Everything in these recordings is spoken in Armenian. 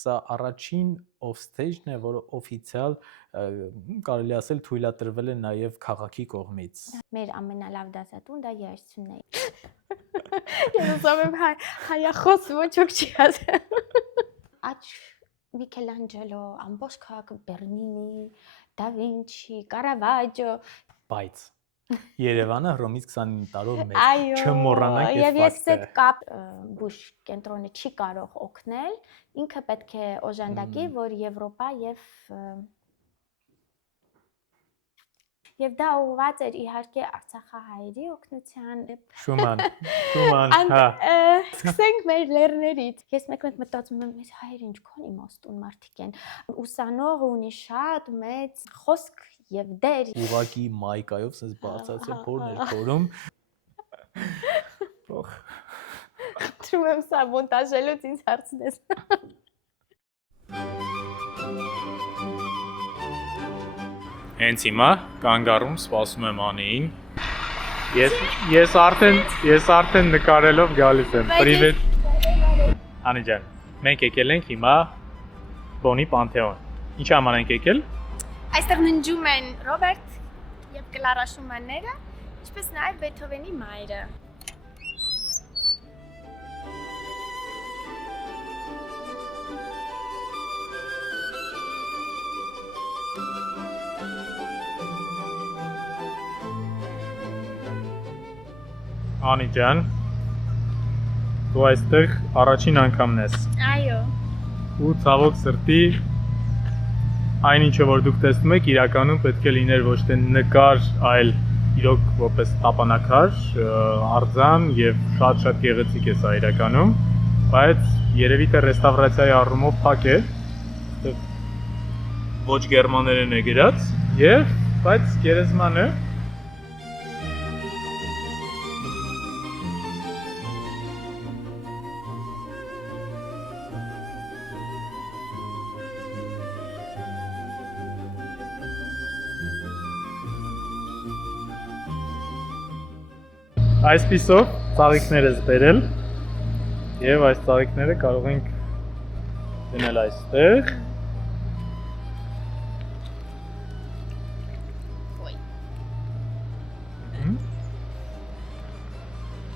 սա առաջին offstage-ն է, որը օֆիցիալ կարելի ասել թույլատրվել է նաև քաղաքի կողմից։ Մեր ամենալավ դասատուն դա երաժշտությունն է։ Ես ուզում եմ հայախոս ոչ ոք չի ասել։ Աչ Միքելանջելո, ամբողջ քաղաքը Բեռլինի, Դա Վինչի, Կարավաջո, Բայց Երևանը Հռոմից 29 տարով մեծ, եւ չմոռանանք այս ես ֆակտը։ այդ կապ բուժ կենտրոնը չի կարող օգնել, ինքը պետք է օժանդակի, որ Եվրոպա եւ դա ուղղված էր իհարկե Արցախահայերի օգնության։ Շուման, հա։ Սկսենք մեր լեռներից։ Ես մեկ-մեկ մտածում եմ, այս հայերը ինչքան իմաստուն մարդիկ են։ Ուսանող ունի շատ մեծ խոսք եւ դեր։ Ուղակի մայկայով sense բարձրացել փորն էր փորում։ Թվում եմ սա մոնտաժելուց ինձ հարցնես։ Հենց հիմա կանգ առում սպասում եմ Անիին։ Ես արդեն նկարելով գալիս եմ։ Պրիվետ։ Անի ջան, մենք եկել ենք հիմա Բոնի Պանթեոն։ Ինչ համար ենք եկել։ Այստեղ ննջում են Ռոբերտ եւ Կլարա Շումանները, ինչպես նաեւ Բեթհովենի մայրը։ Անի ջան, դու այստեղ առաջին անգամն ես։ Այո։ Ու ցավոք սրտի այն ինչը որ դուք տեսնում եք իրականում պետք է լիներ ոչ թե նկար, այլ իրոք որպես տապանակար, արձան եւ շատ գեղեցիկ է սա իրականում, բայց երևի թե ռեստավրացիայի առումով փակ է։ Ոչ գերմաներեն է գրած եւ բայց գերեզման է։ Այսպիսով ծաղիկներ ես բերել եւ այս ծաղիկները կարող ենք դնել այստեղ։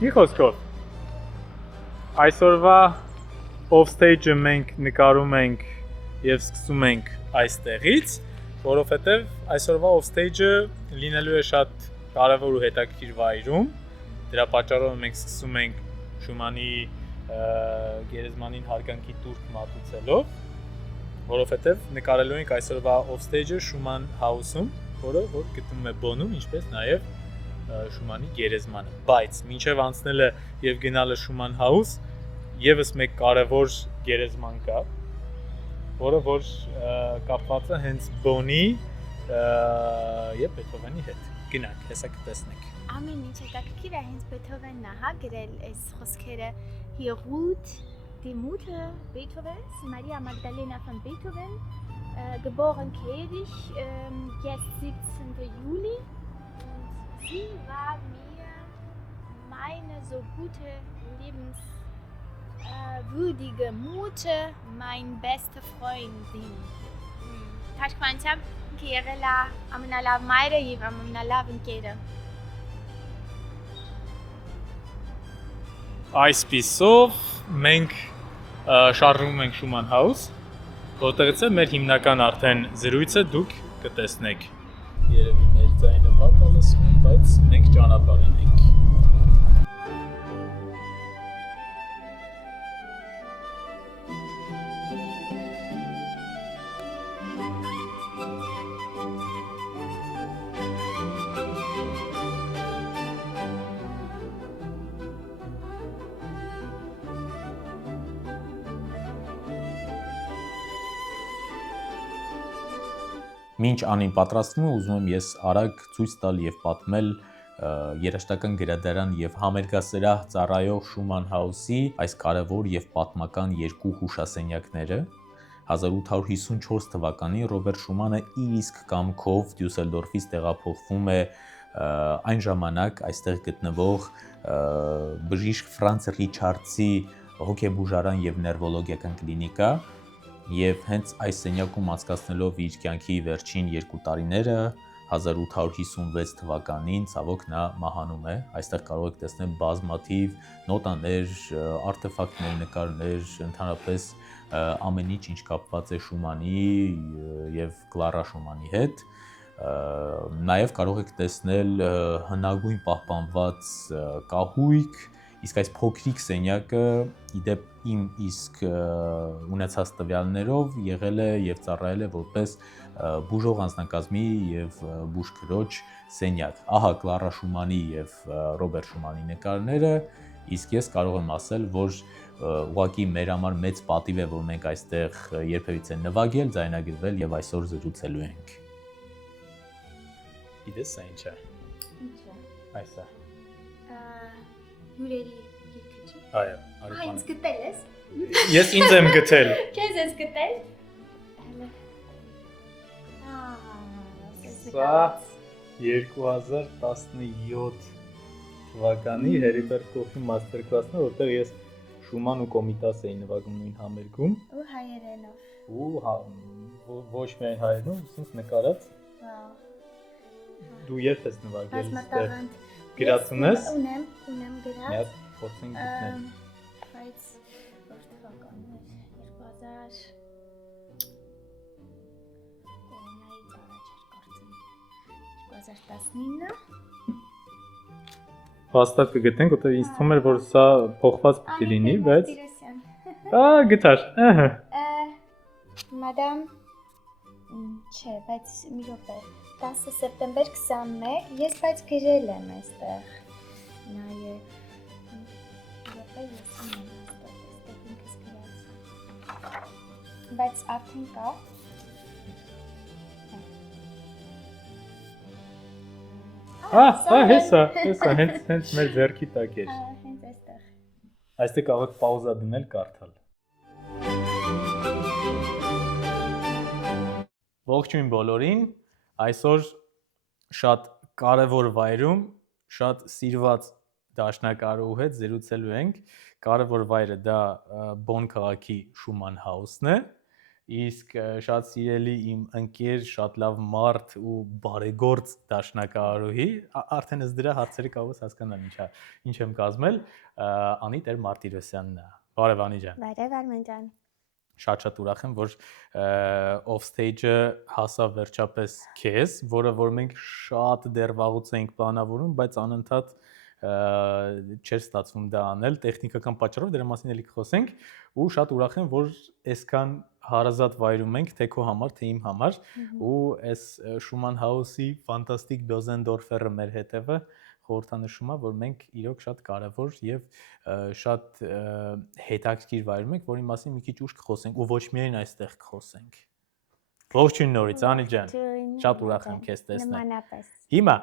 Մի խոսքով այսօրվա off-stage-ը մենք նկարում ենք եւ սկսում ենք այստեղից, որովհետեւ այսօրվա off-stage-ը լինելու է շատ կարեւոր ու հետաքրքիր վայրում։ Դրա պատճառով մենք սկսում ենք Շումանի գերեզմանին հարգանքի տուրք մատուցելով, որովհետև նկարելու ենք այսօրվա off-stage-ը Շուման House-ում, որը որ գտնվում է Բոնում, ինչպես նաև Շումանի գերեզմանը։ Բայց մինչև անցնելը եւ գնալը Շուման House, եւս մեկ կարևոր գերեզման կա, որը որ կապված է հենց Բոնի եւ Բեթհովենի հետ։ Գնանք, հեսա կտեսնենք։ Ամեն ինչ հետաքրքիր է հենց Բեթհովենն է գրել այս խոսքերը Hier ruht die Mutter Beethovens, Maria Magdalena von Beethoven, geboren Kedig, jetzt 17. Juli. Und sie war mir meine so gute, liebenswürdige Mutter, mein beste Freundin. Թարգմանությամբ եղել է ամենալավ մայրը եւ ամենալավ ընկերը։ Այսպիսով մենք շարժվում ենք Շուման House, որտեղից է մեր հիմնական արդեն զրույցը դուք կտեսնեք։ Երևի մեր ձայնը վատ է լսվում, բայց մենք ճանապարհին ենք։ Մինչ Անին պատրաստվում է, ուզում եմ ես արագ ցույց տալ եւ պատմել երաժշտական գրադարան եւ համերգասրահ ծառայող Շուման House-ի այս կարևոր եւ պատմական երկու հուշասենյակները 1854 թվականին Ռոբերտ Շումանը իր իսկ կամքով Դյուսելդորֆից տեղափոխվում է այն ժամանակ այստեղ գտնվող բժիշկ Ֆրանց Ռիչարդսի հոգեբուժարան եւ ներվոլոգիական կլինիկա Եվ հենց այս սենյակում անցկացնելով իր կյանքի վերջին 2 տարիները 1856 թվականին ցավոք նա մահանում է։ Այստեղ կարող եք տեսնել բազմաթիվ նոտաներ, արտեֆակտներ, նկարներ, ընդհանրապես ամեն ինչ, ինչ կապված է Շումանի եւ Կլարա Շումանի հետ։ Նաև կարող եք տեսնել հնագույն պահպանված կահույք, իսկ այս փոքրիկ սենյակը իդեպ իմ իսկ ունեցած տվյալներով եղել է եւ ծառայել է որպես բուժող անձնակազմի եւ բուժքրոջ սենյակ։ Ահա Կլարա Շումանի եւ Ռոբերտ Շումանի նկարները, իսկ ես կարող եմ ասել, որ ուղղակի մեր համար մեծ պատիվ է, որ մենք այստեղ երբևիցե նվագել, ձայնագրվել եւ այսօր զրուցելու ենք։ Իդես այն չէ։ Ինչա։ Այսա։ Հյուրերի գիրքը չի։ Այո, Ինձ գտել ես։ Ես ինձ եմ գտել։ Քեզ ես գտել։ Սա 2017 թվականի Հերիբերտ Կոխի մաստեր կլասն է, որտեղ ես Շուման ու Կոմիտաս էի նվագում նույն համերգում։ Ու հայերենով։ Ու ոչ միայն հայերենով, ուսումս նկարած։ Դու երբ ես նվագել այստեղ։ Գրած ունես։ Ունեմ գրած։ Միած փորձենք գտնել։ Բայց որ թվականն էր 2000 կորոնայից առաջ էր կարծեմ 2019 Հաստատ կգտնենք, որտեղ ինձ թվում էր, որ սա փոխված պիտի լինի, բայց գտար։ Ահա։ Մադամ չէ, բայց մի րոպե 10 սեպտեմբեր 21 ես բայց գրել եմ այստեղ նայե րոպե ես ունեմ այստեղ ինքս գրած բայց արդեն կա հեսա, հենց մեր ձեռքի տակ էր։ հենց այստեղ Այստեղ կարող եք պաուզա դնել, կարդալ։ Ողջույն բոլորին, այսօր շատ կարևոր վայրում, շատ սիրված դաշնակահարու հետ զրուցելու ենք։ Կարևոր վայրը դա Բոն քաղաքի Շուման Հաուսն է, իսկ շատ սիրելի իմ ընկեր, շատ լավ մարդ ու բարեգործ դաշնակահարուհի, արդեն ըստ դրա հարցերը կարող ես հասկանալ ինչ եմ կազմել, Անի Տեր Մարտիրոսյանն է։ Բարև Անի ջան։ Բարև Արմեն ջան Շատ ուրախ եմ, որ off-stage-ը հասավ վերջապես քեզ, որը որ մենք շատ դեռ վաղուց էինք պլանավորում, բայց անընդհատ չէր ստացվում դա անել, տեխնիկական պատճառով, դրա մասին էլի կխոսենք, ու շատ ուրախ եմ, որ այսքան հարազատ վայրում ենք, թե քո համար, թե իմ համար, ու այս Շուման Հաուսի ֆանտաստիկ Բյոզենդորֆերը մեր հետևը խորհրդանշում է, որ մենք իրոք շատ կարևոր եւ շատ հետաքրքիր վայրում ենք, որի մասին մի քիչ ուշ կխոսենք ու ոչ միայն այստեղ կխոսենք։ Ողջույն նորից, Անի ջան։ Շատ ուրախ եմ քեզ տեսնել։ Նմանապես։ Հիմա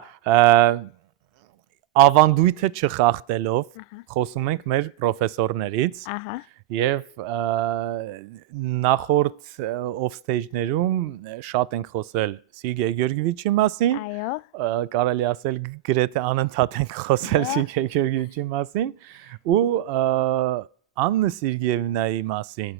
ավանդույթը չխախտելով խոսում ենք մեր պրոֆեսորներից։ Ահա։ Եվ նախորդ off-stage-ներում շատ ենք խոսել Սերգեյ Գեորգիևիչի մասին։ Այո։ Կարելի ասել գրեթե անընդհատ ենք խոսել Սերգեյ Գեորգիևիչի մասին ու Աննա Սերգեևնայի մասին։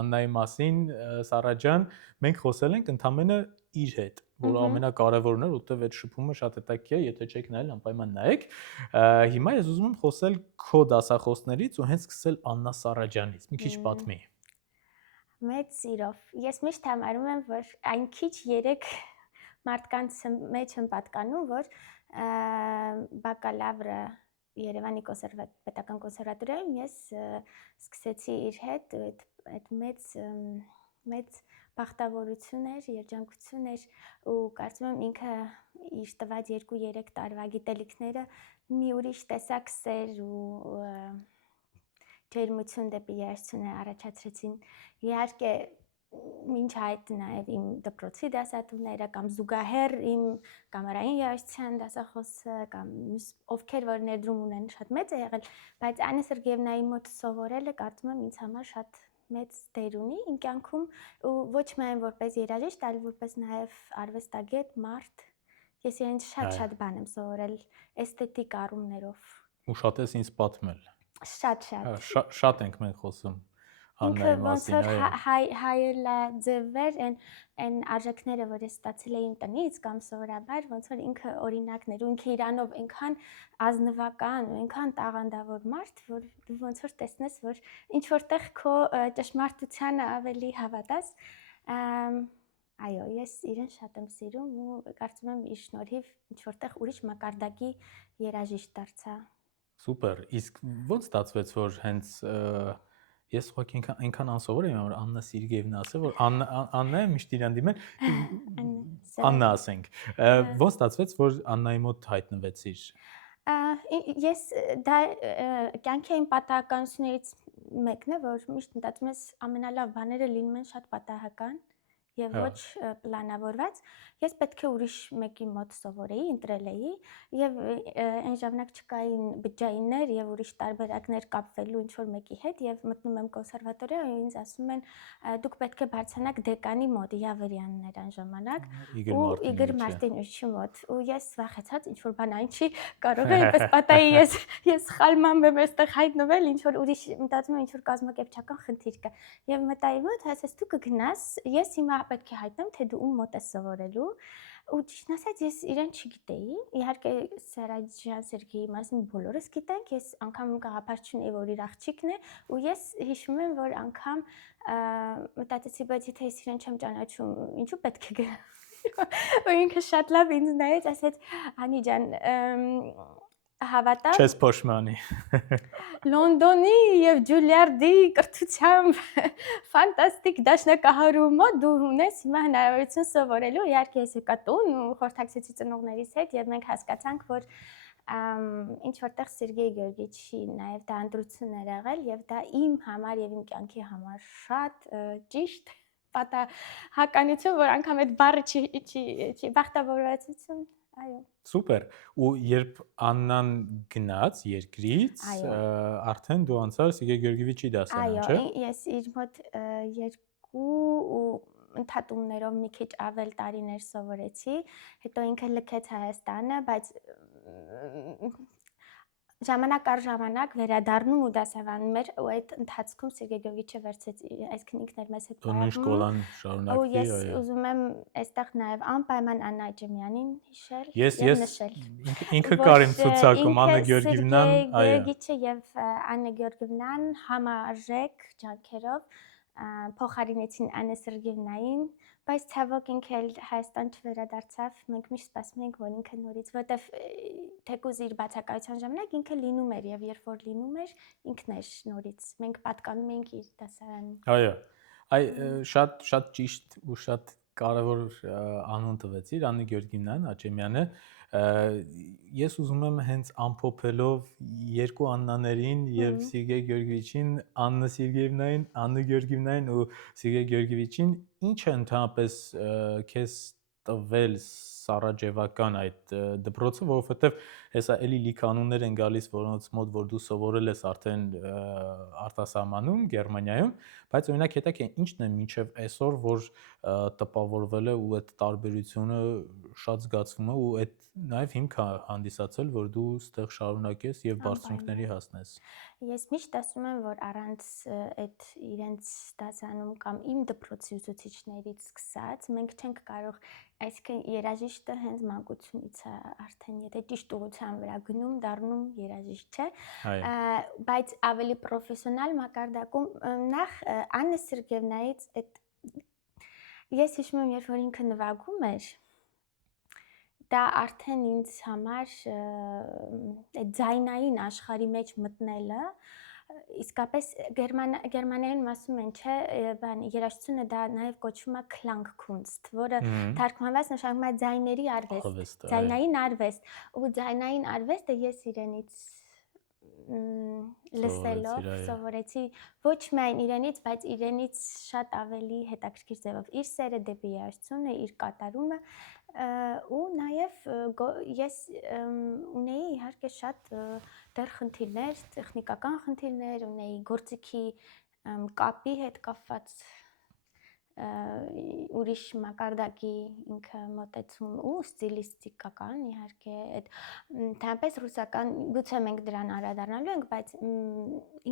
Աննայի մասին Սարաջան մենք խոսել ենք ընդամենը իր հետ, որը ամենակարևորն է, որովհետև այդ շփումը շատ հետաքրքիր է, եթե չեք նայել, անպայման նայեք։ Հիմա ես ուզում եմ խոսել քո դասախոսներից ու հենց սկսել Աննա Սարաջանից։ Մի քիչ պատմի։ Մեծ սիրով։ Ես միշտ համարում եմ, որ այն քիչ երեք մարդկանց մեջ եմ պատկանում, որ բակալավրը Երևանի պետական կոնսերվատորիայում ես սկսեցի իր հետ այդ մեծ բախտավորություն էր, երջանկություն էր ու կարծում եմ ինքը իր տված 2-3 տարվա գիտելիքները մի ուրիշ տեսակ սեր ու ջերմություն դեպի երաժշտությունը առաջացրեցին։ Իհարկե մինչ այդ նաև իմ դպրոցի դասատուները կամ զուգահեռ իմ կամերային երաժշտության դասախոսը կամ ովքեր որ ներդրում ունեն շատ մեծ է եղել, բայց Աննա Սերգեևնայի մոտ սովորելը կարծում եմ ինձ համար շատ մեծ դեր ունի իմ կյանքում ու ոչ միայն որպես երաժիշտ, այլ որպես նաև արվեստագետ, մարդ։ Ես իրենց շատ բան եմ սովորել էսթետիկ առումներով։ Ու շատ ես ինձ պատմել։ Շատ։ Շատ ենք մենք խոսում Աննայի ինքը ոնց մասին, որ այո։ հայելա ձևեր այն արժեքները, որ ես ստացել եմ տնից կամ սովորաբար, ոնց որ ինքը օրինակներ ու ինքը իրանով այնքան ազնվական ու այնքան տաղանդավոր մարդ, որ դու ոնց որ տեսնես, որ ինչ որտեղ քո ճշմարտությանը ավելի հավատաս, այո, ես իրեն շատ եմ սիրում ու կարծում եմ իր շնորհիվ ինչ որտեղ ուրիշ մակարդակի երաժիշտ դարձա։ Սուպեր, իսկ ո՞նց ստացվեց, որ հենց ես ուղղակի այնքան անսովոր եմ, որ Աննա Սիրգեևնա ասել, որ Աննա է միշտ իրան դիմել, Աննա ասենք։ Ո՞նց ստացվեց, որ Աննայի մոտ հայտնվեցիր։ Ես դա կյանքի այն պատահականություններից մեկն է, որ միշտ մտածում ես ամենալավ բաները լինում են շատ պատահական եւ ոչ պլանավորված։ Ես պետք է ուրիշ մեկի մոտ սովորեի, ընտրել էի եւ այն ժամանակ չկային բջջայիններ եւ ուրիշ տարբերակներ կապվելու ինչ որ մեկի հետ եւ մտնում եմ կոնսերվատորիա ու ինձ ասում են դուք պետք է բարձրանաք դեկանի մոտ, Յավրյանն էր այն ժամանակ ու Իգոր Մարտինովիչի մոտ ու ես վախեցած ինչ որ բան այն չի կարող է այնպես պատահի ես սխալմամբ եմ այստեղ հայտնվել ինչ որ ուրիշ մտածում եմ ինչ որ կազմակերպչական խնդիր կա եւ մտայի մոտ ասես դու կգնաս ես հիմա պետք է հայտնեմ թե դու ում մոտ ես սովորելու ու ճիշտ ասած ես իրեն չգիտեի իհարկե Սարաջյան Սերգեյի մասին բոլորս գիտենք ես անգամ գաղափար չունեի որ իր աղջիկն է ու ես հիշում եմ որ անգամ մտածեցի բայց եթե ես իրեն չեմ ճանաչում ինչու պետք է գնամ ու ինքը շատ լավ ինձ նայեց ասեց Անի ջան հավատա Չես փոշմանի Լոնդոնի եւ Ջուլիարդի կրթությամբ ֆանտաստիկ դաշնակահարու մոտ դու ունես հիմա հնարավորություն սովորելու իհարկե ես եկա տուն ու խորհրդակցեցի ծնողներիս հետ եւ մենք հասկացանք որ ինչ որտեղ Սերգեյ Գեորգիեվիչի նաեւ դա ընտրությունն էր եղել եւ դա իմ համար եւ իմ կյանքի համար շատ ճիշտ պատահականություն որ անգամ այդ բառը չի բախտավորվածություն այո Սուպեր ու երբ Աննան գնաց երկրից արդեն դու անցար Սերգեյ Գեորգիեվիչի դասարան չէ այո ես իր մոտ 2 ու ընդհատումներով մի քիչ ավել տարիներ սովորեցի հետո ինքը լքեց Հայաստանը բայց ժամանակ առ ժամանակ վերադառնում ու դասավանդում էր ու այդ ընթացքում Սերգեյ Գեորգիեվիչը վերցեց այսքան ինքն էր մեզ հետ նույն շկոլան շարունակվի ու ես ուզում եմ այստեղ նաև անպայման Աննա Աջեմյանին հիշել եւ նշել ինքը կարիմ ցուցակում Աննա Գեորգիևնան այո Գեորգիեվիչը եւ Աննա Գեորգիևնան համարժեք ջանքերով փոխարինեցին Աննա Սերգեևնային բայց ցավոք ինքը Հայաստան չվերադարձավ մենք միշտ սպասում ենք որ ինքը նորից որտեվ թեկուզ իր բացակայության ժամանակ ինքը լինում էր եւ երբ որ լինում էր ինքն էր նորից մենք պատկանում ենք իր դասարանին այո շատ ճիշտ ու շատ կարևոր անուն տվեցիր Աննա Գեորգիևնան Աչեմյանը ես ուզում եմ հենց ամփոփելով երկու Աննաներին եւ Սերգեյ Գեորգիեվիչին Աննա Սերգեևնային Աննա Գեորգիևնային ու Սերգեյ Գեորգիեվիչին ինչ է ընդհանրապես քեզ տվել Սարաջևական այդ դպրոցը, որովհետև հեսա էլի լիքանուններ են գալիս, որոնց մոտ որ դու սովորել ես արդեն արտասահմանում, Գերմանիայում, բայց օրինակ հետաքրքիր է ինչն է մինչև այսօր, որ տպավորվել է ու այդ տարբերությունը շատ զգացվում է ու այդ նաև հիմք է հանդիսացել, որ դու ստեղ շարունակես եւ բարձունքների հասնես։ Ես միշտ ասում եմ, որ առանց այդ իրենց դասանում կամ իմ դպրոցի ուսուցիչներից սկսած մենք չենք կարող, այսինքն երաժիշտը հենց մանկությունից է արդեն, եթե ճիշտ ուղղության վրա գնում, դառնում երաժիշտ չէ, բայց ավելի պրոֆեսիոնալ մակարդակում նախ Աննա Սերգեևնայից այդ ես հիշում եմ, երբ որ ինքը նվագում էր, դա արդեն ինձ համար այդ ձայնային աշխարհի մեջ մտնելը իսկապես գերմաներեն ասում են, չէ, երաժշտությունը դա նաև կոչվում է Klangkunst, որը թարգմանված նշանակում է ձայների արվեստ, ձայնային արվեստ, ու ձայնային արվեստը ես իրենից լսելով սովորեցի ոչ միայն իրենից, բայց իրենից շատ ավելի հետաքրքիր ձևով իր սերը դեպի երաժշտությունը, իր կատարումը ու նաև ես ունեի իհարկե շատ դեռ խնդիրներ, տեխնիկական խնդիրներ, ունեի գործիքի կապի հետ կապված ուրիշ մակարդակի ինքը մոտեցում ու ստիլիստիկական իհարկե այդ թեպետ ռուսական գուցե մենք դրան անդրադառնալու ենք, բայց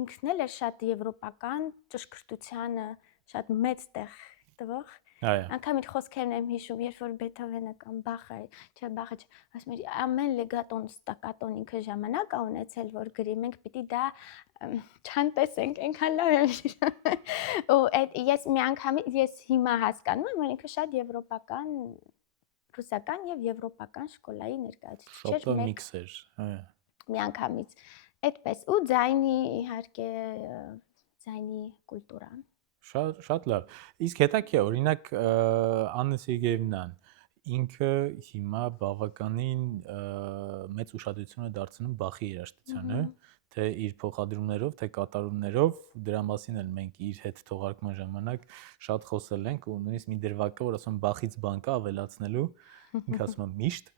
ինքն էլ է շատ եվրոպական ճշգրտությանը շատ մեծ տեղ տվող անգամ իր խոսքերն եմ հիշում, երբ որ Բեթհովենը կամ Բախը, ասում էր ամեն լեգատոն, ստակատոն ինքը ժամանակ է ունեցել, որ գրի, մենք պիտի դա չանտեսենք, այնքան լավ եմ հիշում։ Ու այդ ես հիմա հասկանում եմ, որ ինքը շատ եվրոպական, ռուսական եւ եվրոպական շկոլայի ներկայացուցիչ էր։ Շոպը միքս էր, Միանգամից այդպես ու ձայնի իհարկե ձայնի կուլտուրան Շատ լավ։ Իսկ հետաքրքիր է, օրինակ Աննա Սերգեևնան ինքը հիմա բավականին մեծ ուշադրություն է դարձնում Բախի երաժշտությանը, թե իր փոխադրումներով, թե կատարումներով, դրա մասին էլ մենք իր հետ թողարկման ժամանակ շատ խոսել ենք ու նույնիսկ մի դրվագ կա, որ ասում Բախից բանկա ավելացնելու, ինքը ասում է միշտ,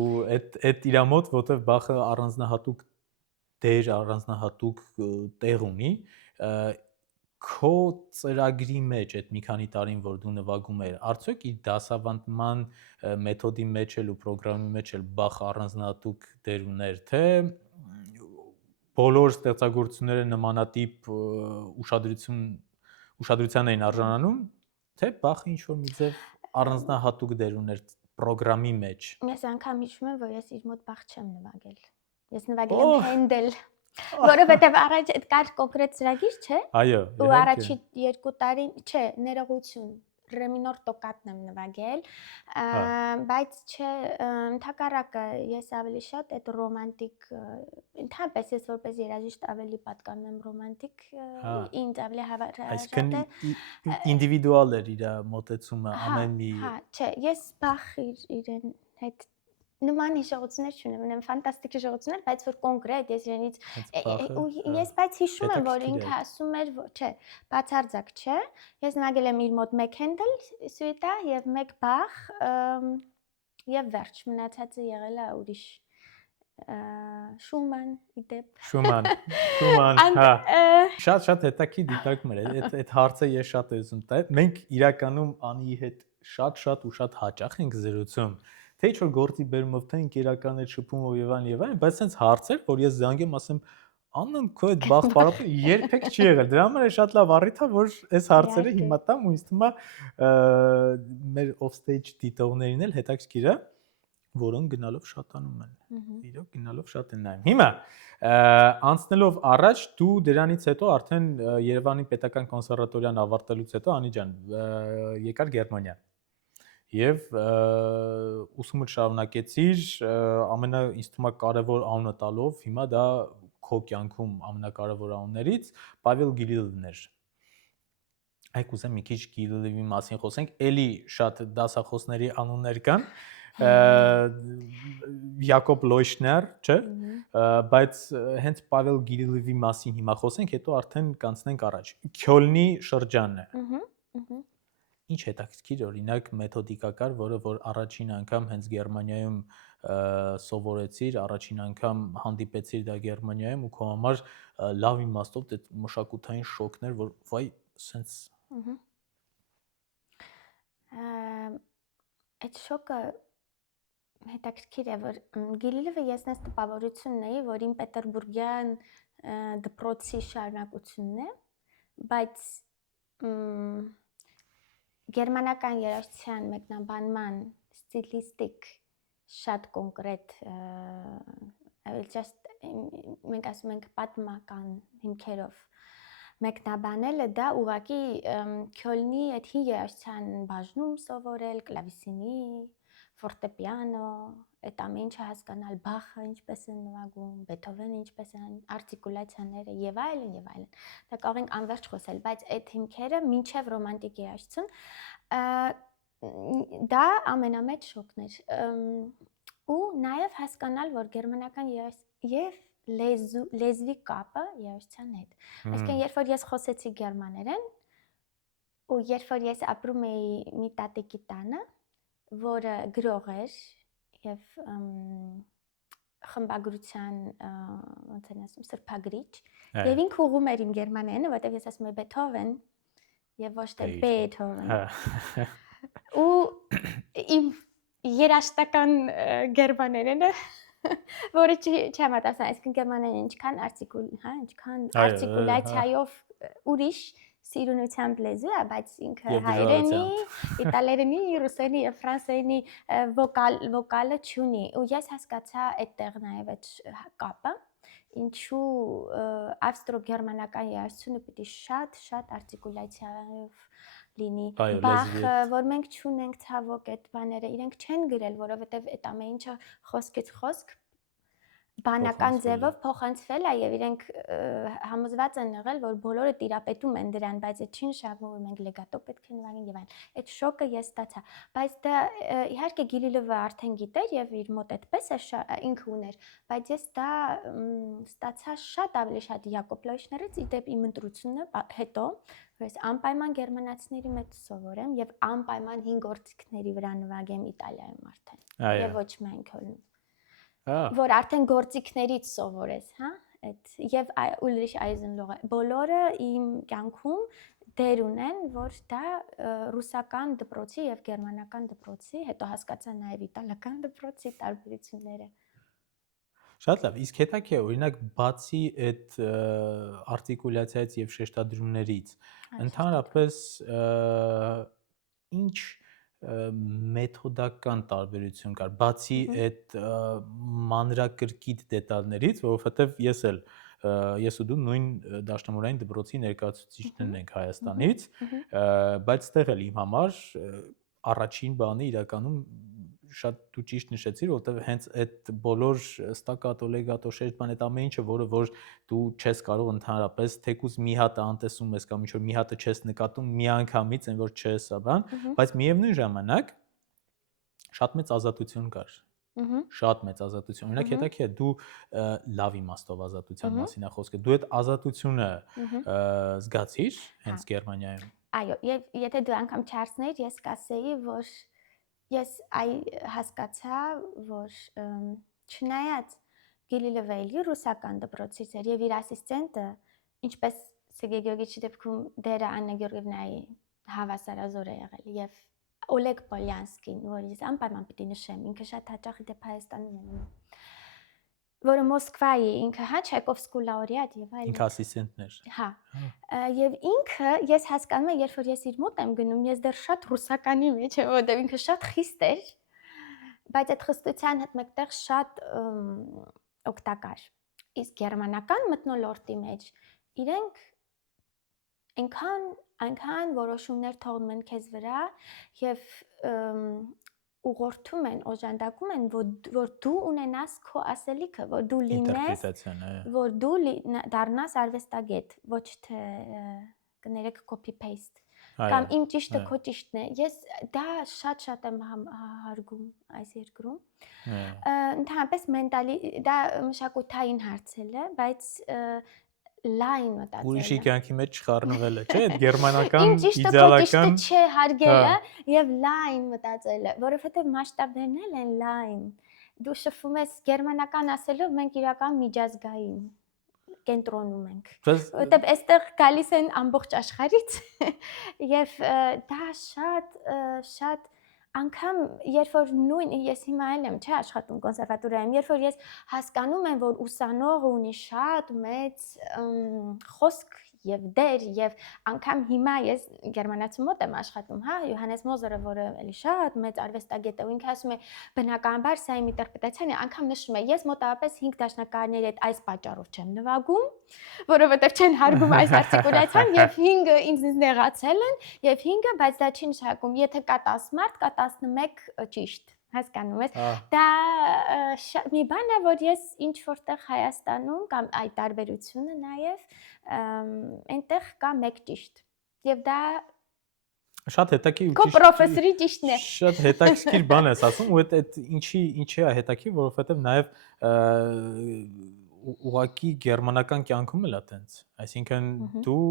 ու այդ իր մոտ, որտեղ Բախը առանձնահատուկ դեր, առանձնահատուկ տեղ ունի, քո ծրագրի մեջ այդ մի քանի տարին, որ դու նվագում ես, արդյոք իր դասավանդման մեթոդի մեջ էլ ու ծրագրի մեջ էլ Բախը առանձնահատուկ դեր ուներ, թե բոլոր ստեղծագործությունները նմանատիպ ուշադրության էին արժանանում, թե Բախը ինչ-որ մի ձև առանձնահատուկ դեր ուներ ծրագրի մեջ։ Ես անգամ հիշում եմ, որ ես իր մոտ Բախ չեմ նվագել։ Ես նվագել եմ Հենդել, որովհետև առաջ այդ կար կոնկրետ ծրագիր, չէ։ Այո, ու առաջի 2 տարին, չէ, ներողություն, ռե մինոր տոկատն եմ նվագել, բայց չէ, ընդհակառակը ես ավելի շատ այդ ռոմանտիկ, ընդհանրապես ես որպես երաժիշտ ավելի պատկանում եմ ռոմանտիկ, ինձ ավելի այսինքն ինդիվիդուալ էր իր մոտեցումը ամեն մի։ Հա, չէ, ես Բախ իրեն հետ նման հիշողություններ չունեմ, ունեմ ֆանտաստիկ հիշողություններ, բայց որ կոնկրետ ես իրենից ես բայց հիշում եմ, որ ինքը ասում էր, չէ, բացարձակ չէ, ես նվագել եմ իր մոտ 1 Հենդել սյուիտա եւ 1 Բախ եւ վերջ, մնացածը եղել է ուրիշ Շուման, իդեպ Շուման, հա։ Շատ հետաքրքիր դիտարկում էր, այդ հարցը ես շատ եմ ուզում տալ։ Մենք իրականում Անիի հետ շատ ու շատ հաճախ ենք զրուցում, թե ինչ-որ գործի բերումով, թե ընկերական այդ շփումով եւ այլն, բայց sense հարցեր, որ ես զանգեմ, ասեմ, Աննան, քո այդ Բախ պարապը երբեք չի եղել։ Դրա համար է շատ լավ առիթ է, որ այս հարցերը հիմա տամ ու ինձ թվում է մեր off-stage դիտողներին էլ հետաքրքիր է, որոնք գնալով շատանում են։ Իրոք գնալով շատ են նայում։ Հիմա անցնելով առաջ, դու դրանից հետո արդեն Երևանի Պետական կոնսերվատորիան ավարտելուց հետո Անի ջան եկար Գերմանիա։ Եվ ուսումը շարունակեցիր ինձ թվում է կարևոր անունը տալով, հիմա դա քո կյանքում ամենակարևոր անուններից Պավել Գիլիլովն էր։ Այ կուզեմ մի քիչ Գիլիլովի մասին խոսենք, էլի շատ դասախոսների անուններ կան, Յակոբ Լոյշներ, չէ՞, բայց հենց Պավել Գիլիլովի մասին հիմա խոսենք, հետո արդեն կանցնենք առաջ։ Քյոլնի շրջանն է։ Ինչ հետաքրքիր օրինակ մեթոդիկա կար, որ առաջին անգամ հենց Գերմանիայում սովորեցիր, առաջին անգամ հանդիպեցիր դա Գերմանիայում ու քո համար լավ իմաստով դա մշակութային շոկներ, որ վայ, սենց այդ շոկը հետաքրքիր է, որ Գիլիլովը ես նես տպավորությունն էի, որ իմ պետերբուրգյան դպրոցի շարունակությունն է, բայց գերմանական երաժշտության մեկնաբանման ստիլիստիկ շատ կոնկրետ մենք ասում ենք պատմական հիմքերով մեկնաբանելը դա ուղղակի Քյոլնի այդ հին երաժշտության բաժնում սովորել, կլավեսինի, ֆորտեպիանո, այդ ամեն ինչը հասկանալ, Բախը ինչպես են նվագում, Բեթհովենը ինչպես են, արտիկուլյացիաները եւ այլն եւ այլն։ Դա կարող ենք անverջ խոսել, բայց այդ հիմքերը մինչեւ ռոմանտիկ երաժշտություն դա ամենամեծ շոկն էր։ Ու նաեւ հասկանալ, որ գերմանական եւ լեզվի կապը երաժշտության հետ։ Այսինքն, երբ որ ես խոսեցի գերմաներեն, ու երբ որ ես ապրում էի մի տատիկի տանը, որը գրող էր եւ խմբագրության ոնց են ասում սրբագրիչ, եւ ինքը ուղում էր իմ գերմաներենը, որտեղ ես ասում եի Բեթհովեն, եւ ոչ թե Beethoven։ Հա։ Ու իմ երաշտական գերմաներենը որը չեմ ատասան, այսինքն գերմաներեն ինչքան արտիկուլյացիայով ուրիշ սիրունությամբ լեզու է, բայց ինքը հայերենի, իտալերենի, ռուսերենի եւ ֆրանսերենի վոկալը չունի։ Ու ես հասկացա այդտեղ նաեւ այդ կապը, ինչու ավստրո-գերմանական երաժշտությունը պիտի շատ արտիկուլյացիայով լինի։ Բախը, որ մենք չունենք ցավոք այդ բաները, իրենք չեն գրել, որովհետեւ այդ ամեն ինչը խոսքից խոսք բանական ձևով փոխանցվել է եւ իրենք համոզված են եղել, որ բոլորը տիրապետում են դրան, բայց այդ չի նշանակում, որ մենք լեգատո պետք է նվագենք եւ այլն։ Այդ շոկը ես ստացա, բայց դա իհարկե Գիլիլովը արդեն գիտեր եւ իր մոտ այդպես է ինքը ուներ, բայց ես դա ստացա շատ ավելի շատ Յակոբ Լոյշներից իդեպ իմ ընտրությունը հետո, որ ես անպայման գերմանացիների մեջ սովորեմ եւ անպայման 5 գործիքների վրա նվագեմ Իտալիայում արդեն եւ ոչ միայն Քոլնում։ Որ արդեն գործիքներից սովորես, հա, այդ եւ Ուլրիչ Այզենլողը բոլորը իմ կյանքում դեր ունեն, որ դա ռուսական դպրոցի եւ գերմանական դպրոցի, հետո հասկացա նաեւ իտալական դպրոցի տարբերությունները։ Շատ լավ, իսկ հետաքրքիր է, օրինակ բացի այդ արտիկուլյացիայից եւ շեշտադրումներից, ընդհանրապես ինչ մեթոդական տարբերություն կար, բացի այդ մանրակրկիտ դետալներից, որովհետև ես ու դու նույն դաշնամուրային դպրոցի ներկայացուցիչներն ենք Հայաստանից, բայց ստեղ էլ իմ համար առաջին բանը իրականում շատ դու ճիշտ նշեցիր, որովհետև հենց այդ բոլոր ստակատո, լեգատո, շեշտ բան այդ ամեն ինչը, որ դու չես կարող ընդհանրապես թեկուզ մի հատ անտեսում ես կամ ինչ-որ մի հատը չես նկատում միանգամից, այն որ չես աբան, բայց միևնույն ժամանակ շատ մեծ ազատություն կար։ Շատ մեծ ազատություն։ Օրինակ հետաքրքիր է, դու լավ իմաստով ազատության մասին է խոսքը։ Դու այդ ազատությունը զգացիր հենց Գերմանիայում։ Այո, եւ եթե դու անգամ չարցներ, ես կասեի, որ ես հասկացա, որ չնայած Գիլիլովի ռուսական դպրոցից էր եւ իր ասիստենտը, ինչպես Սերգեյ Գեորգիեվիչի դեպքում դերը Աննա Գեորգիևնայի հավասարազոր է եղել եւ Օլեգ Պոլյանսկին, որ ես անպայման պիտի նշեմ, ինքը շատ հաճախ դեպ Հայաստանում է, որը Մոսկվայի ինքը հա Չայկովսկու լաուրեատ եւ այլն։ Ինքը ասիստենտն էր։ Հա։ Եվ ինքը ես հասկանում եմ, երբ որ ես իր մոտ եմ գնում, ես դեռ շատ ռուսականի մեջ եմ, որտեղ ինքը շատ խիստ էր, բայց այդ խստության հետ մեկտեղ շատ օգտակար։ Իսկ գերմանական մթնոլորտի մեջ իրենք այնքան որոշումներ թողնում են քեզ վրա եւ ուղղորդում են, օժանդակում են, որ դու ունենաս քո ասելիքը, որ դու լինես, որ դու դառնաս արվեստագետ, ոչ թե կներեք copy paste, կամ իմ ճիշտը քո ճիշտն է։ Ես դա շատ եմ հարգում այս երկրում։ Ընդհանրապես դա մշակութային հարց է, բայց լայն մտածելը։ Ուրիշի կյանքի մեջ չխառնվելը, չէ՞, այդ գերմանական իդեալական չէ հարգելը եւ լայն մտածելը, որովհետեւ մասշտաբներն են լայն։ Դու շփվում ես գերմանական ասելով, մենք իրական միջազգային կենտրոնում ենք։ Որովհետեւ այստեղ գալիս են ամբողջ աշխարհից եւ դա շատ անգամ երբ որ նույն ես հիմա էլ եմ չէ աշխատում կոնսերվատորիայում, երբ որ ես հասկանում եմ, որ ուսանողը ունի շատ մեծ խոսք եւ դեր եւ անգամ հիմա ես գերմանացու մոտ եմ աշխատում, հա, Յոհանես Մոզերը, որը էլի շատ մեծ արվեստագետ է, ու ինքը ասում է բնականաբար սա իմ ինտերպրետացիան է, անգամ նշում է, ես մոտավորապես 5 դաշնակահարների հետ այս պատճառով չեմ նվագում, որովհետեւ չեն հարգում այս արտիկուլյացիան եւ 5-ը ինձ նեղացել են եւ 5-ը, բայց դա չի նշանակում, եթե կա 10 մարդ, կա 11 ճիշտ, հասկանում ես։ Դա մի բան է, որ ես ինչ որտեղ Հայաստանում կամ այդ տարբերությունը նաեւ այնտեղ կա մեկ ճիշտ։ Եվ դա շատ հետաքրքիր քո պրոֆեսորի ճիշտն է։ Շատ հետաքրքիր բան ես ասում, ու այդ ինչի է հետաքրքիր, որովհետեւ նաեւ ուղղակի գերմանական կյանքում էլ է տենց, այսինքն դու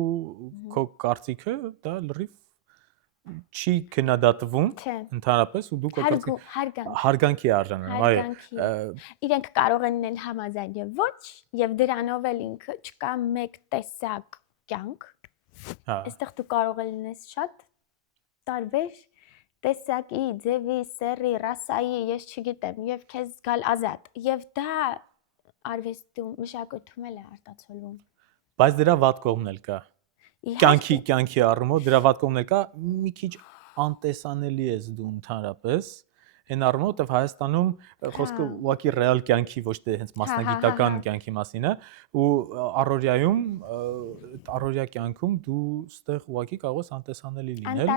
քո կարծիքը դա լրիվ չի քննադատվում ընդհանրապես ու դու հարգանքի արժանանում, այո։ Իրենք կարող են լինել համաձայն եւ ոչ, եւ դրանով էլ ինքը չկա մեկ տեսակ կյանք, Հա։ Այստեղ դու կարող ես լինես շատ տարբեր տեսակի, ձևի, սեռի, ռասայի, ես չգիտեմ, եւ քեզ գալ ազատ։ Եվ դա արվեստում, մշակույթում էլ է արտացոլվում։ Բայց դրա վատ կողմն էլ կա։ Կյանքի առումով դրա վատ կողմն էլ կա, մի քիչ անտեսանելի է դու ընդհանրապես։ Այն առումով, որ Հայաստանում խոսքը ուղղակի ռեալ կյանքի, ոչ թե հենց մասնագիտական կյանքի մասին է, ու առօրյա կյանքում դու ստեղ ուղղակի կարող ես անտեսանելի լինել։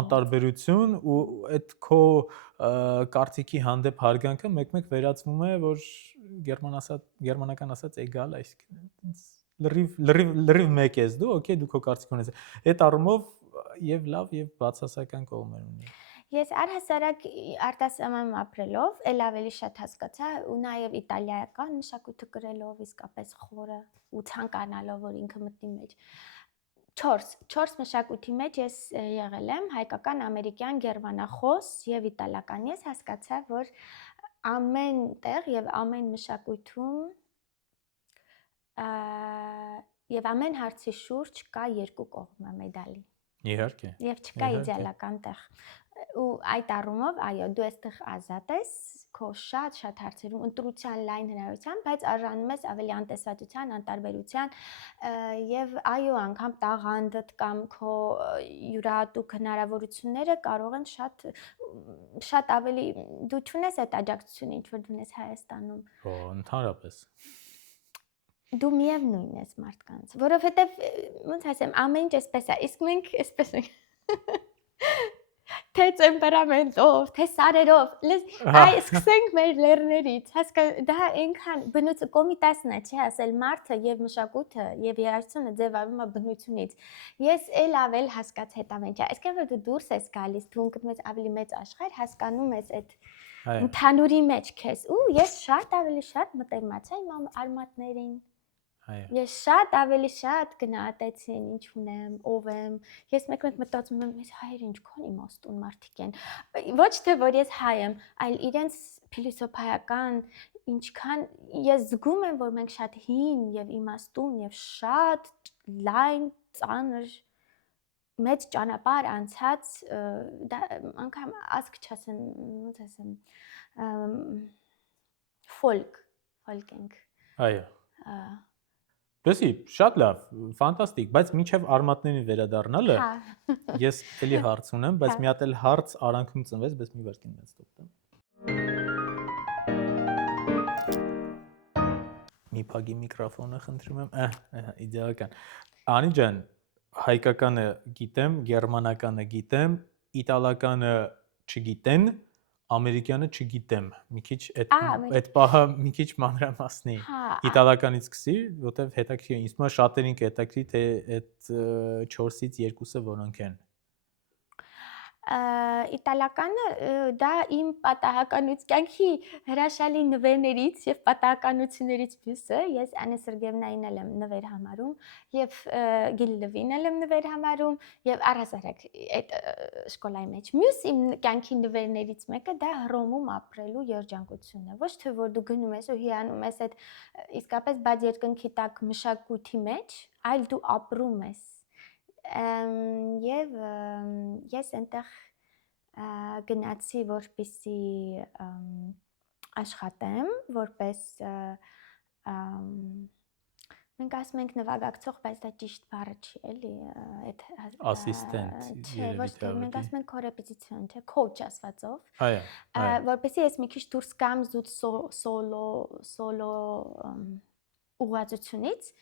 Անտարբերություն ու այդ քո կարծիքի հանդեպ հարգանքը մեկ-մեկ վերածվում է, որ գերմանական ասած էգալ, այսինքն լրիվ մեկ ես դու, օքեյ, դու քո կարծիք ունես։ Այդ առումով եւ լավ եւ բացասական կողմեր ունի։ Ես առհասարակ արտասահմանում ապրելով էլ ավելի շատ հասկացա ու նաև իտալիական մշակույթը գրելով իսկապես խորը ու ցանկանալով որ ինքը մտնի մեջ 4 մշակույթի մեջ ես եղել եմ հայկական, ամերիկյան, գերմանախոս եւ իտալական ես հասկացա որ ամեն տեղ եւ ամեն մշակույթում եւ ամեն հարցի շուրջ կա երկու կողմը մեդալի Իհարկե եւ չկա իդեալական տեղ ու այդ առումով այո դու այստեղ ազատ ես քո շատ հարցերում ընտրության լայն հնարավորության բայց արժանում ես ավելի անտեսվածության անտարբերության եւ այո անգամ տաղանդդ կամ քո յուրահատուկ հնարավորությունները կարող են շատ ավելի դու չունես այդ աջակցությունը ինչ որ դու ունես Հայաստանում ընդհանրապես դու միևնույն ես մարդկանց, որովհետև ոնց ասեմ, ամեն ինչ էսպես է, իսկ մենք էսպես ենք։ Թե տեմպերամենտով, թե սարերով, այ սկսենք մեր լեռներից, դա այնքան բնույթը կոմիտասն է, չի ասել մարդը եւ մշակույթը եւ երաժշտությունը ձևավորվում է բնությունից։ Ես էլ հասկացա այդ ամենը, այսինքն որ դու դուրս ես գալիս, դու ընկնում ես ավելի մեծ աշխարհ, հասկանում ես այդ ընդհանուրի մեջ քեզ, ու ես ավելի շատ մտերմացա իմ արմատներին։ Ես ավելի շատ գնահատեցի ինչ ունեմ, ով եմ։ Ես մեկ-մեկ մտածում եմ, ես հայեր ինչքան իմաստուն մարդիկ են։ Ոչ թե որ ես հայ եմ, այլ իրենց փիլիսոփայական ինչքան ես զգում եմ, որ մենք շատ հին եւ իմաստուն եւ շատ լայն, ծանր մեծ ճանապարհ անցած անգամ ասք չասեմ, ոնց ասեմ, ֆոլկենք։ Այո։ Դեսի, շատ լավ, ֆանտաստիկ, բայց մինչև արմատներին վերադառնալը ես էլի հարց ունեմ, բայց մի հատ էլ հարց արանքում ծնվեց, բայց մի վարքին մեծ տոպտեմ։ Մի փագի միկրոֆոնը խնդրում եմ, իդեալական։ Անի ջան, հայկականը գիտեմ, գերմանականը գիտեմ, իտալականը չգիտեմ, ամերիկյանը չգիտեմ, մի քիչ այդ պահը մի քիչ մանրամասնի, իտալականից սկսի, որտեվ հետաքրքիր է, ինձ թվում է շատերին կհետաքրի, թե այդ 4-ից 2-ը որոնք են։ Իտալականը դա իմ պատահականից կյանքի հրաշալի նվերներից եւ պատահականություններից մյուսը, ես Աննա Սերգեևնային էլ եմ նվեր համարում եւ Գիլլովին էլ եմ նվեր համարում եւ առհասարակ այդ շկոլայի մեջ մյուս իմ կյանքի նվերներից մեկը դա Հռոմում ապրելու երջանկությունն է, ոչ թե որ դու գնում ես ու հիանում ես այդ իսկապես բաց երկնքի տակ մշակույթի մեջ, այլ դու ապրում ես եւ ես այնտեղ գնացի որպեսի աշխատեմ որպես մենք ասում ենք նվագակցող, բայց դա ճիշտ բառը չի, էլի, այդ ասիստենտ, ոչ թե մենք ասում ենք կորեպետիցիոն, թե coach ասվածով, այո, որպեսի ես մի քիչ դուրս գամ զուտ սոլո ուղղվածությունից,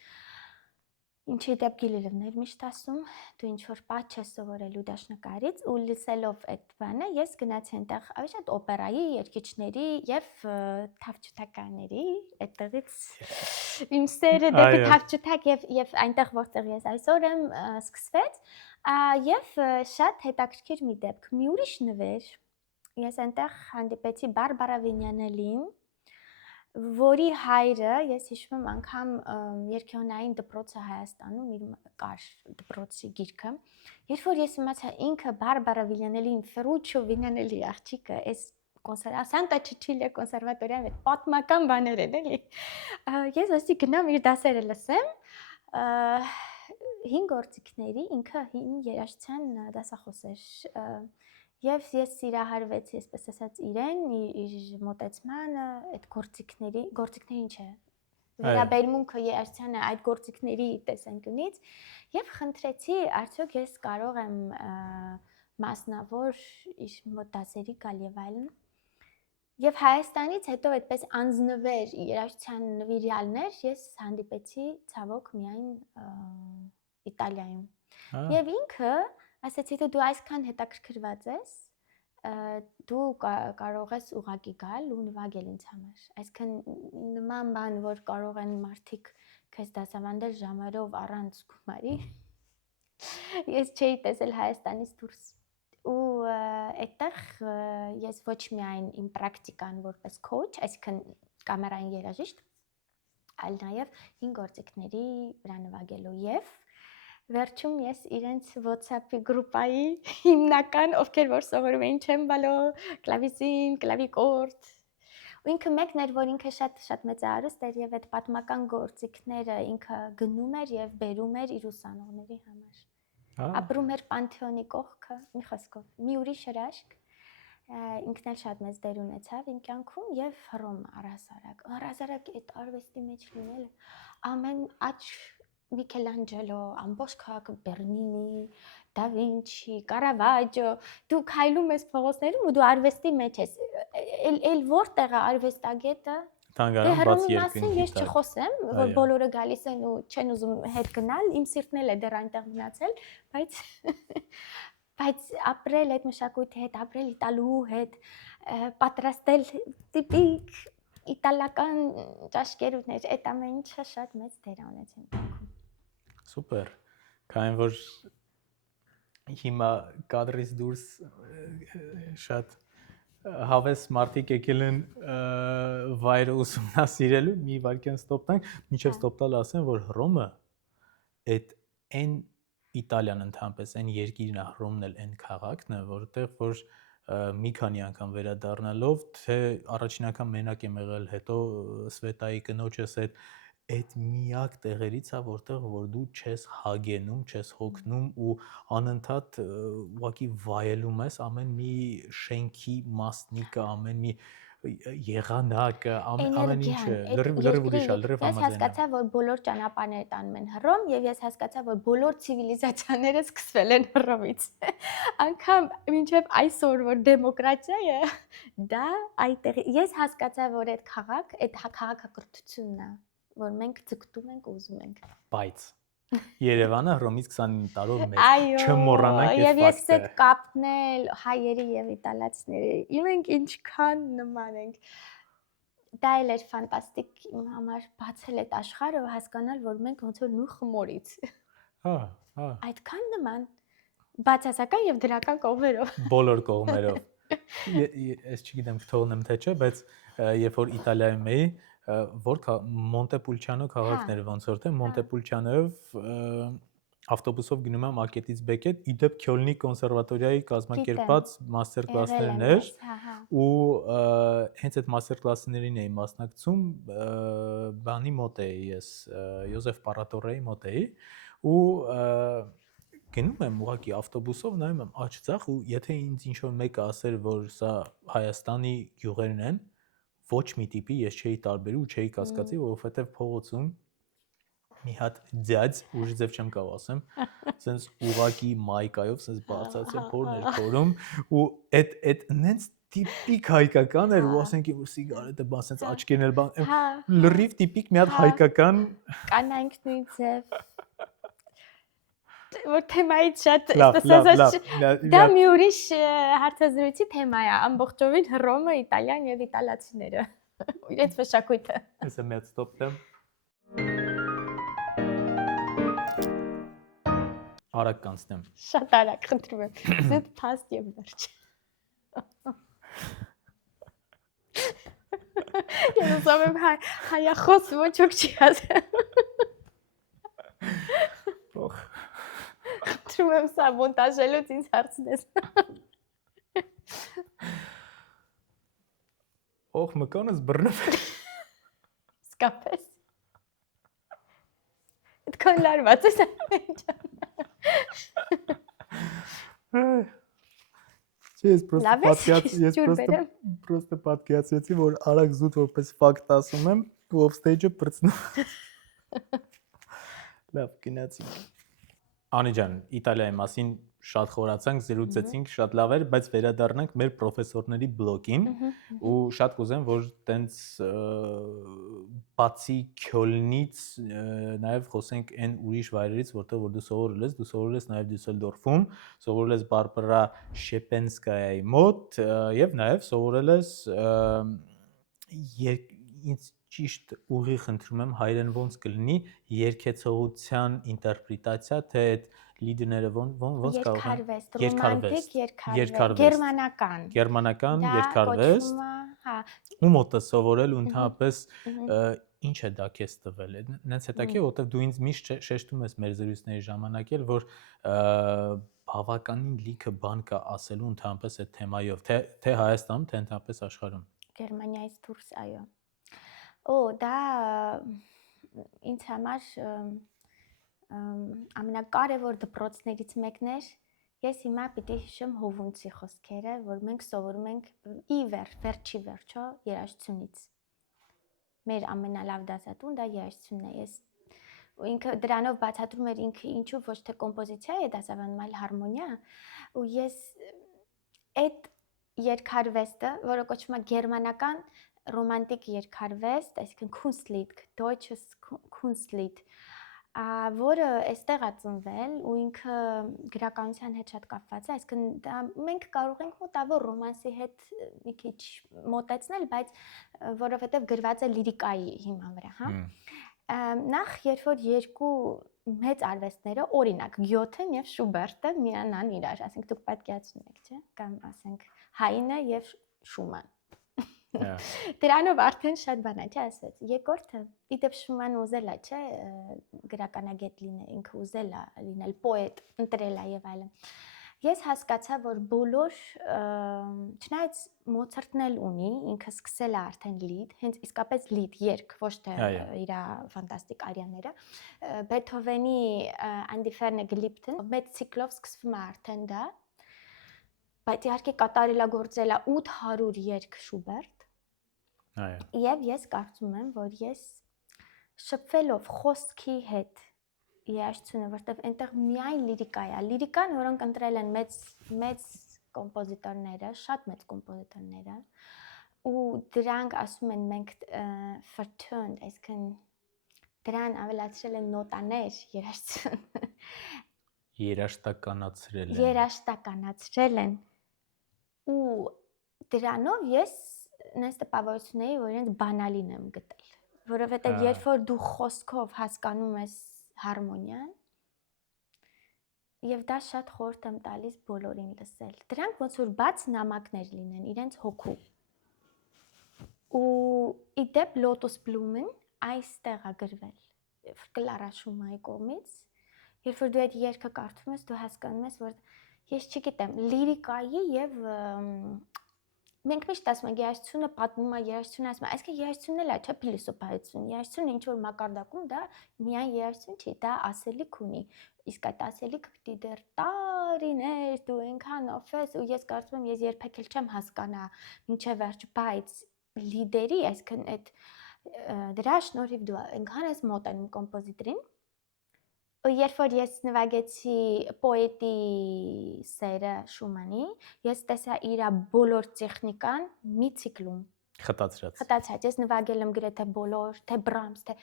ինչի դեպ Գիլիլովներ միշտ ասում, դու ինչ որ պատ չես սովորելու դաշնակարից ու լսելով այդ բանը ես գնացի այնտեղ ավելի շատ օպերայի, երգիչների եւ թավջութականների, այդտեղից իմ սերը դեպի թավջութակ եւ այնտեղ որտեղ ես այսօր եմ սկսվեց եւ շատ հետաքրքիր մի դեպք, մի ուրիշ նվեր, ես այնտեղ հանդիպեցի Բարբարա Վինյանելին, որի հայրը, ես հիշում եմ անգամ երկհոնային դպրոցը Հայաստանում իր կար դպրոցի գիրքը, երբ որ ես իմացա ինքը Բարբարա Վինյանելին, Ֆերուչո Վինյանելի աղջիկը, այս Սանտա Չիչիլիա կոնսերվատորիայում այդ պատմական բաներ են, էլի։ Ես ասի գնամ իր դասերը լսեմ, հին գործիքների ինքը հին երաժշտության դասախոս էր եւ ես սիրահարվեցի, այսպես ասած, իրեն, իր մոտեցմանը, այդ գործիքների ինչ է վերաբերմունքը երաժշտությանը այդ գործիքների տեսանկյունից եւ խնդրեցի, արդյոք ես կարող եմ մասնավոր իր մոտ դասերի գալ եւ այլն։ Եվ Հայաստանից հետո այդպես անձնվեր երաժշտության նվիրյալներ ես հանդիպեցի ցավոք միայն Իտալիայում։ Եվ ինքը ասացի դու այսքան հետաքրքրված ես, դու կարող ես ուղղակի գալ ու նվագել ինձ համար։ Այսինքն նման բան, որ կարող են մարդիկ քեզ դասավանդել ժամերով առանց գումարի, ես չէի տեսել Հայաստանից դուրս։ Ու այդտեղ ես ոչ միայն իմ պրակտիկան որպես coach, այսինքն կամերային երաժիշտ, այլ նաև հին գործիքների վրա նվագելու եւ վերջում ես իրենց WhatsApp-ի գրուպայի հիմնական, ովքեր որ սովորում էին չեմբալո, կլավիսին, կլավիկորդ։ Ու ինքը մեկն էր, որ ինքը շատ մեծ արուստ էր եւ այդ պատմական գործիքները ինքը գնում էր եւ բերում էր իր ուսանողների համար։ Ապրում էր Պանթեոնի կողքը, մի խոսքով, մի ուրիշ հրաշք, ինքն էլ շատ մեծ դեր ունեցավ իմ կյանքում եւ Հռոմ առհասարակ այդ արվեստի մեջ լինելը, ամեն աճ Միքելանջելո, ամբողջ քաղաքը Բեռլինի, Դա Վինչի, Կարավաջո, դու քայլում ես փողոցներում ու դու արվեստի մեջ ես, էլ որտեղ է արվեստագետը Թանգարան բաց երկնքի ես չխոսեմ, որ բոլորը գալիս են ու չեն ուզում հետ գնալ, իմ սիրտն էլ է դեռ այնտեղ մնացել, բայց ապրել այդ մշակույթի հետ, ապրել Իտալու հետ, պատրաստել տիպիկ իտալական ճաշկերուներ, այդ ամեն ինչը շատ մեծ դեր ունեց իմ կյանքում։ Սուպեր, քանի որ հիմա կադրից դուրս շատ հավես մարդիկ եկել են վայրը ուսումնասիրելու, մի վայրկյան ստոպ տանք, մինչև ստոպ տալը ասեմ, որ Հռոմը այդ այն Իտալիան ընդհանրապես այն երկիրն է, Հռոմն էլ այն քաղաքն է, որտեղ որ մի քանի անգամ վերադառնալով, թե առաջին անգամ մենակ եմ եղել, հետո Սվետայի կնոջս այդ միակ տեղերից է, որտեղ որ դու չես հագենում, չես հոգնում ու անընդհատ ուղղակի վայելում ես ամեն մի շենքի մասնիկը, ամեն մի եղանակը, ամեն ինչը, լրիվ ուրիշ է, լրիվ համաձայն եմ։ Ես հասկացա, որ բոլոր ճանապարհները տանում են Հռոմ եւ ես հասկացա, որ բոլոր ցիվիլիզացիաները սկսվել են Հռոմից։ Անկամ մինչև այսօր, որ դեմոկրատիա է, դա այդտեղ ես հասկացա, որ այդ քաղաքակրթությունն է, որ մենք ձգտում ենք ու ուզում ենք։ Բայց Երևանը Հռոմից 29 տարով մեծ, Այո, չմոռանանք եւ ես այդ կապն էլ հայերի եւ իտալացիների, մենք ինչքան նման ենք։ Դա էլ էր ֆանտաստիկ իմ համար բացել այդ աշխարհը ու հասկանալ, որ մենք ոնց որ նույն խմորից։ Այդքան նման բացասական եւ դրական կողմերով։ Բոլոր կողմերով։ Ես չգիտեմ թողնեմ թե չէ, բայց երբ որ Իտալիայում էի, որ Մոնտեպուլչանո քաղաքն էր ոնց որ թե Մոնտեպուլչանոյով ավտոբուսով գնում եմ Ակետից Բեկետ, իդեպ Քյոլնի կոնսերվատորիայի կազմակերպած մաստեր կլասներն էր ու հենց այդ մաստեր կլասներին էի մասնակցում, բանի մոտ էի ես, Յոզեֆ Պարատորեի մոտ էի ու գնում եմ ուղղակի ավտոբուսով, նայում եմ աջ ձախ ու եթե ինձ ինչ-որ մեկը ասեր, որ սա Հայաստանի գյուղերն են, ոչ մի տիպի ես չէի տարբերի ու չէի կասկածի, որովհետև փողոցում մի հատ ձյաձ, ուրիշ ձև չեմ կարող ասեմ, սենց ուղակի մայկայով, սենց բարձրացել փորն էր փորում ու այդ նենց տիպիկ հայկական էր ու ասենք որ սիգարետը բան սենց աչքերն էլ բան լրիվ տիպիկ մի հատ հայկական կանայք նույն ձև որ թեմայից շատ ստացած դա մի ուրիշ հարցազրույցի թեմա է ամբողջովին Հռոմը, Իտալիան եւ իտալացիները իրենց մշակույթը Ես եմ մեծ ստոպ տեմ Արագ կանցնեմ Շատ արագ խնդրում եմ զուտ փաստ եւ վերջ Ես ուզում եմ հայախոս ոչ ոք չի ասել Խնդրում եմ սա մոնտաժելուց ինձ հարցնես Օխ մկանս բռնով Սկապես Այդ Այդքան լարված ես ամեն ջան։ Ես Լավ ես ջուր բերեմ։ просто պատկերացրեցի, որ արագ զուտ որպես ֆակտ ասում եմ, ու off-stage-ը բրցնում։ Լավ, գնացինք։ Անի ջան, Իտալիայի մասին շատ խորացանք, զրուցեցինք, շատ լավ էր, բայց վերադառնանք մեր պրոֆեսորների բլոկին ու շատ կուզեմ, որ տենց բացի Քյոլնից նաև խոսենք այն ուրիշ վայրերից, որտեղ որ դու սովորել ես նաև Դյուսելդորֆում, սովորել ես Բարբարա Շեպենսկայայի մոտ եւ նաև սովորել ես ինձ ճիշտ ուղի խնդրում եմ հայերեն ոնց կլինի երկեցողության ինտերպրետացիա, թե այդ լիդները ոնց կարող են ռոմանտիկ երկարվեստ, գերմանական երկարվեստ, հա, ու մոտ է սովորել ու ընդհանրապես ինչ է դա քեզ տվել։ Նենց հետաքրքիր, որովհետև դու ինձ միշտ շեշտում ես մեր զրույցների ժամանակ էլ, որ բավականին լիքը բան կա ասելու ընդհանրապես այդ թեմայով, թե Հայաստանում, թե ընդհանրապես աշխարհում։ Գերմանիայից դուրս, այո։ Դա ինձ համար ամենակարևոր դպրոցներից մեկն էր։ Ես հիմա պիտի հիշեմ Հովունցի խոսքերը, որ մենք սովորում ենք վերջի վերջո երաժշտությունից։ Մեր ամենալավ դասատուն դա երաժշտությունն է։ Ես ինքը դրանով բացատրում էր ինքը ինչու ոչ թե կոմպոզիցիա է դասավանդում, այլ հարմոնիա, ու ես այդ երկարվեստը, որը կոչվում է գերմանական ռոմանտիկ երկարվեստ, այսինքն Kunstlied, Deutsches Kunstlied, որը այստեղ է ծնվել ու ինքը գրականության հետ շատ կապված է, այսինքն մենք կարող ենք մոտավոր ռոմանսի հետ մի քիչ մոտեցնել, բայց որովհետև գրված է լիրիկայի հիման վրա, հա։ Նախ երբ որ երկու մեծ արվեստները, օրինակ Գյոթեն եւ Շուբերտը միանան իրար, ասենք դուք պատկերացնում եք, չէ՞, կամ ասենք Հայնը եւ Շուման։ Դրանով արդեն շատ բան է, չէ՞, ասած։ Երկրորդը, իդեպ Շուման ուզել է, չէ, գրականագետ լինել, ինքը ուզել է լինել պոետ, ընտրել է եւ այլն։ Ես հասկացա, որ բոլոր, չնայած Մոցարտն էլ ունի, ինքը սկսել է արդեն լիդ, հենց իսկապես լիդ երգ, ոչ թե իր ֆանտաստիկ արիաները, Բեթհովենի Անդիֆերնե Գլիպտն, մեծ ցիկլով սկսվում է արդեն դա, բայց իհարկե կատարելագործել է 800 երգ Շուբերտ, եւ ես կարծում եմ, որ ես շփվելով խոսքի հետ երաժշտությունը, որտեղ այնտեղ միայն լիրիկա է, լիրիկան, որոնք ընտրել են մեծ կոմպոզիտորները, շատ մեծ կոմպոզիտորները, ու դրանք ասում են մենք vertont, այսինքն դրան ավելացրել են նոտաներ երաժշտականացրել են, ու դրանով ես նենց տպավորություն էի, որ իրենց բանալին եմ գտել, որովհետև երբ որ դու խոսքով հասկանում ես հարմոնիան, եւ դա շատ խորհուրդ եմ տալիս բոլորին լսել։ Դրանք ոնց որ բաց նամակներ լինեն իրենց հոգու։ Ու իդեպ Lotus Bloom-ն այստեղ է գրվել Կլարա Շումայի կողմից, երբ որ դու այդ երգը կարդում ես, դու հասկանում ես, որ ես չգիտեմ, լիրիկայի եւ մենք միշտ ասում ենք երաժշտությունը պատմում է, երաժշտությունը ասում է, այսինքն երաժշտությունն էլ է, չէ՞, փիլիսոփայություն։ Երաժշտությունը ինչ որ մակարդակում դա միայն երաժշտություն չի, դա ասելիք ունի։ Իսկ այդ ասելիքը պիտի դեռ տարիներ դու այնքան օֆես, ու ես կարծում եմ, ես երբեք էլ չեմ հասկանա ինչե վերջ, բայց լիդերի, այսինքն այդ դրա շնորհիվ դու այնքան ես մոտենում կոմպոզիտորին, երբ որ ես նվագեցի պոետի սերը Շումանի, ես տեսա իր բոլոր տեխնիկան մի ցիկլում խտացած, ես նվագել եմ գրեթե բոլոր, թե Բրամս, թե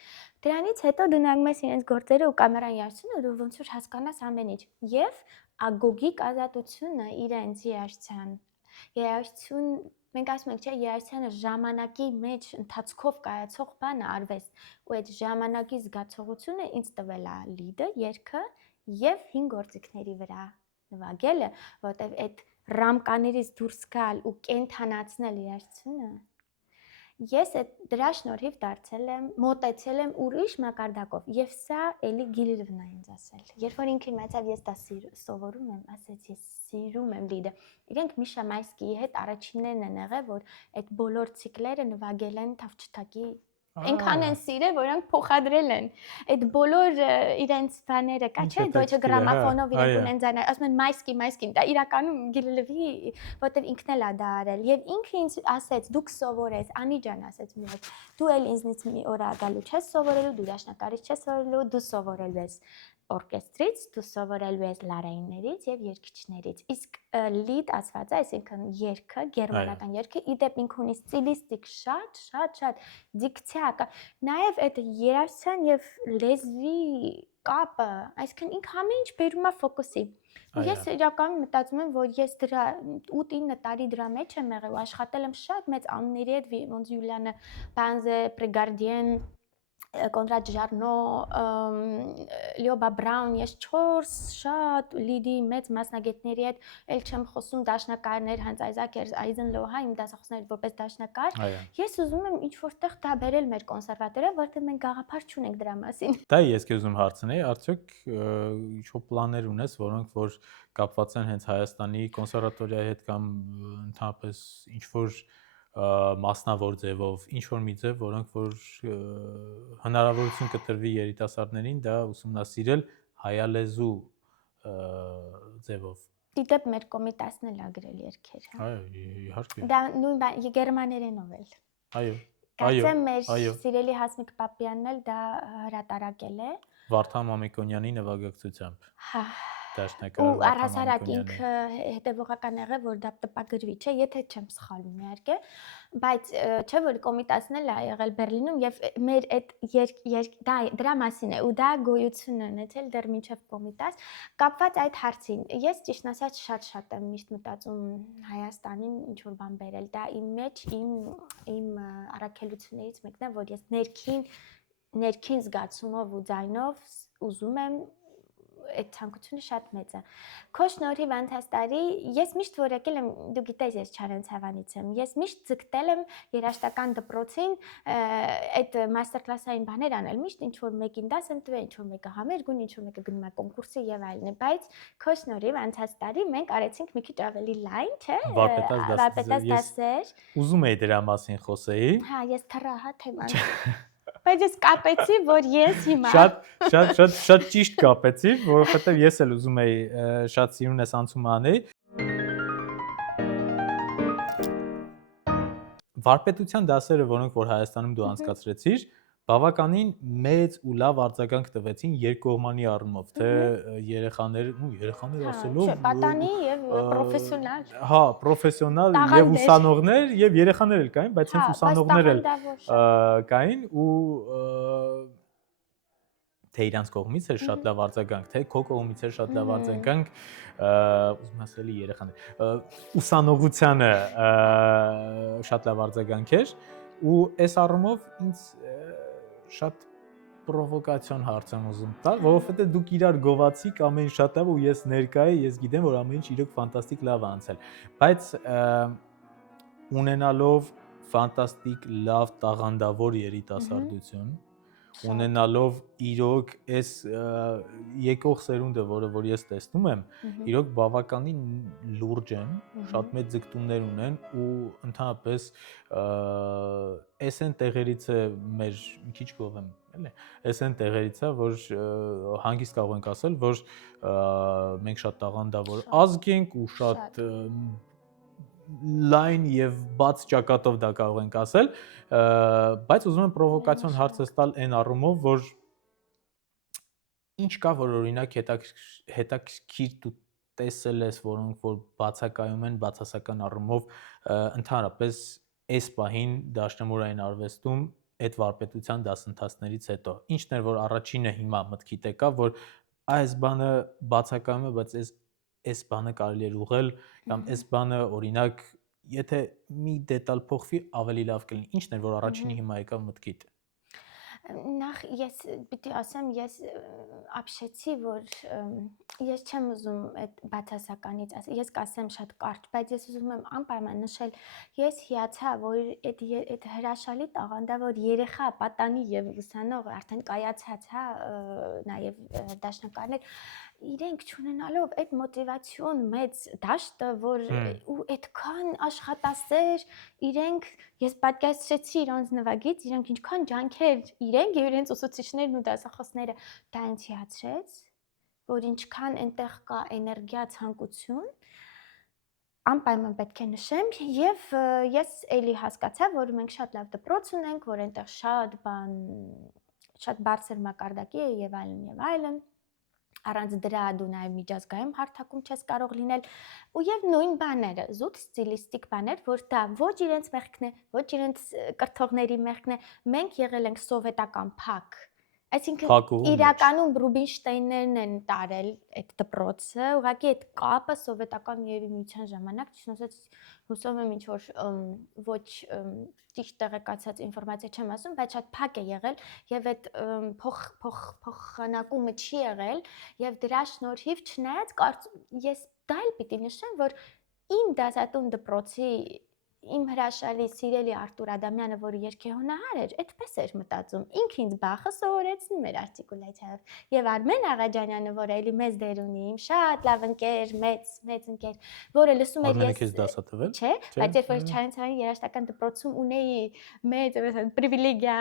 դրանից հետո դու նայում ես իրենց գործերը ու կամերան երաժշտությունը, դու ոնց որ հասկանաս ամեն ինչ, եւ ագոգիկ ազատությունը իրենց երաժշտություն, մենք ասում ենք, չէ, երաժշտությունը ժամանակի մեջ ընթացքով կայացող բան է, արվեստ, ու այդ ժամանակի զգացողությունը ինձ տվել է լիդը, երգը եւ 5 գործիքների վրա նվագելը, որտեւ այդ ռամկաներից դուրս գալ ու կենթանացնել երաժշտությունը, ես դրա շնորհիվ մոտեցել եմ ուրիշ մակարդակով, եւ սա էլի Գիլիլևն է ինձ ասել, երբ որ ինքը իմացավ ես դա սովորում եմ, ասեց ես սիրում եմ լիդը, իրենք Միշա Մայսկիի հետ առաջիններն են եղել, որ այդ բոլոր ցիկլերը նվագել են Թավչտակի Այնքան են սիրել, որ նրանք փոխադրել են։ Այդ բոլոր իրենց բաները, կա չէ, Deutsche Grammophonով իրենք ունեն ձայներ, ասում են մայսկին, դա իրականում գիլլվի, որտեղ ինքն էլ է դա արել։ Եվ ինքը ինձ ասեց, դուք սովորես, Անի ջան ասեց մի օր, դու էլ ինձնից մի օր գալու չես սովորելու, դու դաշնակարից չես սովորելու, դու սովորելու ես օրկեստրից, դու սովորելու ես լարայիններից եւ երգիչներից։ Իսկ լիդ ասվածը, այսինքն երգը, գերմանական երգը, իդեպ ինքն ունի ստիլիստիկ շատ դիկցիա կա։ Նաեւ այդ երաժշտության եւ լեզվի կապը, այսինքն ինքը ամեն ինչ բերում է ֆոկուսի։ Ու ես իրականում մտածում եմ, որ ես դրա 8-9 տարի դրա մեջ եմ եղել, աշխատել եմ շատ մեծ անունների հետ, ոնց Յուլիանը Բանզե, Պրեգարդիեն, Կոնրադ Ժարնո, Լիոբա Բրաուն, ես 4 շատ լիդի մեծ մասնագետների հետ էլ չեմ խոսում դաշնակարներ, հենց Այզակ Այզենլոհա, իմ դասախոսներ որպես դաշնակար։ Ես ուզում եմ ինչ որտեղ դա բերել մեր կոնսերվատորիա, որտեղ մենք գաղափար չունենք դրա մասին։ Դա ես քեզ ուզում հարցնեի, արդյոք ինչ-որ պլաններ ունես, որոնք որ կապված են հենց Հայաստանի կոնսերվատորիայի հետ կամ ընդհանրապես ինչ-որ մասնավոր ձևով, ինչ-որ մի ձև, որոնք որ հնարավորություն կտրվի երիտասարդներին դա ուսումնասիրել հայալեզու ձևով։ Դիտեպ մեր կոմիտասն էլ ա գրել երգեր, հա։ Այո, իհարկե։ Դա նույն բան գերմաներենով էլ։ Այո։ Կարծեմ մեր սիրելի Հասմիկ Պապյանն էլ դա հրատարակել է։ Վարդան Մամիկոնյանի նվագակցությամբ։ Հա։ Դաշնակար ու առհասարակ ինքը հետևողական եղել, որ դա տպագրվի, չէ, եթե չեմ սխալվում իհարկե, բայց չէ որ կոմիտասն էլ ա եղել Բերլինում եւ մեր այդ դրա մասին է ու դա գոյություն ունեցել դեռ մինչեւ կոմիտաս կապված այդ հարցին։ Ես ճիշտ ասած շատ եմ միշտ մտածում Հայաստանին ինչ որ բան բերել, դա իմ մեջ իմ առաքելություններից մեկն է, որ ես ներքին զգացումով ու ձայնով ուզում եմ այդ ցանկությունը շատ մեծ է։ Քո շնորհիվ անցած տարի ես միշտ որ եկել եմ, դու գիտես ես Չարենցավանից եմ, ես միշտ ձգտել եմ երաժշտական դպրոցին այդ մաստեր կլասային բաներ անել, միշտ ինչ որ մեկին դաս եմ տվել, ինչ որ մեկը համերգ ունի, ինչ որ մեկը գնում է կոնկուրսի եւ այլն, բայց քո շնորհիվ անցած տարի մենք արեցինք մի քիչ ավելի լայն, չէ՞, վարպետաց դասեր։ Ուզում էի դրա մասին խոսեի։ Հա, ես թռա հա թեման։ Բայց ես կապեցի, որ ես հիմա շատ ճիշտ կապեցի, որովհետև ես էլ ուզում էի շատ սիրուն ես անցում անեի։ Վարպետության դասերը, որոնք որ Հայաստանում դու անցկացրեցիր, բավականին մեծ ու լավ արձագանք տվեցին երկկողմանի առումով, թե երեխաներ ասելով, չէ, պատանի եւ պրոֆեսիոնալ։ Հա, պրոֆեսիոնալ եւ ուսանողներ եւ երեխաներ էլ կային, բայց հենց ուսանողներ էլ կային ու թե իրանց կողմից էր շատ լավ արձագանք, թե քո կողմից էր շատ լավ արձագանք, ուզում ասելի երեխաներ, ուսանողությանը շատ լավ արձագանք էր ու այս առումով ինձ շատ պրովոկացիոն հարց եմ ուզում տալ, որովհետև դուք իրար գովացիք ամեն շատ լավ ու ես ներկա եմ, ես գիտեմ, որ ամեն ինչ իրոք ֆանտաստիկ լավ է անցել, բայց ունենալով ֆանտաստիկ լավ տաղանդավոր երիտասարդություն, ունենալով իրոք այս եկող սերունդը, որը որ ես տեսնում եմ, իրոք բավականին լուրջ են, շատ մեծ ձգտումներ ունեն ու ընդհանրապես այս են տեղերից է մեր մի քիչ գովեմ, էլի, այս են տեղերից է, որ հանգիստ կարող ենք ասել, որ մենք շատ տաղանդավոր ազգ ենք ու շատ լայն եւ բաց ճակատով դա կարող ենք ասել, բայց ուզում եմ պրովոկացիոն հարցը տալ այն առումով, որ ինչ կա, որ օրինակ հետաքրքիր դու տեսել ես, որոնք որ բացակայում են բացասական առումով ընդհանրապես այս պահին դաշնամուրային արվեստում այդ վարպետության դասընթացներից հետո ինչն էր որ առաջինը հիմա մտքիդ եկա, որ այս բանը բացակայում է, բայց այս բանը կարելի է ուղղել կամ այս բանը օրինակ եթե մի դետալ փոխվի ավելի լավ կլինի, ինչն էր որ առաջինի հիմա եկավ մտքիդ։ Նախ ես պիտի ասեմ, ես ապշեցի, որ ես չեմ ուզում այդ բացասականից ասել, ես կասեմ շատ կարճ, բայց ես ուզում եմ անպայման նշել, ես հիացա, որ այդ հրաշալի տաղանդավոր երեխա, պատանի եւ ուսանող արդեն կայացած, հա, նաեւ դաշնակարներ, իրենք չունենալով այդ մոտիվացիոն մեծ դաշտը, որ ու այդքան աշխատասեր, իրենք ես պատկերացրեցի իրանց նվագից, իրենք ինչքան ջանքեր իրենք եւ իրենց ուսուցիչներն ու դասախոսները դա ինձ հիացրեց, որ ինչքան այնտեղ կա էներգիա, ցանկություն, անպայման պետք է նշեմ եւ ես էլի հասկացա, որ մենք շատ լավ դպրոց ունենք, որ այնտեղ շատ բարձր մակարդակի է եւ այլն, առանց դրա դու նաեւ միջազգային հարթակում չես կարող լինել ու եւ նույն բաները, զուտ ստիլիստիկ բաներ, որ դա ոչ իրենց մեղքն է, ոչ իրենց կրթողների մեղքն է, մենք եղել ենք սովետական փակ Այսինքն իրականում Ռուբինշտեյներն են տարել այդ դպրոցը, ուղղակի այդ կապը սովետական միության ժամանակ, ճիշտ ասած, հուսով եմ ինչ որ ոչ ճիշտ տեղեկացած ինֆորմացիա չեմ ասում, բայց շատ փակ է եղել եւ այդ փոխանակումը չի եղել եւ դրա շնորհիվ չնայած ես դա էլ պիտի նշեմ, որ իմ դասատուն դպրոցի իմ հրաշալի սիրելի Արտուր Ադամյանը, որը երգեհոնահար էր, այդպես էր մտածում։ Ինքը ինձ բախը սովորեցնում էր արտիկուլյացիայով։ Եվ Արմեն Աղաջանյանը, որը էլի մեծ դեր ունի, իմ շատ լավ ընկեր, մեծ ընկեր, որը լսում էր ես քեզ դասատվել։ Չէ, բայց երբ որ Չարենցյանի երաժշտական դպրոցում ունեի մեծ պրիվիլեգիա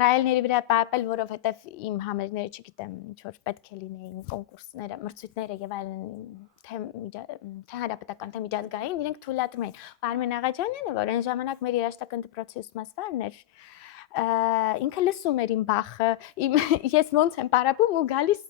ռայելների վրա պապել, որովհետև իմ համերգները, չգիտեմ, ինչ որ պետք է լինեին կոնկուրսները, մրցույթները եւ այլն, թե հանրապետական, թե միջազգային, իրենք թույլատրում էին։ Արմեն Աղաջանյանը, որ այն ժամանակ մեր երաժշտական դպրոցի ուսմասվարն էր, ինքը լսում էր իմ բախը, ես ոնց եմ պարապում ու գալիս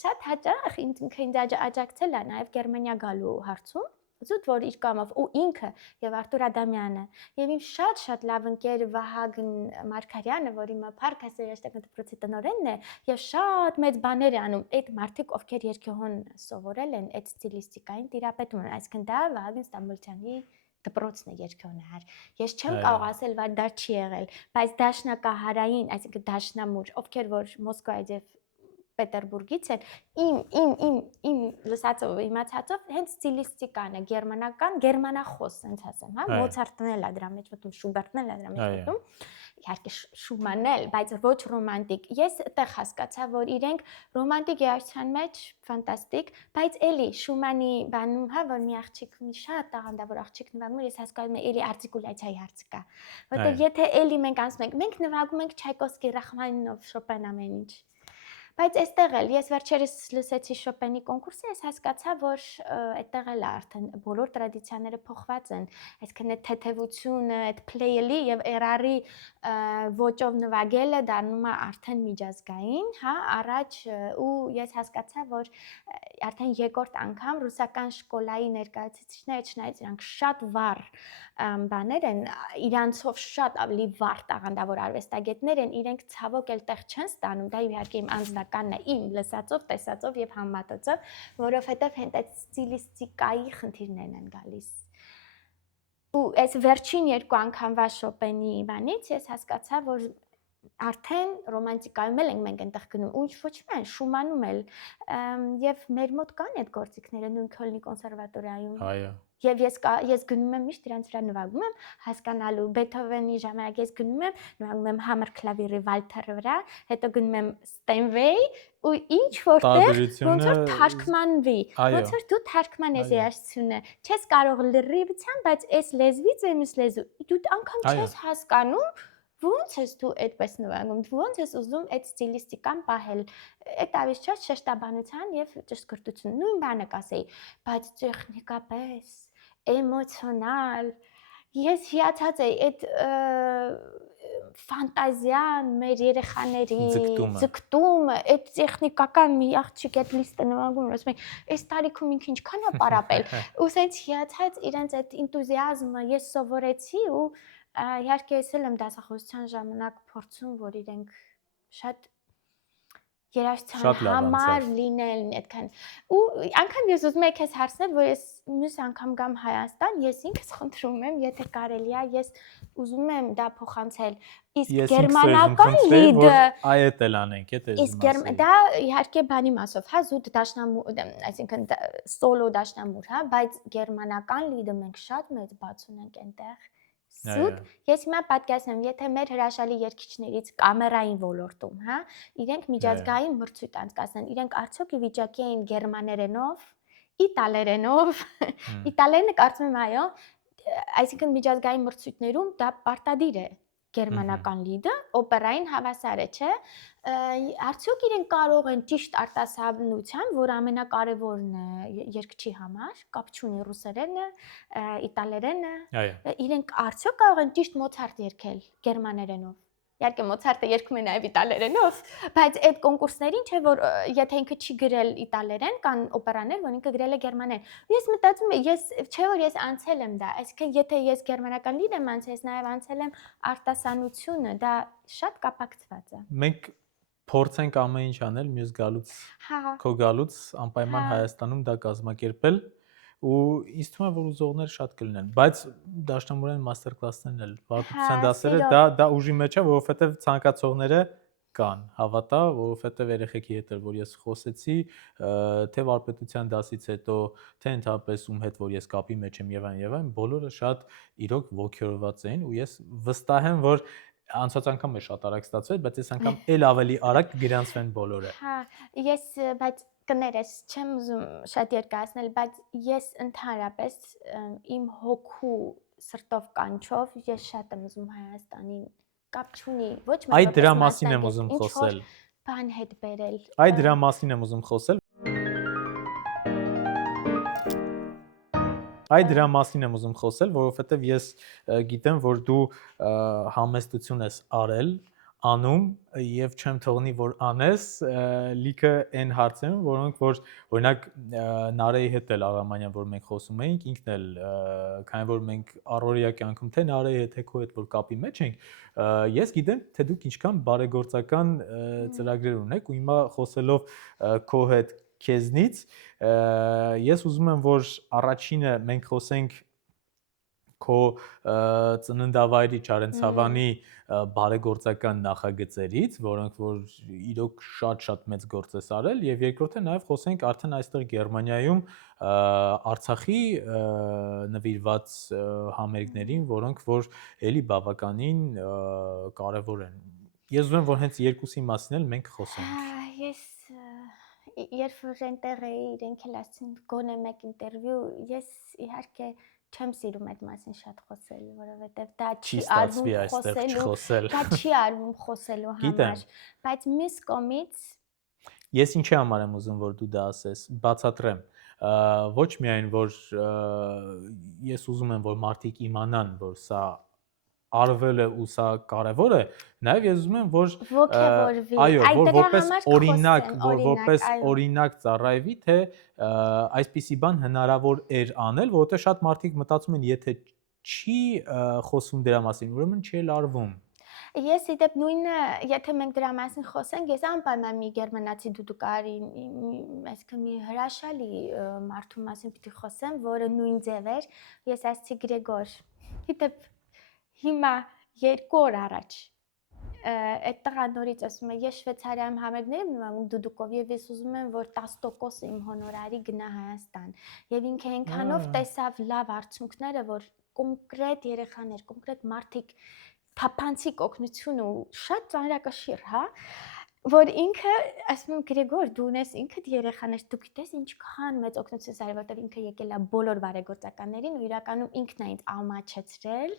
շատ հաճախ ինքը ինձ աջակցել է նաև Գերմանիա գալու հարցում, զուտ որ իր կամով ու ինքը եւ Արտուր Ադամյանը եւ իմ շատ լավ ընկեր Վահագն Մարգարյանը, որ իմը Փարքասի երաժշտական դպրոցի տնօրենն է եւ շատ մեծ բաներ է անում այդ մարդիկ, ովքեր երգեհոն սովորել են այդ ստիլիստիկային տիրապետում են, այսինքն դա Վահագն Ստամբոլցյանի դպրոցն է երգեհոնահար։ Ես չեմ կարող ասել, որ դա չի եղել, բայց դաշնակահարային, այսինքն դաշնամուր, ովքեր որ Մոսկվայից եւ Պետերբուրգից են, իմ լսածով, իմացածով, հենց ստիլիստիկան է, գերմանախոս, հենց ասեմ, հա, Մոցարտն էլ է դրա մեջ մտնում, Շուբերտն էլ է դրա մեջ մտնում, իհարկե Շումանն էլ, բայց ոչ ռոմանտիկ։ Ես այդտեղ հասկացա, որ իրենք ռոմանտիկ երաժշտության մեջ ֆանտաստիկ, բայց էլի Շումանի բանում, հա, որ մի աղջիկ, մի շատ տաղանդավոր աղջիկ նվագում է, ես հասկանում եմ, էլի արտիկուլյացիայի հարցը կա։ Որտեղ եթե էլի մենք ասում ենք նվագում ենք Չայկովսկի, Ռախմանինով, Շոպեն ամեն ինչ։ Բայց այստեղ էլ ես վերջերս լսեցի Շոպենի կոնկուրսը, ես հասկացա, որ այդտեղ էլ արդեն բոլոր տրադիցիաները փոխված են, այսինքն այդ թեթևությունը, այդ play-ելի եւ error-ի ոճով նվագելը դառնում է արդեն միջազգային, հա, առաջ ու ես հասկացա, որ արդեն երկրորդ անգամ ռուսական շկոլայի ներկայացուցիչները, չնայած իրանք շատ վառ բաներ են, իրանցով շատ ավելի վառ տաղանդավոր արվեստագետներ են, իրենք ցավոք էլ տեղ չեն ստանում, դա իհարկե իմ անձնականն է, իմ լսածով, տեսածով եւ համեմատածով, որովհետեւ հենց այդ ստիլիստիկայի խնդիրներն են գալիս։ Ու այս վերջին երկու անգամվա Շոպենի բանից ես հասկացա, որ արդեն ռոմանտիկայում էլ ենք մենք այնտեղ գնում, ու ոչ միայն Շումանում էլ, եւ մեր մոտ կան այդ գործիքները նույն Քոլնի կոնսերվատորիայում։ Այո։ Եվ ես գնում եմ միշտ դրանց վրա նվագում եմ, հասկանալու Բեթհովենի ժամանակ ես գնում եմ, նվագում եմ համր քլավիրի Վալթերի վրա, հետո գնում եմ Ստենվեյ ու ինչ որտեղ ոնց որ թարգմանվի, ոնց որ դու թարգմանես երաժշտությունը, չես կարող լրիվությամբ, բայց այս լեզվից եմ այս լեզու, դու անգամ չես հասկանում ոնց ես դու այդպես նվագում, ոնց ես ուզում այդ ստիլիստիկան պահել, այդ ավիշ շեշտաբանության եւ ճշգրտություն, նույն բանը կասեի, բայց տեխնիկապես, էմոցիոնալ, ես հիացած էի այդ ֆանտազիան մեր երեխաների ձգտումը, այդ տեխնիկական մի աղջիկ այդ լիստը նվագում, ասում եմ, այս տարիքում ինքը ինչքան է պարապել, ու ասենց հիացած իրենց այդ ինտուզիազմը ես սովորեցի ու իհարկե ես էլ եմ դասախոսության ժամանակ փորձում, որ իրենք շատ երաժշտության համար լինեն այդքան ու անգամ ես ուզում եմ քեզ հարցնել, որ ես մյուս անգամ գամ Հայաստան, ես ինքս խնդրում եմ, եթե կարելի է, ես ուզում եմ դա փոխանցել, իսկ գերմանական լիդը այդ էլ անենք, եթե իսկ դա իհարկե բանի մասով, հա, զուտ դաշնամուր, այսինքն սոլո դաշնամուր, հա, բայց գերմանական լիդը մենք շատ մեծ բաց ունենք այնտեղ Սուտ, ես հիմա պատկասեմ, եթե մեր հրաշալի երգիչներից կամերային ոլորտում, հա, իրենք միջազգային մրցույթ անցկացնեն, իրենք արդյոք ի վիճակի են գերմաներենով, իտալերենով, իտալերենը կարծում եմ այո, այսինքն միջազգային մրցույթներում դա պարտադիր է գերմանական լիդը, օպերային հավասար է, չէ՞։ Արդյոք իրենք կարող են ճիշտ արտասանության, որ ամենակարևորն է երգչի համար, կապ չունի ռուսերենը, իտալերենը, իրենք արդյոք կարող են ճիշտ Մոցարտ երգել գերմաներենով։ Իհարկե Մոցարտը երգում է նաև իտալերենով, բայց այդ կոնկուրսներին չէ որ եթե ինքը չի գրել իտալերեն, կան օպերաներ, որ ինքը գրել է գերմաներեն։ Ես մտածում եմ, չէ որ ես անցել եմ դա, այսինքն եթե ես գերմանական լիդ եմ անցել, ես նաև անցել եմ արտասանությունը, դա շատ կապակցված է։ Մենք փորձենք ամեն ինչ անել մյուս գալուց, քո գալուց անպայման Հայաստանում դա կազմակերպել ու ինձ թվում է որ ուզողներ շատ կլինեն, բայց դաշնամուրային մաստեր կլասներն էլ վարպետության դասերը դա ուժի մեջ է, որովհետև ցանկացողները կան, հավատա, որովհետև երեխեքի հետ որ ես խոսեցի, թե վարպետության դասից հետո, թե ընդհանրապես ում հետ որ ես կապի մեջ եմ եւ այն, բոլորը շատ իրոք ոգեորված էին ու ես վստահ եմ, որ անցած անգամ է շատ արագ ստացվել, բայց այս անգամ էլ ավելի արագ կգրանցվեն բոլորը։ Հա, ես բայց կներես, չեմ ուզում շատ երկարացնել, բայց ես ընդհանրապես իմ հոգու սրտով կանչով ես շատ եմ ուզում Հայաստանին կապ չունի, ոչ միայն Այդ դրա մասին եմ ուզում խոսել։ Բան հետ բերել։ Այդ դրա մասին եմ ուզում խոսել։ Այդ դրա մասին եմ ուզում խոսել, որովհետև ես գիտեմ, որ դու համեստություն ես արել, անում եւ չեմ թողնի որ անես լիքը այն հարցերում, որոնք որ օրինակ Նարեի հետ էլ Արամանյան որ մենք խոսում էինք, ինքն էլ քանի որ մենք առօրյա կյանքում թե Նարեի հետ թե քո հետ որ կապի մեջ ենք, ես գիտեմ թե դուք ինչքան բարեգործական ծրագրեր ունեք ու հիմա խոսելով քո հետ քեզնից ես ուզում եմ որ առաջինը մենք խոսենք քո ծննդավայրի Չարենցավանի բարեգործական նախագծերից, որոնք որ իրոք շատ մեծ գործ ես արել եւ երկրորդը նաեւ խոսենք արդեն այստեղ Գերմանիայում Արցախի նվիրված համերգներին, որոնք որ էլի բավականին կարեւոր են։ Ես ուզում եմ որ հենց երկուսի մասին էլ մենք խոսենք։ Ես երբ որ այնտեղ էի իրենք էլ ասին գոնե մեկ ինտերվյու, ես իհարկե չեմ սիրում այդ մասին շատ խոսել, որովհետև դա չի արվում խոսելու, դա չի արվում խոսելու համար, բայց մյուս կողմից ես ինչի համար եմ ուզում որ դու դա ասես, բացատրեմ, ոչ միայն որ ես ուզում եմ որ մարդիկ իմանան, որ սա արվել է ու սա կարևոր է, նաև ես ուզում եմ որ այո, որ որպես օրինակ ծառայվի, թե այսպիսի բան հնարավոր էր անել, որովհետև շատ մարդիկ մտածում են, եթե չի խոսում դրա մասին, ուրեմն չի էլ արվում։ Ես իդեպ նույնը, եթե մենք դրա մասին խոսենք, ես անպայման մի գերմանացի դուդուկարի, այսինքն մի հրաշալի մարդու մասին պիտի խոսեմ, որը նույն ձև էր, ես ասացի Գրեգոր, իդեպ հիմա 2 օր առաջ այդ տղան նորից ասում է ես Շվեյցարիայում համերգներ եմ նվագում դուդուկով եւ ես ուզում եմ որ 10% իմ հոնորարի գնա Հայաստան եւ ինքը այնքանով տեսավ լավ արդյունքները որ կոնկրետ երեխաներ, կոնկրետ մարդիկ թափանցիկ օգնություն ու շատ ծանրակշիռ, հա, որ ինքը ասում եմ Գրեգոր, դու ունես ինքդ երեխաներ, դու գիտես ինչքան մեծ օգնություն արել, որտեղ ինքը եկել է բոլոր բարեգործականներին ու իրականում ինքն է ինձ ամաչեցրել,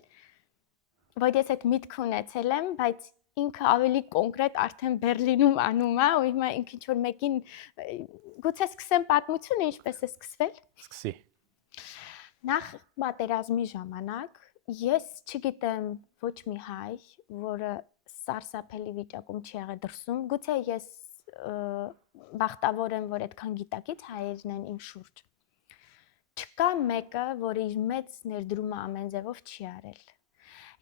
որ ես այդ միտք ունեցել եմ, բայց ինքը ավելի կոնկրետ արդեն Բերլինում անում է ու հիմա ինքը ինչ որ մեկին գուցե սկսեմ պատմությունը ինչպես է սկսվել։ Սկսի։ Նախ պատերազմի ժամանակ ես չգիտեմ ոչ մի հայ, որը սարսափելի վիճակում չի եղել դրսում, գուցե ես բախտավոր եմ, որ այդքան գիտակից հայերն են իմ շուրջ։ Չկա մեկը, որ իր մեծ ներդրումը ամեն ձևով չի արել։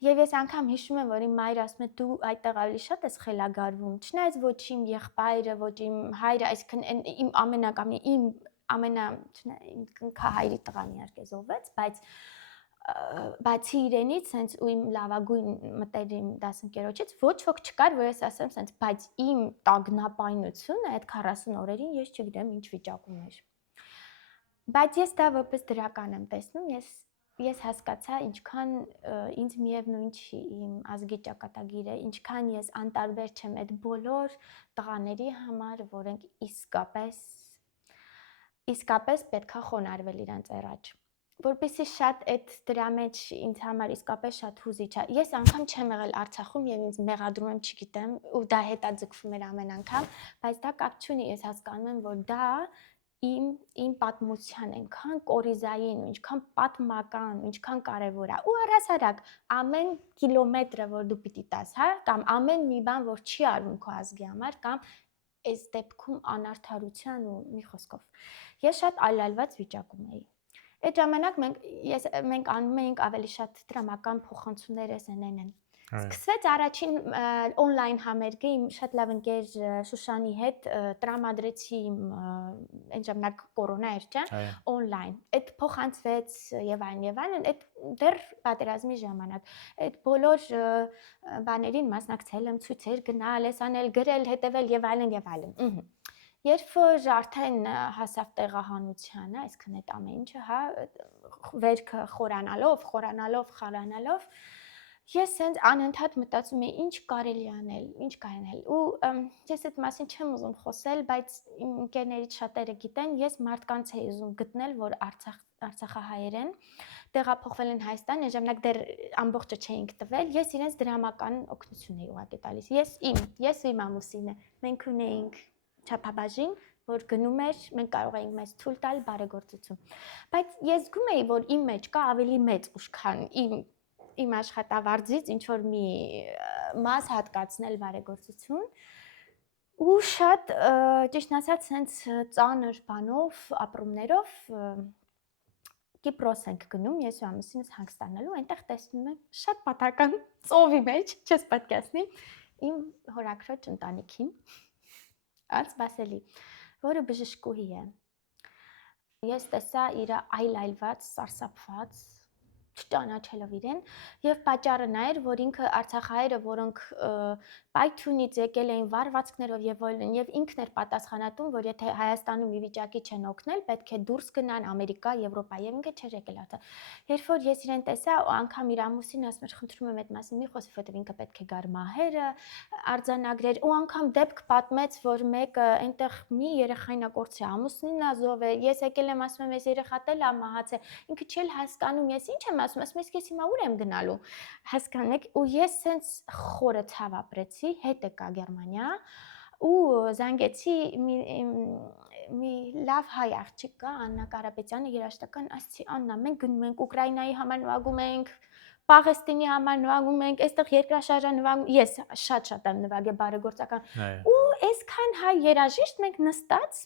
Եվ ես անգամ հիշում եմ, որ իմ մայրը ասում է դու այդտեղ ավելի շատ ես խելագարվում, չնայած ոչ իմ եղբայրը, ոչ իմ հայրը, այսինքն իմ ամենակամի, իմ կնքահայրի տղան իհարկե զոհվեց, բայց բացի իրենից, սենց ու իմ լավագույն մտերիմ դասընկերոջից ոչ ոք չկար, որ ես ասեմ սենց, բայց իմ տագնապայնությունը այդ 40 օրերին ես չգիտեմ ինչ վիճակում էր։ Բայց ես դա որպես դրական եմ տեսնում, ես ես հասկացա ինչքան ինձ միևնույն չի իմ ազգի ճակատագիրը, ինչքան ես անտարբեր չեմ այդ բոլոր տղաների համար, որոնք իսկապես պետքա խոնարհվել իրանց առաջ։ Որպեսզի շատ այդ դրա մեջ ինձ համար իսկապես շատ հուզիչ է։ Ես անգամ չեմ եղել Արցախում եւ ինձ մեղադրում եմ, չգիտեմ, ու դա հետաձգվում էր ամեն անգամ, բայց դա կապ չունի, ես հասկանում եմ, որ դա իմ պատմության այնքան կորիզային, ինչքան պատմական, ինչքան կարևոր է։ Ու առհասարակ ամեն կիլոմետրը, որ դու պիտի տաս, հա, կամ ամեն մի բան, որ չի արվում քո ազգի համար, կամ այս դեպքում անարդարության ու մի խոսքով։ Ես շատ այլայլված վիճակում էի։ Այդ ժամանակ մենք անում էինք ավելի շատ դրամական փոխանցումներ SNN-ն։ Սկսվեց առաջին on-line համերգը իմ շատ լավ ընկեր Շուշանի հետ տրամադրեցի այն ժամանակ կորոնա էր, չէ՞, on-line։ Այդ փոխանցվեց եւ այլն, այդ դեռ պատերազմի ժամանակ։ Այդ բոլոր բաներին մասնակցել եմ, ցույցեր գնալ, аնել, գրել, հետևել եւ այլն։ Երբ որ արդեն հասավ տեղահանությանը, այսինքն այդ ամեն ինչը, հա, վերքը խորանալով, ես հենց անընդհատ մտածում էի ինչ կարելի անել, ու ես այդ մասին չեմ ուզում խոսել, բայց իմ ընկերներից շատերը գիտեն, ես մարդկանց էի ուզում գտնել, որ արցախահայեր են, տեղափոխվել են Հայաստան, այն ժամանակ դեռ ամբողջը չէինք տվել, ես իրենց դրամական օգնություն էի ուղղակի տալիս, ես իմ ամուսինը, մենք ունեինք չափաբաժին, որ գնում էր, մենք կարող էինք մեզ թույլ տալ բարեգործություն, բայց ես զգում էի, որ իմ մեջ կա ավելի մեծ ուժ, քան իմ աշխատավարձից ինչ որ մի մաս հատկացնել բարեգործություն, ու շատ ճիշտ ասած հենց ծանր բանով, ապրումներով Կիպրոս ենք գնում, ես ու ամուսինս հանգստանալու, այնտեղ տեսնում եմ շատ պատահական ծովի մեջ, չես պատկերացնի, իմ հորաքրոջ ընտանիքին, անսպասելի, որը բժշկուհի է։ Ես տեսա իր այլայլված, սարսափված, չճանաչելով իրեն, եւ պատճառը նա էր, որ ինքը արցախահայերը, որոնք պայթյունից եկել էին վարվածքներով եւ այլն, եւ ինքն էր պատասխանատուն, որ եթե Հայաստանում մի վիճակի չեն օգնել, պետք է դուրս գնան Ամերիկա, Եվրոպա, եւ ինքը չէր եկել արդեն։ Երբ որ ես իրեն տեսա, անգամ իր ամուսինը ասում էր, խնդրում եմ այդ մասին մի խոսի, որովհետեւ ինքը պետք է գար մահերը արձանագրեր, ու անգամ դեպք պատմեց, որ մեկը այնտեղ մի երեխայինա կորցրի, ամուսինն ազով է, ես եկել եմ ասում եմ, ես երեխատել ա մահացել, ինքը չէր հասկանում, ես ինչ եմ ասում ես հիմա ուր եմ գնալու, հասկանեք, ու ես սենց խորը ցավ ապրեցի, հետ եկա Գերմանիա, ու զանգեցի մի լավ հայ աղջիկ կա, Աննա Կարապետյանը, երաժշտական, ասեցի Աննա, մենք գնում ենք Ուկրաինայի համար նվագում ենք, Պաղեստինի համար նվագում ենք, այստեղ երկրաշարժը նվագում, ես շատ եմ նվագել բարեգործական, ու այսքան հայ երաժիշտ մենք նստած,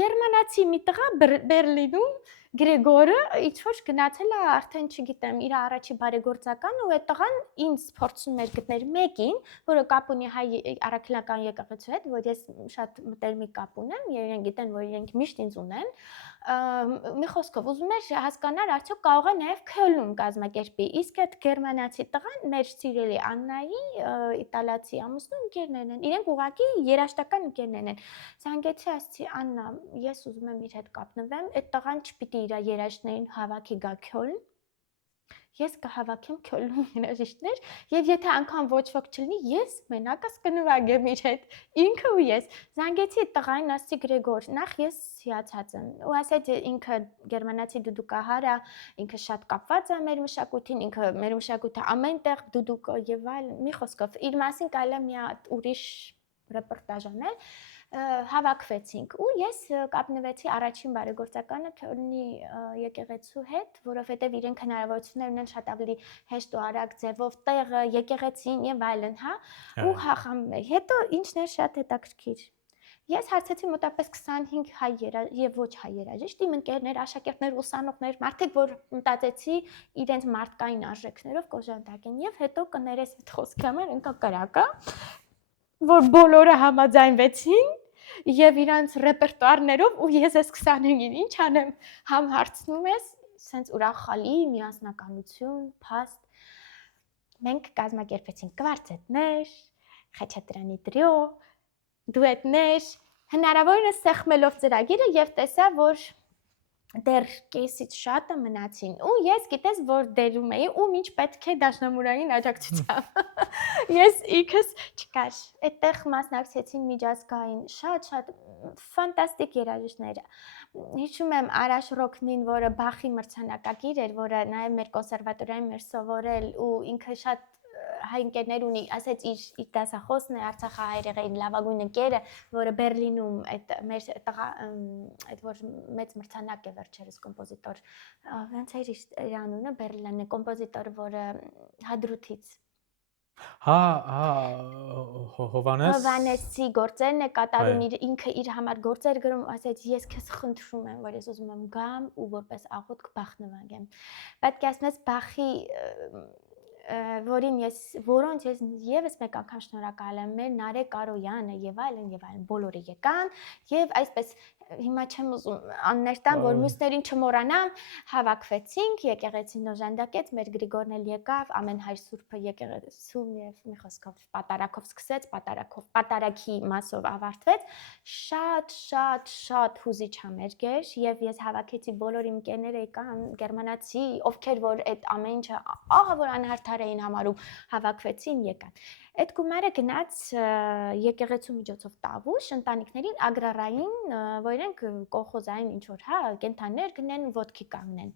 գերմանացի մի տղա Բերլինում Գրեգորը ինչ որ գնացել է արդեն չգիտեմ իր առաջի բարեգործական ու այդ տղան ինձ փորձում էր գտնել մեկին, որը կապ ունի հայ առաքելական եկեղեցու հետ, որ ես շատ մտերմիկ կապ ունեմ, եւ իրենք գիտեն, որ իրենք միշտ ինձ ունեն։ Մի խոսքով ուզում էր հասկանալ արդյոք կարող է նաեւ Քյոլնում կազմակերպի, իսկ այդ գերմանացի տղան մեր սիրելի Աննայի իտալացի ամուսնու ընկերներն են, իրենք ուղղակի երաժշտական ընկերներն են։ Զանգեցի, ասացի Աննա, ես ուզում եմ իր հետ կապնվեմ, այդ տղան չպիտի իր երաժիշտներին հավաքի գա Քյոլն, ես կհավաքեմ Քյոլնում երաժիշտներ եւ եթե անգամ ոչ ոք չլինի, ես մենակս կնվագեմ իր հետ, ինքը ու ես։ Զանգեցի տղային, ասացի Գրեգոր, նախ ես հիացած եմ։ Ու ասեց ինքը գերմանացի դուդուկահար է, ինքը շատ կապված է մեր մշակույթին, ինքը մեր մշակույթը ամենտեղ դուդուկ եւ այլն, մի խոսքով, իր մասին կարելի է մի հատ ուրիշ ռեպորտաժ անել, հավաքվեցինք ու ես կապնվեցի առաջին բարեգործականը Քյոլնի եկեղեցու հետ, որովհետև իրենք հնարավորություններ ունեն շատ ավելի հեշտ ու արագ ձևով տեղը, եկեղեցին եւ այլն, հա, ու հախամվել։ Հետո ինչն էր շատ հետաքրքիր։ Ես հարցեցի մոտապես 25 հայ եւ ոչ հայ երաժիշտ, իմ ընկերներ, աշակերտներ, ուսանողներ, մարդիկ, որ մտածեցի իրենց մարդկային արժեքներով կոժանդակեն եւ հետո կներես այդ խոսքի համար ընկա կրակա, որ բոլորը համաձայնվեցին եւ իրանց ռեպերտուարներով ու ես այս 25-ին ինչ անեմ, համ հարցնում ես, սենց ուրախալի միասնականություն, փաստ։ Մենք կազմակերպեցինք կվարտետներ, խաչատրյանի տրիո, դուետներ, հնարավորինս սեղմելով ծրագիրը եւ տեսա, որ դեռ կեսից շատը մնացին ու ես գիտես որ դերում էի ու ինչ պետք է դաշնամուրային աջակցությամբ ես ինքս չկար այդտեղ մասնակցեցին միջազգային շատ ֆանտաստիկ երաժիշտներ հիշում եմ Արաշ Ռոքնին որը Բախի մրցանակակիր էր որը նաև մեր կոնսերվատորիայում էր սովորել ու ինքը շատ հայ ընկերներ ունի, ասեց իր դասախոսն է Արցախահայերեղեն լավագույն ընկերը, որը Բերլինում այդ մեր տղա այդ որ մեծ մրցանակ է վերջերս կոմպոզիտոր, ոնց է իր անունը Բերլինն է կոմպոզիտոր, որը Հադրութից Հովանեսի գործերն է կատարում ինքը իր համար գործեր գրում, ասեց ես քեզ խնդրում եմ, որ ես ուզում եմ գամ ու որպես աղոթք Բախ նվագեմ։ Պետք է ասես Բախի որոնց ես եւս մեկ անգամ շնորհակալ եմ մեր Նարեկ Կարոյանը եւ այլն բոլորը եկան եւ այսպես հիմա չեմ ուզում աններ տամ որ մյուսներին չմոռանամ հավաքվեցինք եկեղեցին օժանդակեց մեր Գրիգորն էլ եկավ ամեն հայր սուրբը եկեղեցում եւ մի խոսքով պատարակով սկսեց պատարակի մասով ավարտվեց շատ հուզիչ համերգ էր եւ ես հավաքեցի բոլոր իմ ընկերները եկան գերմանացի ովքեր որ այդ ամեն ինչը ահա որ անհարթար էին համարում հավաքվեցին եկան այդ գումարը գնաց եկեղեցու միջոցով տավուշ ընտանիքներին ագրարային որ իրենք կողոզային ինչ որ հա կենթաններ գնեն ոդկի կանգնեն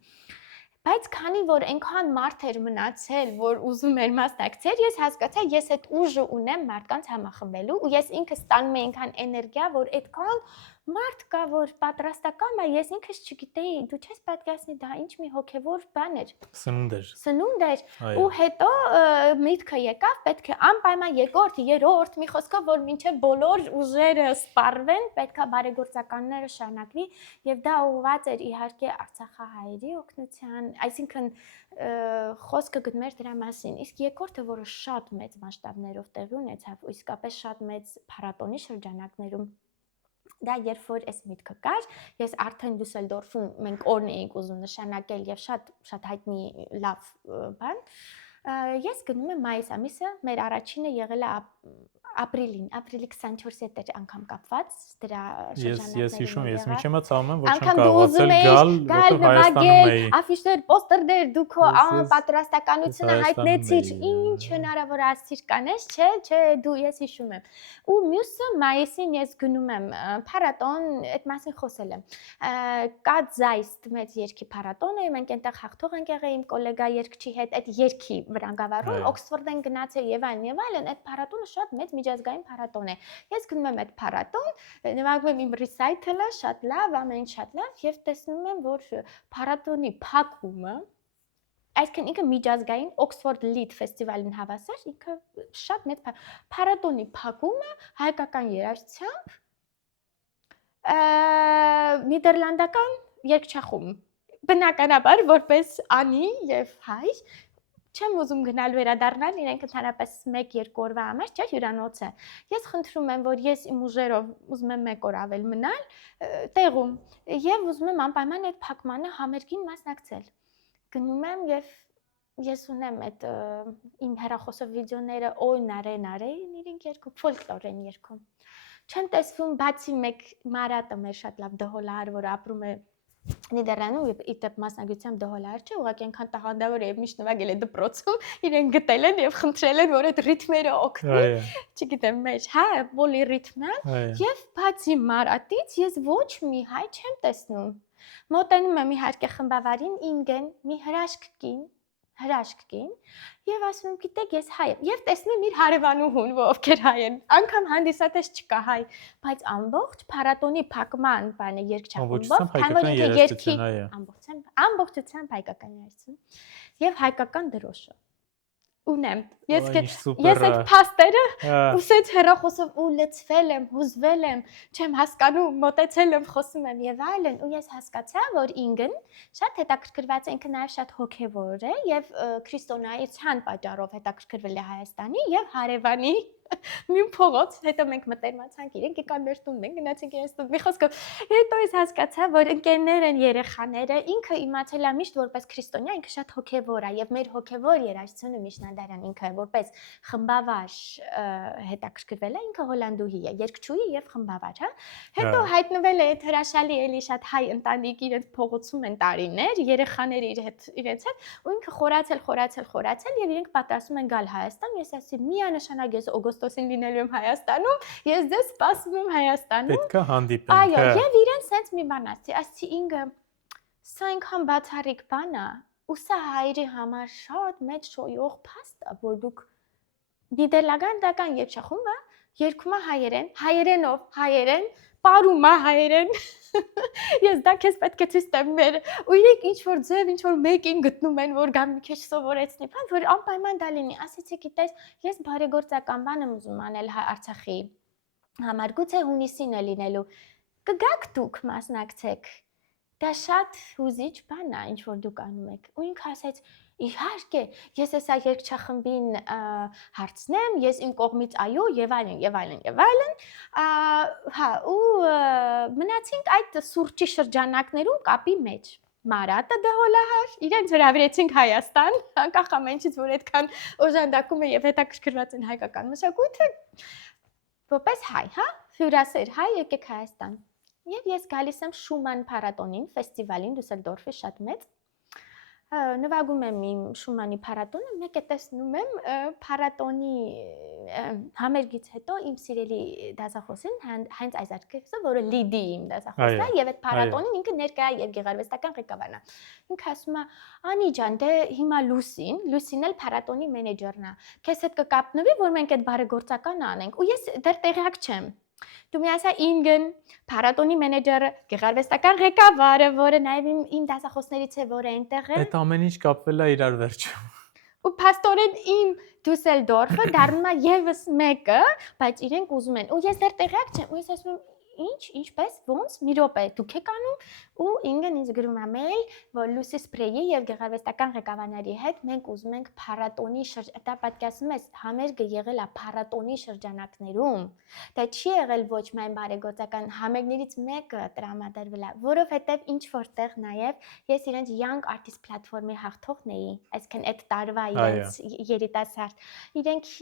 բայց քանի որ այնքան մարդ էր մնացել որ ուզում էր մասնակցել ես հասկացա ես այդ ուժը ունեմ մարդկանց համախմբելու ու ես ինքս ստանում եմ այնքան էներգիա որ այդքան մարդ կա որ պատրաստական է ես ինքս չգիտեի դու չես պատկերացնի դա ինչ մի հոգևոր բան էր սնունդ էր ու հետո միտքը եկավ պետք է անպայման երկրորդ երրորդ մի խոսքով որ մինչև բոլոր ուժերը սպառվեն պետքա բարեգործականները շարունակվի եւ դա ուղղված էր իհարկե Արցախահայերի օգնության այսինքն խոսքը գտնում էր դրա մասին իսկ երկրորդը որը շատ մեծ մասշտաբներով տեղի ունեցավ ու իսկապես շատ մեծ փառատոնի շրջանակներում դա երբ որ այս միտքը կար ես արդեն Դուսելդորֆում մենք օրն էինք ուզում նշանակել եւ շատ հայտնի լավ բան ես գնում եմ մայիս ամիսը մեր առաջինը եղել է ապրիլի 24-ը էր անգամ կապված դրա շրջանակներում ես հիշում ես միջեմա ցավում եմ որ չեմ կարողացել գալ որտեղ Հայաստանում էի աֆիշներ պոստերներ դու քո պատրաստականությունը հայտնեցիր ինչ հնարավոր ասցիր կանես չէ դու ես հիշում եմ ու մյուսը մայիսին ես գնում եմ փառատոն այդ մասին խոսել եմ կա Զայստ մեծ երկի փառատոն է մենք այնտեղ հաղթող ենք եղել իմ գոլեգա երկչի հետ այդ երկի վրանգավառում Օքսֆորդ են գնացել եւ այլն այդ փառատոնը շատ մեծ միջազգային փառատոն է ես գնում եմ այդ փառատոն նվագում եմ իմ ռիսայթելը շատ լավ ամեն ինչ շատ լավ եւ տեսնում եմ որ փառատոնի փակումը այսինքն ինքը միջազգային Օքսֆորդ Լիդ ֆեստիվալին հավասար ինքը շատ մեծ փառատոնի փակումը հայկական երաժշտությամբ նիդերլանդական երգչախումբ բնականաբար որպես անի եւ հայ չեմ ուզում գնալ վերադառնալ իրենք ընդհանրապես 1-2 օրվա համար չէ հյուրանոց է ես խնդրում եմ որ ես իմ ուժերով ուզում եմ 1 օր ավել մնալ տեղում եւ ուզում եմ անպայման այդ փակմանը համերգին մասնակցել գնում եմ եւ ես ունեմ այդ իմ հեռախոսով վիդեոները նարեն իրենք երկու ֆոլկլոր են երգում չեմ տեսվում բացի մեկ Մարատը մեր շատ լավ դհոլար որ ապրում է Նիդերլանդում իդեպ մասնագիտությամբ դհոլար չէ, ուղղակի այնքան տաղանդավոր է եւ միշտ նվագել է դպրոցում, իրեն գտել են եւ խնդրել են, որ այդ ռիթմերը օգնի, չգիտեմ, մեջ, հա, բոլի ռիթմն եւ բացի Մարատից ես ոչ մի հայ չեմ տեսնում։ Մոտենում եմ իհարկե խմբավարին, ինգեն մի հրաշք կին եւ ասում եմ գիտեք ես հայ եմ եւ տեսնում եմ իր հարևանուհուն ովքեր հայ են անգամ հանդիսատես չկա հայ բայց ամբողջ փառատոնի փակման բանը երգչախումբով քանի որ ինքը երգի ամբողջությամբ հայկական երգություն եւ հայկական դրոշը ունեմ ես այդ փաստերը ուսեց հեռախոսով ու լցվել եմ հուզվել եմ չեմ հասկանում մոտեցել եմ խոսում եմ եւ այլն ու ես հասկացա որ ինգն շատ հետաքրքրված է ինքը նաեւ շատ հոգեվոր է եւ քրիստոնեայցյան պատճառով հետաքրքրվել է Հայաստանի եւ հարևանի Մին փողոց, հետո մենք մտերմացանք, իրենք եկան մեր տուն, մենք գնացինք իրենց տուն։ Մի խոսքով, հետո ես հասկացա, որ ընկերներ են երեխաները, ինքը իմացել է միշտ որպես քրիստոնյա, ինքը շատ հոգևոր է եւ մեր հոգևոր երաժշտությունը Միշնադարյան ինքը որպես խմբավար հետաքրքրվել է, ինքը հոլանդուհի է, երգչուհի եւ խմբավար, հա։ Հետո հայտնվել է այդ հրաշալի էլի շատ հայ ընտանիք իրենց փողոցում են տարիներ, երեխաները իրենց հետ, ու ինքը խորացել եւ իրենք պատրաստում են գալ Հայաստան։ Ես ասի միանշանակ ես օգոստոսին լինելու եմ Հայաստանում, ես ձեզ սպասում եմ Հայաստանում։ Պետք է հանդիպենք։ Այո, եւ իրեն sense մի բան ասի ինքը սա ինքան բացառիկ բան է, ու սա հայերի համար շատ մեծ շոյող փաստ է, որ դուք նիդերլանդական երգչախումբը երգում է հայերենով, հայերեն, պարում է հայերեն։ Ես դա քեզ պետք է ցույց տեմ մեր, ու իրենք ինչ որ ձև, ինչ որ մեկին գտնում են, որ գամ մի քիչ սովորեցնի, բան, որ անպայման դա լինի։ Ասեցի, գիտես, ես բարեգործական բան եմ ուզում անել Արցախի համար, գուցե հունիսին է լինելու։ Կգաք դուք մասնակցեք։ Դա շատ հուզիչ բան է, ինչ որ դուք անում եք։ Ու ինքը ասեց. Իհարկե, ես էսա երգչախմբին հարցնեմ, ես իմ կողմից այո եւ այլն, հա, ու մնացինք այդ սուրճի շրջանակներում կապի մեջ։ Մարատը դահոլահար, իրենց հրավիրեցինք Հայաստան, անկախ ամենից, որ այդքան օժանդակում է եւ հետաքրքրված են հայկական մշակույթը, որպես հայ, հա, հյուրասեր հայ, եկեք Հայաստան։ Եվ ես գալիս եմ Շուման փառատոնին, ֆեստիվալին Դուսելդորֆի շատ մեծ։ Նվագում եմ իմ Շումանի փառատոնը, մեկ է տեսնում եմ փառատոնի համերգից հետո իմ սիրելի դասախոսին հենց այս արկեսը, որը լիդի իմ դասախոսն է, եւ այդ փառատոնին ինքը ներկա է եւ գեղարվեստական ղեկավարն է։ Ինքը ասում է. «Անի ջան, դե հիմա Լուսին էլ փառատոնի մենեջերն է։ Քեզ հետ կկապնվի, որ մենք այդ բարեգործականը անենք»։ Ու ես դեռ տեղյակ չեմ։ Դու մի ասա Ինգեն, փառատոնի մենեջերը, գեղարվեստական ղեկավարը, որը նաև իմ դասախոսներից է, որը այնտեղ է։ Այդ ամեն ինչ կապվել է իրար վերջում։ Ու փաստորեն իմ Դուսելդորֆը դառնում է եւս մեկը, բայց իրենք ուզում են։ Ու ես դեռ տեղյակ չեմ, ու ես ասում եմ ինչպես, ոնց, մի րոպե, դուք եք անում, ու Ինգեն ինձ գրում է մեյլ, որ Լուսի Սպրեյի եւ գեղարվեստական ղեկավարների հետ մենք ուզում ենք փառատոնի դա պատկասում ես, համերգը եղել է փառատոնի շրջանակներում։ Դա չի եղել ոչ միայն բարեգործական համերգներից մեկը տրամադրվել է, որովհետեւ ինչ որտեղ նաեւ ես իրենց Young Artist Platform-ի հաղթողն էի, այսինքն այդ տարվա իրենց երիտասարդ, իրենք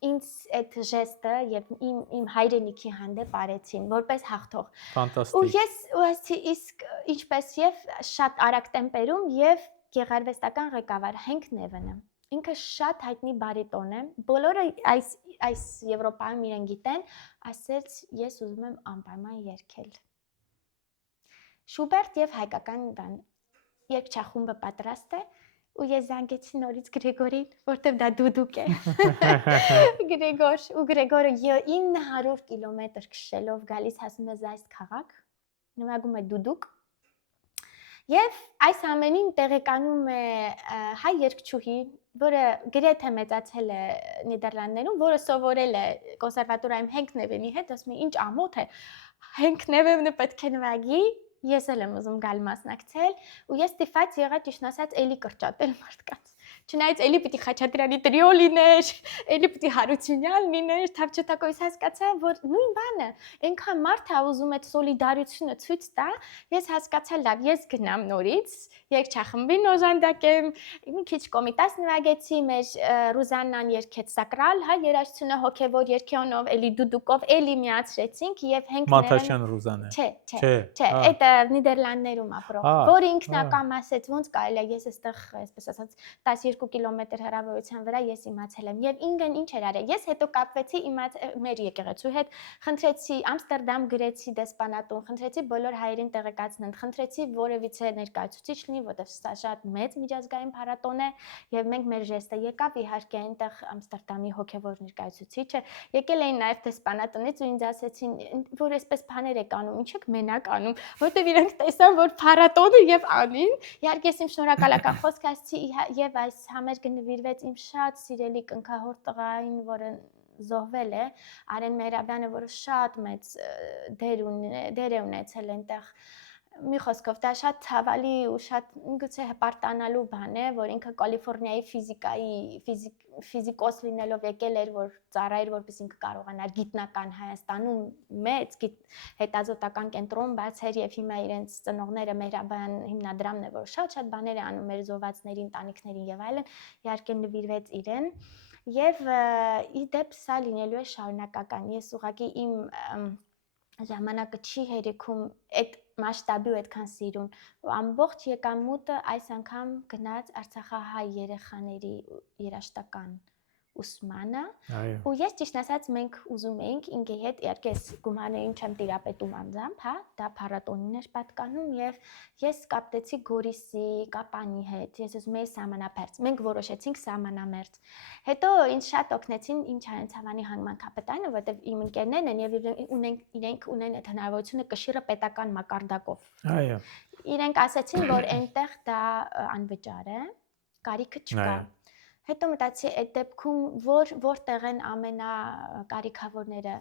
ինձ այդ ժեստը եւ իմ հայրենիքի հանդեպ արեցին որպես հաղթող։ Ֆանտաստիկ։ Ու ես ասի իսկ ինչպես եւ շատ արագ տեմպերում եւ գեղարվեստական ղեկավար Հենք Նևենը։ Ինքը շատ հայտնի բարիտոն է։ Բոլորը այս Եվրոպայում իրեն գիտեն, ասեց ես ուզում եմ անպայման երգել։ Շուբերտ եւ հայկական բան։ Երգչախումբը պատրաստ է։ Ու ես զանգեցի նորից Գրեգորին, որտեվ դա դուդուկ է։ Գրեգոր, ու Գրեգորը 900 կիլոմետր քշելով գալիս հասնում է Զայստ քաղաք, նվագում է դուդուկ։ Եվ այս ամենին տեղեկանում է հայ երգչուհի, որը գրեթե մեծացել է Նիդերլանդներում, որը սովորել է կոնսերվատորիայում Հենք Նևենի հետ, ասում է ինչ ամոթ է, Հենք Նևենը պետք է նվագի։ Ես էլ եմ ուզում գալ մասնակցել, ու ես ստիպված եղա ճիշտ ասած էլի կրճատել մարդկանց։ Չնայած էլի պիտի Խաչատրյանի տրիո լիներ, էլի պիտի Հարությունյան լիներ, Թավչետակոյից հասկացա, որ նույն բանը, այնքան մարդ է ուզում այդ սոլիդարությունը ցույց տա, ես հասկացա լավ, ես գնամ նորից, երգչախմբին օժանդակեմ, մի քիչ կոմիտաս նվագեցի, մեր Ռուզաննան երգեց սակրալ, հա, երաժշտությունը հոգևոր երգիոնով, էլի դուդուկով, էլի միացրեցինք եւ Հենք Մաթաշյան Ռուզանե։ Չէ, այդ Նիդերլանդներում ապրող, որ ինքնակամ ասեց, ոնց կարելի է ես այստեղ, այսպես ասած, 12 կիլոմետր հեռավորության վրա ես իմացել եմ եւ Ինգեն ինչ էր արել։ Ես հետո կապվեցի մեր եկեղեցու հետ, խնդրեցի Ամստերդամ գրեցի դեսպանատուն, խնդրեցի բոլոր հայերին տեղեկացնեն, խնդրեցի որևիցե ներկայացուցիչ լինի, որտեղ սա շատ մեծ միջազգային փառատոն է եւ մենք մեր ժեստը եկավ իհարկե այնտեղ Ամստերդամի հոգեվոր ներկայացուցիչը եկել էին նաեւ դեսպանատնից ու ինձ ասեցին, որ այսպես բաներ եք անում, ինչ եք մենակ անում, որտեղ իրենք տեսան, որ փառատոնը եւ անին, իհարկե ես իմ շնորհակալական խոսք ասացի եւ այս համերգը նվիրվեց իմ շատ սիրելի կնքահոր տղային, որը զոհվել է, Արեն Մեհրաբյանը, որը շատ մեծ դեր է ունեցել այնտեղ մի խոսքով դա շատ ցավալի ու շատ գուցե հպարտանալու բան է, որ ինքը Կալիֆոռնիայի ֆիզիկոս լինելով եկել էր, որ ծառայեր, որպես ինքը կարողանար գիտնական Հայաստանում մեծ հետազոտական կենտրոն բացեր եւ հիմա իրենց ծնողները Մեհրաբան հիմնադրամն է, որ շատ բաներ է անում մեր զոհվածների ընտանիքներին եւ այլն, իհարկե նվիրվեց իրեն եւ ի դեպ սա լինելու է շարունակական։ Ես ուղղակի իմ ժամանակը չի հերիքում այդ մասշտաբի ու այդքան սիրուն ու ամբողջ եկամուտը այս անգամ գնաց Արցախահայ երեխաների երաշտական ուսմանը ու ես ճիշտ ասած մենք ուզում էինք ինքի հետ իհարկե ես գումարներին չեմ տիրապետում անձամբ, հա, դա փառատոնին էր պատկանում եւ ես կապտեցի Գորիսի, Կապանի հետ, ես ուզում էի սահմանափերձ, մենք որոշեցինք սահմանամերձ, հետո ինձ շատ օգնեցին ինչ Հայեցավանի հանգման կապիտանը, որովհետեւ իմ ընկերներն են եւ իրենք ունեն այդ հնարավորությունը կշիռը պետական մակարդակով, այո, իրենք ասացին, որ այնտեղ դա անվճար է, կարիքը չկա։ Հետո մտածի այդ դեպքում որտեղ են ամենակարիքավորները,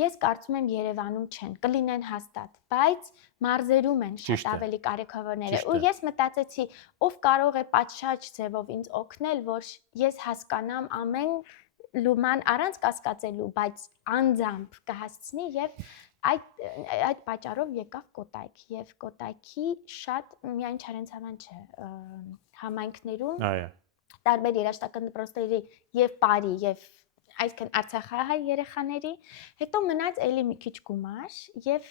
ես կարծում եմ Երևանում չեն, կլինեն հաստատ, բայց մարզերում են շատ ավելի կարիքավորները ու ես մտածեցի, ով կարող է պատշաճ ձևով ինձ օգնել, որ ես հասկանամ ամեն լուման առանց կասկածելու, բայց անձամբ կհասցնի եւ այդ պատճառով եկավ Կոտայք եւ Կոտայքի շատ միայն Չարենցավան չէ, համայնքներում տարբեր երաշտական դպրոցների եւ Պարի եւ այսքան Արցախահայ երեխաների, հետո մնաց էլի մի քիչ գումար եւ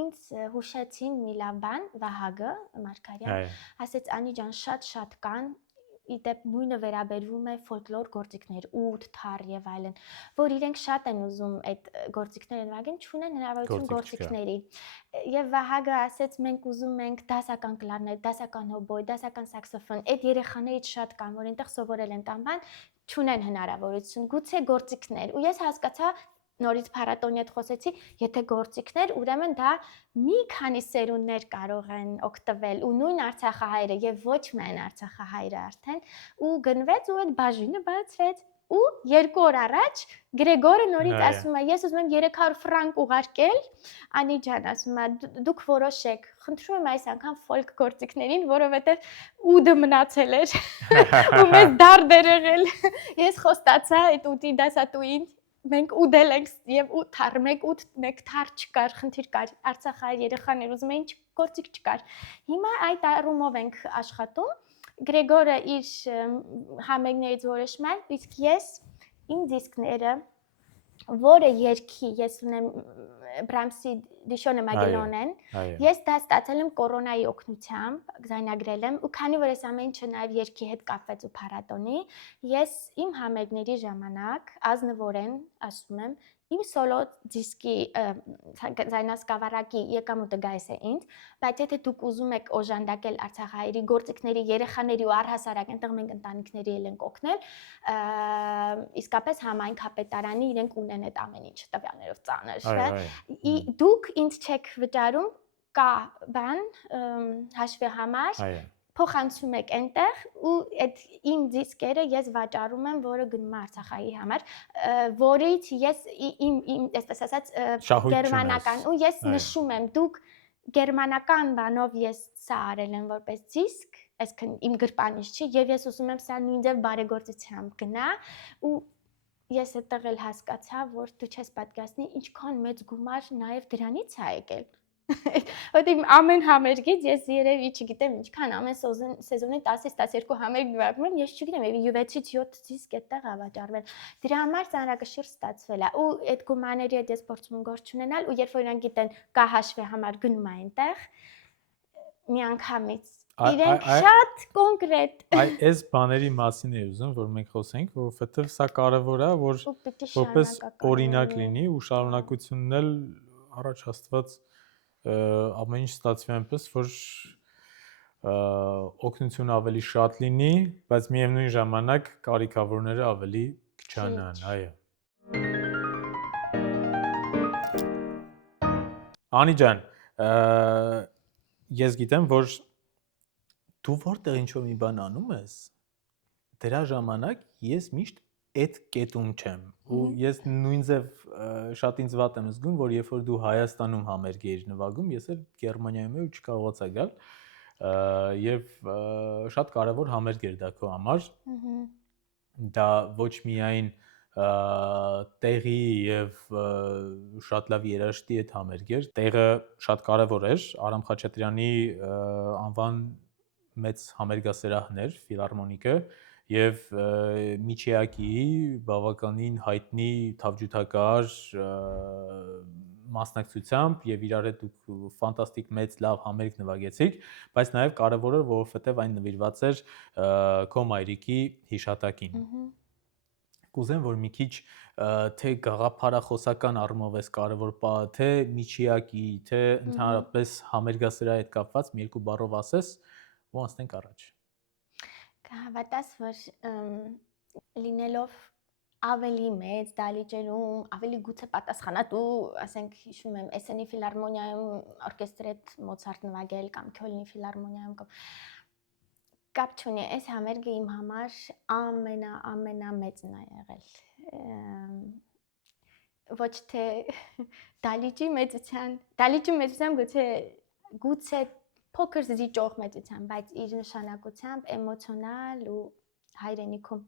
ինձ հուշեցին մի լավ բան Վահագը Մարգարյան, ասեց Անի ջան շատ կան իդեպ նույնը վերաբերվում է ֆոլկլոր գործիքներ, ութ, թար եւ այլն, որ իրենք շատ են ուզում այդ գործիքները նվագեն, չունեն հնարավորություն գործիքների։ Եվ Վահագը ասեց մենք ուզում ենք դասական կլարնետ, դասական հոբոյ, դասական սաքսոֆոն, այդ երեխաներից շատ կան, որ այնտեղ սովորել են կամ բան, չունեն հնարավորություն, գուցե գործիքներ։ Ու ես հասկացա նորից փառատոնի հետ խոսեցի, եթե գործիքներ, ուրեմն դա մի քանի սերունդներ կարող են օգտվել ու նույն Արցախահայերը եւ ոչ միայն Արցախահայերը արդեն ու գնվեց ու այդ բաժինը բացվեց ու 2 օր առաջ Գրեգորը նորից ասում է ես ուզում եմ 300 ֆրանկ ուղարկել Անի ջան ասում է դուք որոշեք խնդրում եմ այս անգամ ֆոլկ գործիքներին որովհետեւ ուդը մնացել էր ու մեզ դարդ էր եղել ես խոստացա այդ ուտի դասատուին մենք ուդել ենք եւ մեկ թար չկար, խնդիր կար, Արցախահայ երեխաներ ուզում էին գործիք չկար։ Հիմա այդ առումով ենք աշխատում։ Գրեգորը իր համերգներից որոշում է, իսկ ես իմ դիսկները, որը երգի, ես ունեմ Բրամսի Դիշոնը Մագելոնեն, ես դա ստացել եմ կորոնայի օգնությամբ, ձայնագրել եմ ու քանի որ ես ամեն ինչը նաև երգի հետ կապվեց ու փառատոնի, ես իմ համերգների ժամանակ ազնվորեն ասում եմ իմ սոլո դիսկի ձայնասկավառակի եկամուտը գայս է ինձ, բայց եթե դուք ուզում եք օժանդակել Արցախահայերի գործիքների, երեխաների ու առհասարակ այնտեղ մենք ընտանիքների ենք օգնել, իսկապես համայնքապետարանի իրենք ունեն այդ ամեն ինչ տվյալներով ծանր, դուք ինձ չեք վճարում, կա բան, հաշվի համար, փոխանցում եք այնտեղ ու այդ իմ դիսկերը ես վաճառում եմ, որը գնում է Արցախայի համար, որից ես իմ այսպես ասած գերմանական ու ես նշում եմ դուք գերմանական բանով ես սա արել եմ որպես դիսկ, այսինքն իմ գրպանից չի եւ ես ուզում եմ սա նույնպես բարեգործությամբ գնա ու ես այդտեղ էլ հասկացա, որ դու չես պատկերացնի ինչքան մեծ գումար նաեւ դրանից է եկել Որտեղ ամեն համերգից ես երևի չգիտեմ ինչքան ամեն սեզոնի 10-ից 12 համերգ նվագում եմ, ես չգիտեմ, երևի 6-ից 7 դիսկ այդտեղ է վաճառվել։ Դրա համար ծանրակշիռ ստացվել է։ Ու այդ գումարների հետ ես փորձում եմ գործ չունենալ ու երբ որ իրանք գիտեն կա հաշվի համար գնում է այնտեղ միանգամից իրենք շատ կոնկրետ Այս բաների մասին է ուզում որ մենք խոսենք, որովհետև սա կարևոր է, որ որպես օրինակ լինի ու շարունակությունն էլ առաջ հաստված ամեն ինչ ստացվի այնպես, որ օգնությունը ավելի շատ լինի, բայց միևնույն ժամանակ կարիքավորները ավելի քչանան, այո։ Անի ջան, ես գիտեմ, որ դու որտեղ ինչ-որ մի բան անում ես, դրա ժամանակ ես միշտ այդ կետում չեմ ու ես նույն ձև շատ ինձ վատ եմ զգում, որ երբ որ դու Հայաստանում համերգ էիր նվագում, ես էլ Գերմանիայում եմ ու չկարողացա գալ եւ շատ կարեւոր համերգ էր դա քո համար դա ոչ միայն տեղի եւ շատ լավ երաժշտի այդ համերգ էր տեղը շատ կարեւոր էր Արամ Խաչատրյանի անվան մեծ համերգասրահն էր ֆիլհարմոնիկը եւ Միչիակի բավականին հայտնի թավջութակար մասնակցությամբ եւ իրար հետ դուք ֆանտաստիկ մեծ լավ համերգ նվագեցիք, բայց նաեւ կարեւոր էր, որովհետեւ այն նվիրված էր քո մայրիկի հիշատակին։ Կուզեմ, որ մի քիչ թե գաղափարախոսական առումով էս կարևոր պահը, թե Միչիակի, թե ընդհանրապես համերգասրահի հետ կապված մի երկու բառով ասես ու անցնենք առաջ։ Կհավատաս, որ լինելով ավելի մեծ դահլիճերում, ավելի գուցե պատասխանատու, ասենք հիշում եմ SN-ի ֆիլհարմոնիայում օրկեստրի հետ Մոցարտ նվագել կամ Քյոլնի ֆիլհարմոնիայում կամ կապ չունի, այս համերգը իմ համար ամենամեծն է եղել։ Ոչ թե դահլիճի մեծության գուցե փոքր զիջող մեծության, բայց իր նշանակությամբ էմոցիոնալ ու հայրենիքում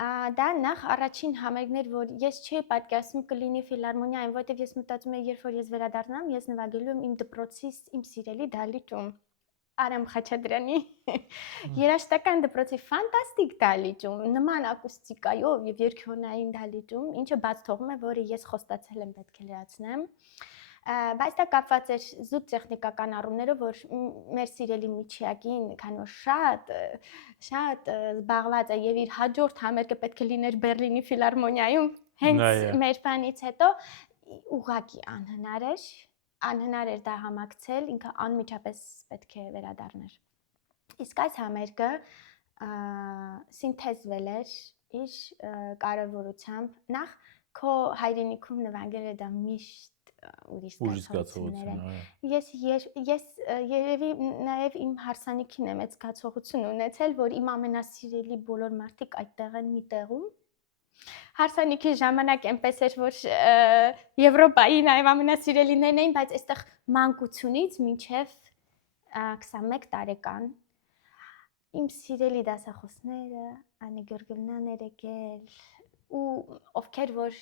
դա նախ առաջին համերգներ, որ ես չէի պատկերացնում կլինի ֆիլհարմոնիայում, որտեղ ես մտածում եմ, երբ որ ես վերադառնամ, ես նվագելու եմ իմ դպրոցի, իմ սիրելի դահլիճում, Արամ Խաչատրյանի երաժշտական դպրոցի ֆանտաստիկ դահլիճում, նման ակուստիկայով եւ երգյունային դահլիճում, ինչը բաց թողում է, որը ես խոստացել եմ պետք է լրացնեմ, բայց դա կապված էր զուտ տեխնիկական առումներով, որ մեր սիրելի Միչիակին, քանի որ շատ զբաղված է եւ իր հաջորդ համերգը պետք է լիներ Բերլինի ֆիլհարմոնիայում, հենց մեր բանից հետո ուղղակի անհնար էր դա համակցել, ինքը անմիջապես պետք է վերադառներ։ Իսկ այս համերգը սինթեզվել էր իր կարևորությամբ նախ քո հայրենիքում նվագելը դա միշտ ուրիշ զգացողություններ են։ Ես երևի նաև իմ հարսանիքին եմ այդ զգացողություն ունեցել, որ իմ ամենասիրելի բոլոր մարդիկ այդտեղ են մի տեղում։ Հարսանիքի ժամանակ այնպես էր, որ Եվրոպայի նաև ամենասիրելիներն էին, բայց այստեղ մանկությունից մինչև 21 տարեկան իմ սիրելի դասախոսները, Աննի Գյորգիևնան էր եկել ու ովքեր որ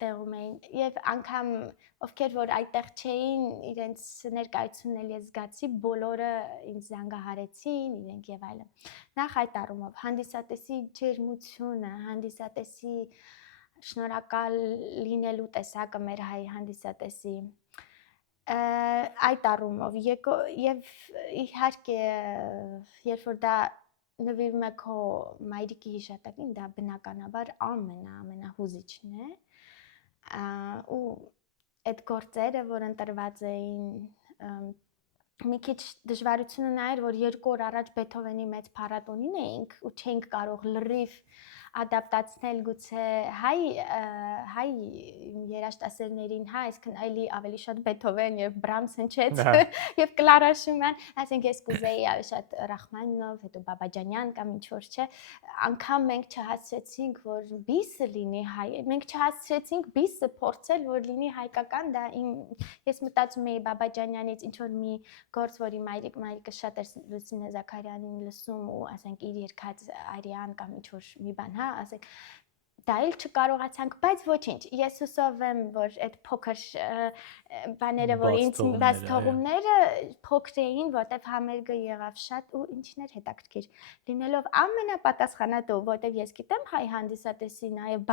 տեղում էին եւ անգամ ովքեր որ այդտեղ չէին իրենց ներկայությունն էլ ես զգացի բոլորը ինձ զանգահարեցին իրենք եւ այլն նախ այդ առումով հանդիսատեսի ջերմությունը հանդիսատեսի շնորհակալ լինելու տեսակը մեր հայ հանդիսատեսի այդ առումով եւ իհարկե երբ որ դա նվիրվում է քո մայրիկի հիշատակին, դա բնականաբար ամենահուզիչն է ու այդ գործերը, որ ընտրված էին մի քիչ դժվարությունը նա էր, որ 2 օր առաջ Բեթհովենի մեծ փառատոնին էինք ու չէինք կարող լրիվ ադապտացնել գուցե հայ երաժշտասերներին, այսինքն ավելի շատ Բեթհովեն եւ Բրամս հնչեց եւ Կլարա Շուման, ասենք ես կուզեի շատ Ռախմանինով, հետո Բաբաջանյան կամ ինչ որ չէ, անգամ մենք չհասցրեցինք, որ բիսը լինի հայ, մենք չհասցրեցինք բիսը փորձել, որ լինի հայկական, դա ես մտածում էի Բաբաջանյանից ինչ որ մի գործ, որի մայրիկը շատ էր Լուսինե Զաքարյանին լսում ու ասենք իր երգած Արիան կամ ինչ որ մի բան, ասենք դա էլ չկարողացանք, բայց ոչինչ, ես հուսով եմ, որ այդ փոքր բաները, որ ինձ բաց թողումները փոքր էին, որտեվ համերգը եղավ շատ ու ինչն էր հետաքրքիր, լինելով ամենապատասխանատու, որտեվ ես գիտեմ հայ հանդիսատեսի նաև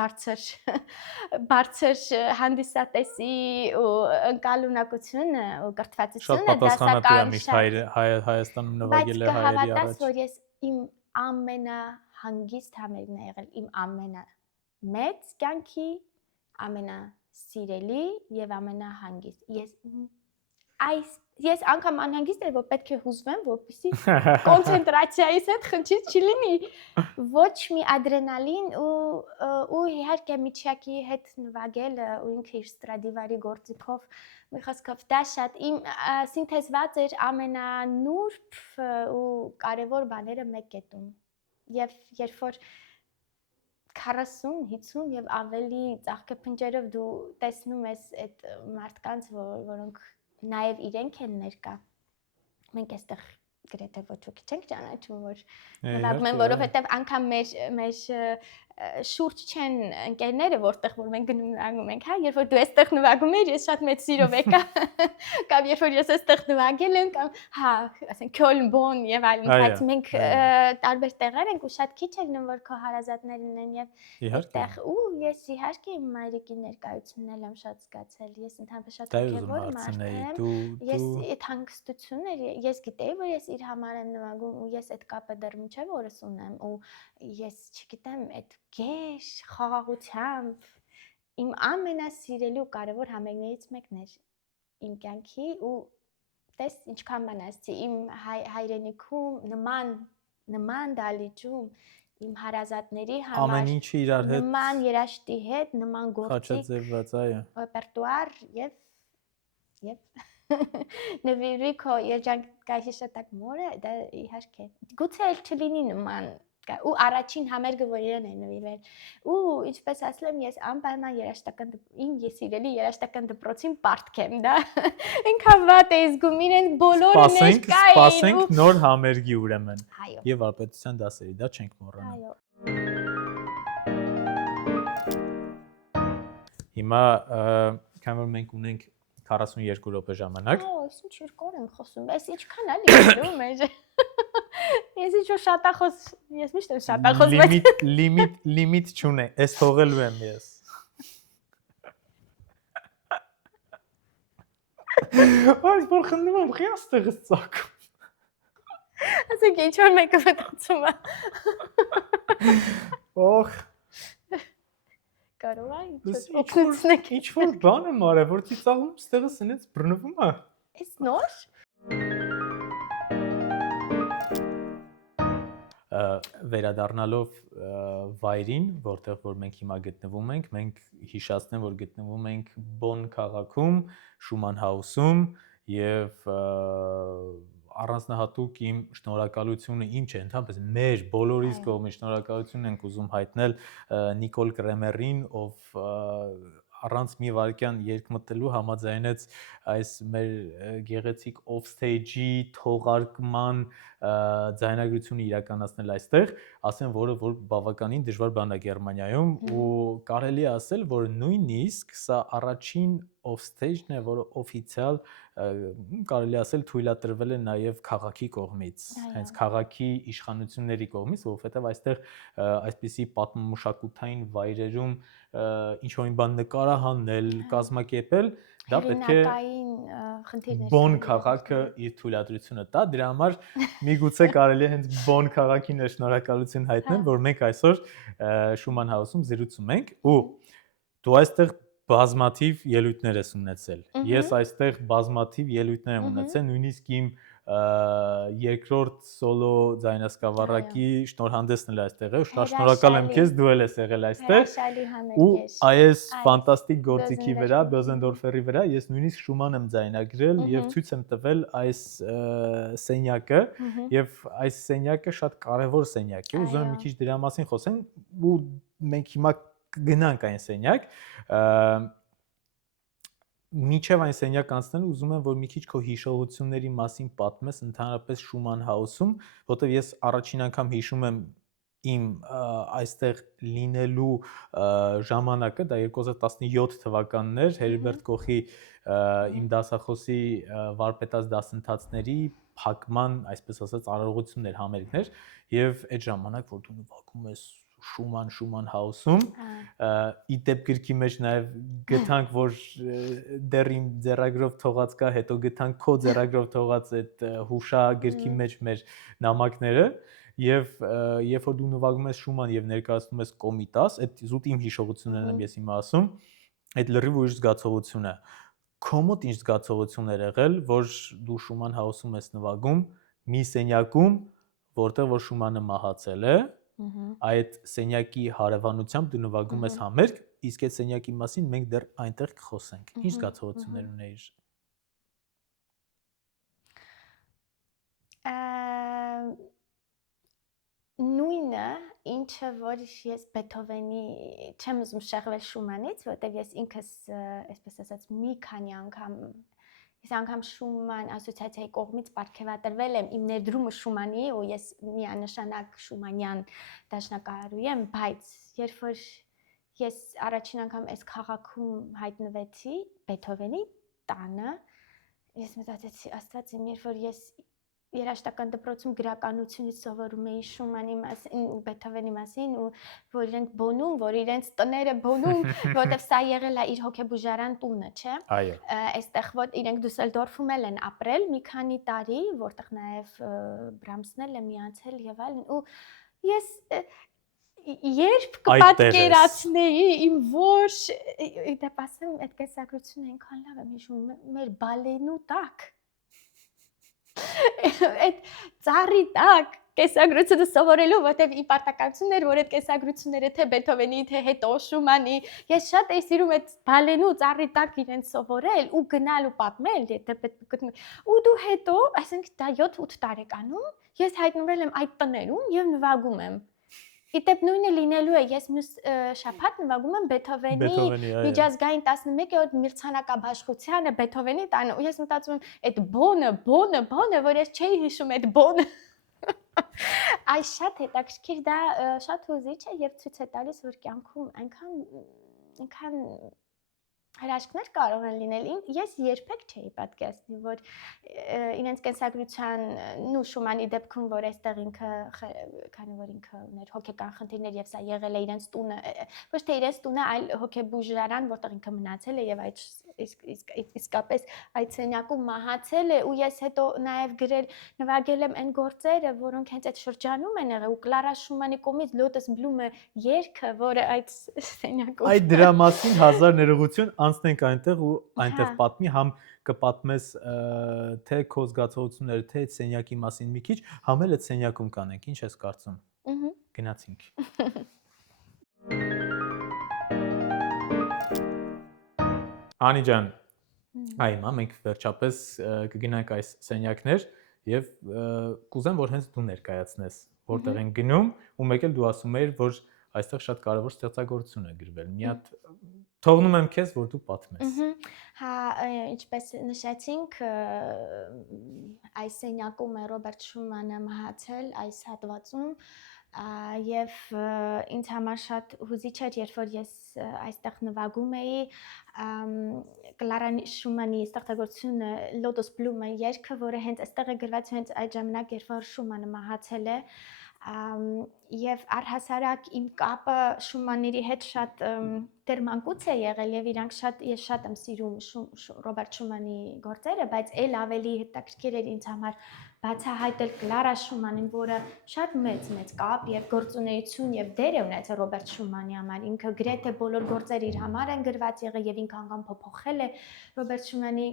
բարձր հանդիսատեսի ու ընկալունակությունը ու կրթվածությունը դասական շատ Հայաստանում նվագել է հայերի առաջ։ Բայց կհավատաս, որ ես իմ ամենահանգիստ համերգն է եղել, իմ ամենամեծ կյանքի ամենասիրելի եւ ամենահանգիստ։ Ես անգամ անհանգիստ եմ, որ պետք է հուզվեմ, որպեսզի կոնցենտրացիայից հետ խնդիր չլինի։ Ոչ մի ադրենալին ու իհարկե Միչիակի հետ նվագելը ու ինքը իր Ստրադիվարի գործիքով մի խոսքով դա շատ իմ սինթեզված էր ամենանուրբ ու կարևոր բաները մեկ կետում։ Եվ երբ որ 40-50 եւ ավելի ծաղկեփնջերով դու տեսնում ես այդ մարդկանց, որոնք նաեւ իրենք են ներկա։ Մենք այստեղ գրեթե ոչ ոքի չենք ճանաչում, որ նվագում են, որովհետեւ անգամ մեր շուրջ չեն ընկերները, որտեղ որ մենք գնում նվագում ենք, հա, երբ որ դու այստեղ նվագում ես, ես շատ մեծ սիրով եկա, կամ երբ որ ես այստեղ նվագել եմ, կամ հա, ասենք Քյոլն, Բոն եւ այլն, բայց մենք տարբեր տեղեր ենք ու շատ քիչ են որ քո հարազատներ ունեն եւ այդտեղ ու ես իհարկե իմ մայրիկի ներկայությունն եմ շատ զգացել, ես ընդհանրապես շատ ոգևոր մարդ եմ, ես այդ հանգստություններ, ես գիտեի, որ ես իր համար եմ նվագում ու ես այդ կապը դեռ մինչև օրս ունեմ ու ես չգիտեմ այդ գեշ խաղաղությամբ իմ ամենասիրելի ու կարևոր համերգներից մեկն էր իմ կյանքի ու տես ինչքան բան ասեցի իմ հայրենիքում նման դալիճում իմ հարազատների համար ամեն ինչը իրար հետ նման երաշտի հետ նման գործիք խաչաձևված ռեպերտուար եւ նվիրի քո երջանկայի շտակ մորը դա իհարկե գուցե էլ չլինի նման ու առաջին համերգը որ իրեն է նվիրվել ու ինչպես ասել եմ ես անպայման երաշտական իմ սիրելի երաշտական դպրոցին պարտք եմ դա ինքան վատ է զգում իրեն բոլորը ներկա էին սպասենք նոր համերգի ուրեմն եւ վարպետության դասերի դա չենք մոռանա հիմա քանի որ մենք ունենք 42 րոպե ժամանակ այս ինչ երկար եմ խոսում այս ինչքան է լինում է Ես ինչ-որ շատախոս, ես միշտ եմ շատախոս, Լիմիտ չունե, ես թողելու եմ ես։ Այս որ խնդում եմ, խի աստեղս ծակում։ Ասեք ինչ-որ մեկը մտածում է։ Օխ։ Կարող է օգնեցնեք։ Ինչ-որ բան եմ արել, որ ծիծաղում ստեղը սնեց բռնվում է։ Էս նոր։ Վերադառնալով վայրին, որտեղ որ մենք հիմա գտնվում ենք, մենք հիշացնեմ, որ գտնվում ենք Բոն քաղաքում, Շուման Հաուսում եւ առանձնահատուկ իմ շնորհակալությունը իմ չէ, ընդհանրապես մեր բոլորիս կողմից շնորհակալություն ենք ուզում հայտնել Նիկոլ Կրեմերին, ով առանց մի վարքյան երկմտելու համաձայնեց այս մեր գեղեցիկ off-stage-ի թողարկման ձայնագրությունը իրականացնել այստեղ, ասեմ, որ բավականին դժվար բան է Գերմանիայում ու կարելի է ասել, որ նույնիսկ սա առաջին off-stage-ն է, որը օֆիցիալ կարելի ասել թույլատրվել է նաև քաղաքի կողմից, հենց քաղաքի իշխանությունների կողմից, որովհետև այստեղ այսպիսի պատմամշակութային վայրերում ինչ-որ մի բան նկարահանել, կազմակերպել, դա պետք է Բոն քաղաքը իր թույլատրությունը տա, դրա համար միգուցե կարելի է հենց Բոն քաղաքին շնորհակալություն հայտնել, որ մենք այսօր Շուման Հաուսում զրուցում ենք ու դու այստեղ բազմաթիվ ելույթներ ես ունեցել։ Ես այստեղ բազմաթիվ ելույթներ եմ ունեցել, նույնիսկ իմ երկրորդ սոլո ձայնասկավառակի շնորհանդեսն էլ այստեղ է, շնորհակալ եմ քեզ, դու էլ ես եղել այստեղ։ Ու այս ֆանտաստիկ գործիքի վրա, Բոզենդորֆերի վրա ես նույնիսկ Շուման եմ ձայնագրել եւ ցույց եմ տվել այս սենյակը եւ այս սենյակը շատ կարեւոր սենյակ է։ Ուզում եմ մի քիչ դրա մասին խոսենք ու մենք հիմա գնանք այն սենյակ Մինչև այն սենյակ անցնելը ուզում եմ, որ մի քիչ քո հիշողությունների մասին պատմես ընդհանրապես Շուման Հաուսում, որտեղ ես առաջին անգամ հիշում եմ իմ այստեղ լինելու ժամանակը, դա 2017 թվականն էր, Հերբերտ Կոխի իմ դասախոսի վարպետաց դասընթացների փակման, այսպես ասած, արարողություններ, համերգներ, եւ այդ ժամանակ, որ դու նվագում ես Շուման Հաուսում, իդեպ գրքի մեջ նաև գտանք, որ դեռ իմ ձեռագրով թողած կա, հետո գտանք քո ձեռագրով թողած այդ հուշագրքի մեջ մեր նամակները, եւ երբ որ դու նվագում ես Շուման եւ ներկայացնում ես Կոմիտաս, այդ զուտ իմ հիշողություններն եմ ես հիմա ասում, այդ լրիվ ուրիշ զգացողություն է։ Քո մոտ ինչ զգացողություն էր եղել, որ դու Շուման Հաուսում ես նվագում, մի սենյակում, որտեղ որ Շումանը մահացել է, այդ սենյակի հարևանությամբ դու նվագում ես համերգ, իսկ այդ սենյակի մասին մենք դեռ այնտեղ կխոսենք։ Ինչ զգացողություններ ունեիր։ Նույնը, ինչ ինչը որ ես Բեթհովենի չեմ ուզում շեղվել Շումանից, որտեղ ես ինքս այսպես ասած մի քանի անգամ ես անգամ Շուման ասոցիացիայի կողմից պարգևատրվել եմ իմ ներդրումը Շումանի ու ես միանշանակ Շումանյան դաշնակահարու եմ, բայց երբ որ ես առաջին անգամ այս քաղաքում հայտնվեցի Բեթհովենի տանը, ես մտածեցի, Աստված իմ, երբ որ ես երաժշտական դպրոցում գրականությունից սովորում էի Շումանի մասին ու Բեթհովենի մասին ու որ իրենք բոնում, որ իրենց տները բոնում, որովհետև սա եղել է իր հոգեբուժարան տունը, չէ՞։ Այո։ Այստեղ որ իրենք Դուսելդորֆում են ապրել մի քանի տարի, որտեղ նաև Բրամսն էլ է միացել եւ այլն ու ես երբ կպատկերացնեի իմ որ դեպ ասեմ այդ կեսակրությունը այնքան լավ եմ հիշում մեր բալենու տակ այդ ծառի տակ կեսագրությունը սովորելու, որտեղ ի պարտականություն էր, որ այդ կեսագրությունները թե Բեթհովենի, թե հետո Շումանի, ես շատ էի սիրում այդ բալենու ծառի տակ իրեն սովորել ու գնալ ու պատմել, ու դու հետո, այսինքն դա 7-8 տարեկանում ես հայտնվել եմ այդ տներում եւ նվագում եմ։ Իդեպ նույնը լինելու է, ես մյուս շաբաթ նվագում եմ Բեթհովենի միջազգային 11-րդ մրցանակաբաշխությանը Բեթհովենի տանը ու ես մտածում եմ այդ բոնը, որ ես չէի հիշում այդ բոնը։ Այս շատ հետաքրքիր դա շատ հուզիչ է եւ ցույց է տալիս, որ կյանքում այնքան հրաշքներ կարող են լինել։ Ես երբեք չէի պատկերացնի, որ իրենց կենսագրության ու Շումանի դեպքում, որ այստեղ ինքը, քանի որ ինքը ուներ հոգեկան խնդիրներ եւ սա եղել է իրենց տունը, ոչ թե իրենց տունը, այլ հոգեբուժարան, որտեղ ինքը մնացել է եւ այդ իսկապես այդ սենյակում մահացել է ու ես հետո նաեւ նվագել եմ այն գործերը, որոնք հենց այդ շրջանում են եղել ու Կլարա Շումանի կողմից Lotus Bloom-ը երգը, որը այդ սենյակում Այդ դրա մասին հազար ներողություն անցնենք այնտեղ ու այնտեղ պատմի համ կպատմես թե քո զգացողությունները թե այդ սենյակի մասին մի քիչ, համ էլ այդ սենյակում կանենք, ինչ ես կարծում։ Գնացինք։ Անի ջան, այմա մենք վերջապես կգնանք այս սենյակներ եւ կուզեմ որ հենց դու ներկայացնես որտեղ են գնում ու մեկ էլ դու ասում էիր որ այստեղ շատ կարևոր ստեղծագործություն է գրվել։ Մի հատ թողնում եմ քեզ որ դու պատմես։ Հա, ինչպես նշեցինք, այս սենյակում է Ռոբերտ Շումանը մահացել այս հատվածում եւ ինձ համար շատ հուզիչ էր, երբ որ ես այստեղ նվագում էի Կլարա Շումանի ստեղծագործությունը Lotus Bloom-ը երգը, որը հենց այստեղ է գրված հենց այդ ժամանակ, երբ որ Շումանը մահացել է, եւ առհասարակ իմ կապը Շումանների հետ շատ դերմանկուց է եղել եւ ես շատ եմ սիրում Ռոբերտ Շումանի գործերը, բայց այլ ավելի հետաքրքիր էր ինձ համար բացահայտել Կլարա Շումանին, որը շատ մեծ կապ եւ գործունեություն եւ դեր է ունեցել Ռոբերտ Շումանի համար։ Ինքը գրեթե բոլոր գործերը իր համար են գրված եղել եւ ինքը անգամ փոփոխել է Ռոբերտ Շումանի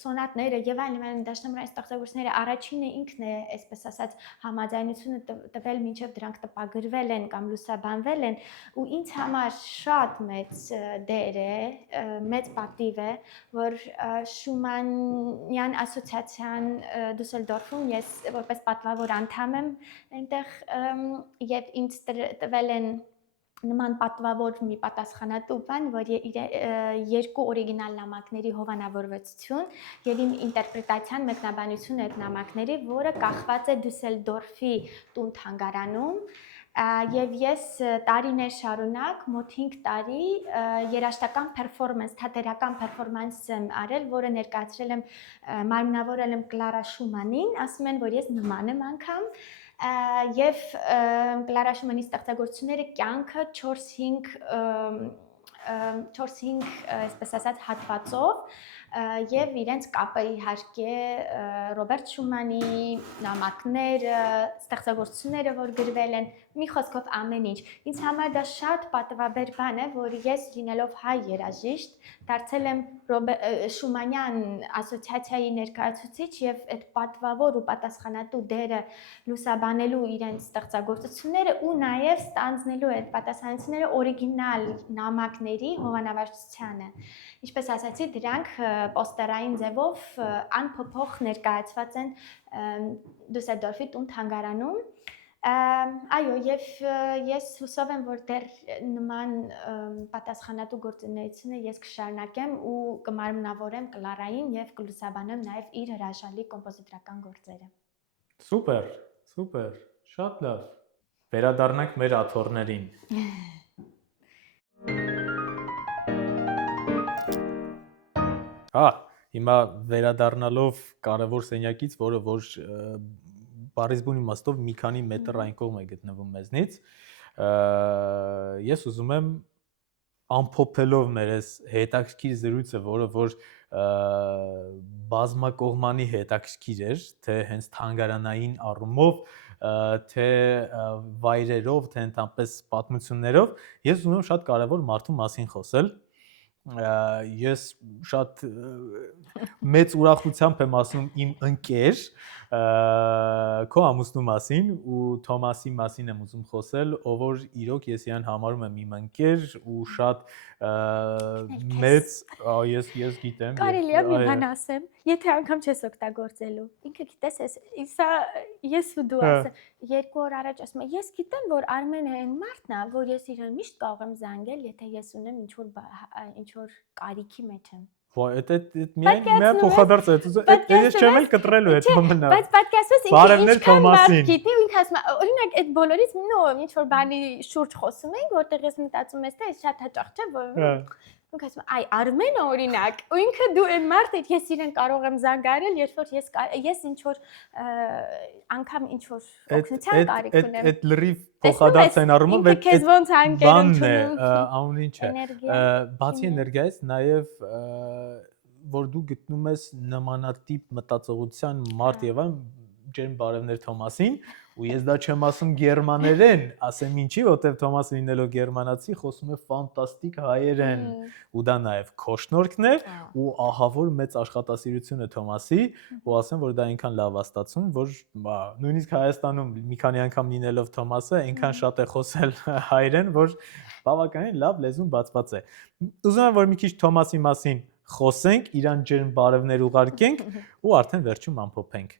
սոնատները եւ այլն դաշնամուրային ստեղծագործությունները։ Առաջինը ինքն է, այսպես ասած, համաձայնությունը տվել մինչեւ դրանք տպագրվել են կամ լուսաբանվել են ու ինձ համար շատ մեծ դեր է, մեծ պատիվ է, որ Շումանյան ասոցիացիան Դուսելդորֆում ես որպես պատվավոր անդամ եմ այնտեղ եւ ինձ տվել են նման պատվավոր մի պատասխանատու բան, որ երկու օրիգինալ նամակների հովանավորվածություն եւ իմ ինտերպրետացիան մեկնաբանությունը այդ նամակների, որը կախված է Դուսելդորֆի տուն-թանգարանում եւ ես տարիներ շարունակ մոտ 5 տարի երաժշտական պերֆորմանս, թատերական պերֆորմանս եմ արել, որը ներկայացրել եմ մարմնավորել եմ Կլարա Շումանին, ասում են, որ ես նման եմ անգամ եւ Կլարա Շումանի ստեղծագործությունները կյանքը 4-5 այսպես ասած հատվածով եւ իրենց կապը իհարկե Ռոբերտ Շումանի նամակները, ստեղծագործությունները, որ գրվել են, մի խոսքով ամեն ինչ։ Ինձ համար դա շատ պատվաբեր բան է, որ ես լինելով հայ երաժիշտ դարձել եմ Շումանյան ասոցիացիայի ներկայացուցիչ եւ այդ պատվավոր ու պատասխանատու դերը լուսաբանելու իրենց ստեղծագործությունները ու նաեւ ստանձնելու այդ պատասխանատուները օրիգինալ նամակների հովանավորչությանը։ Ինչպես ասացի, դրանք պոստերային ձևով անփոփոխ ներկայացված են Դուսելդորֆի տուն-թանգարանում Այո, եւ ես հուսով եմ, որ դեռ նման պատասխանատու գործունեությունը ես կշարունակեմ ու կմարմնավորեմ Կլարային եւ կլուսաբանեմ նաեւ իր հրաշալի կոմպոզիտորական գործերը։ Սուպեր, շատ լավ։ Վերադառնանք մեր աթոռներին։ Հիմա վերադառնալով կարևոր սենյակից, որը որ բառիզբուն իմաստով մի քանի մետր այն կողմ է գտնվում մեզնից, ես ուզում եմ ամփոփելով մեր այս հետաքրքիր զրույցը, որը որ բազմակողմանի հետաքրքիր էր, թե հենց թանգարանային առումով, թե վայրերով, թե ընդհանրապես պատմություններով, ես ուզում եմ շատ կարևոր մարդու մասին խոսել։ Ես շատ մեծ ուրախությամբ եմ ասում իմ ընկեր քո ամուսնու մասին ու Թոմասի մասին եմ ուզում խոսել, ով որ իրոք ես իրան համարում եմ իմ ընկեր ու շատ մեծ ես գիտեմ Կարելի է մի բան ասեմ, եթե անգամ չես օգտագործելու։ Ինքը գիտես, սա ես ու դու ասեմ, 2 օր առաջ ասում եմ, ես գիտեմ, որ Արմենը այն մարդն է, որ ես իրեն միշտ կարող եմ զանգել, եթե ես ունեմ ինչ որ կարիքի մեջ եմ։ Ոայ, այդ միայն փոխադարձ է, ես չեմ էլ կտրելու այդ մնա։ Բայց պատկերացրես ինքը ինչքան մարդ գիտի, ինքը ասում է, օրինակ այդ բոլորից ինչ որ բանի շուրջ խոսում ենք, որտեղ ես մտածում եմ, թե շատ հաճախ չէ, որ ինքը ասում է, այ Արմենը օրինակ, ու ինքը դու այն մարդը, ես իրեն կարող եմ զանգարել, երբ որ ես ինչ որ անգամ ինչ որ օգնության կարիք ունեմ։ Այդ լրիվ փոխադարձ այն առումով ինքը քեզ ոնց հանգել ընդունում։ Անուն ինչ է։ Բացի էներգիայից նաև որ դու գտնում ես նմանատիպ մտածողության մարդ եւ այն ջերմ բարևներ Թոմասին ու ես դա չեմ ասում գերմաներեն, ասեմ ինչի, որտեվ Թոմասը լինելով գերմանացի խոսում է ֆանտաստիկ հայերեն ու դա նաև քո շնորհքն է ու ահավոր մեծ աշխատասիրություն է Թոմասի ու ասեմ որ դա այնքան լավ է ստացվում, որ նույնիսկ Հայաստանում մի քանի անգամ լինելով Թոմասը այնքան շատ է խոսել հայերեն, որ բավականին լավ լեզուն բացված է։ Ուզում եմ որ մի քիչ Թոմասի մասին խոսենք, իրան ջերմ բարևներ ուղարկենք ու արդեն վերջում ամփոփենք։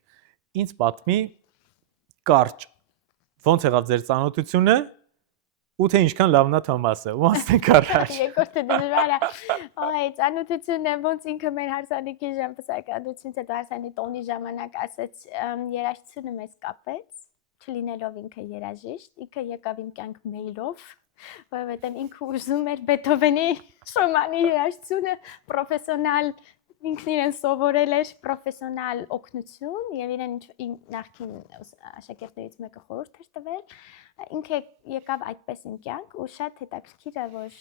Ինձ պատմի կարճ ոնց եղավ ձեր ծանոթությունը ու թե ինչքան լավն է Թոմասը ու ասենք առաջ։ Երկրորդը դժվար է։ Այ ծանոթությունը ոնց ինքը մեր հարսանիքի ժամանակացույցից հետո հարսանի տոնի ժամանակ ասեց երաժշտությունը մեզ կապեց, չլինելով ինքը երաժիշտ, ինքը եկավ իմ կյանք մեյլով, որովհետև ինքը ուզում էր Բեթհովենի Շոմանի երաժշտությունը պրոֆեսիոնալ ինքն իրեն սովորել էր պրոֆեսիոնալ օգնություն եւ իրեն իմ նախկին աշակերտներից մեկը խորհուրդ էր տվել ինքը եկավ այդպես իմ կյանք ու շատ հետաքրքիր է որ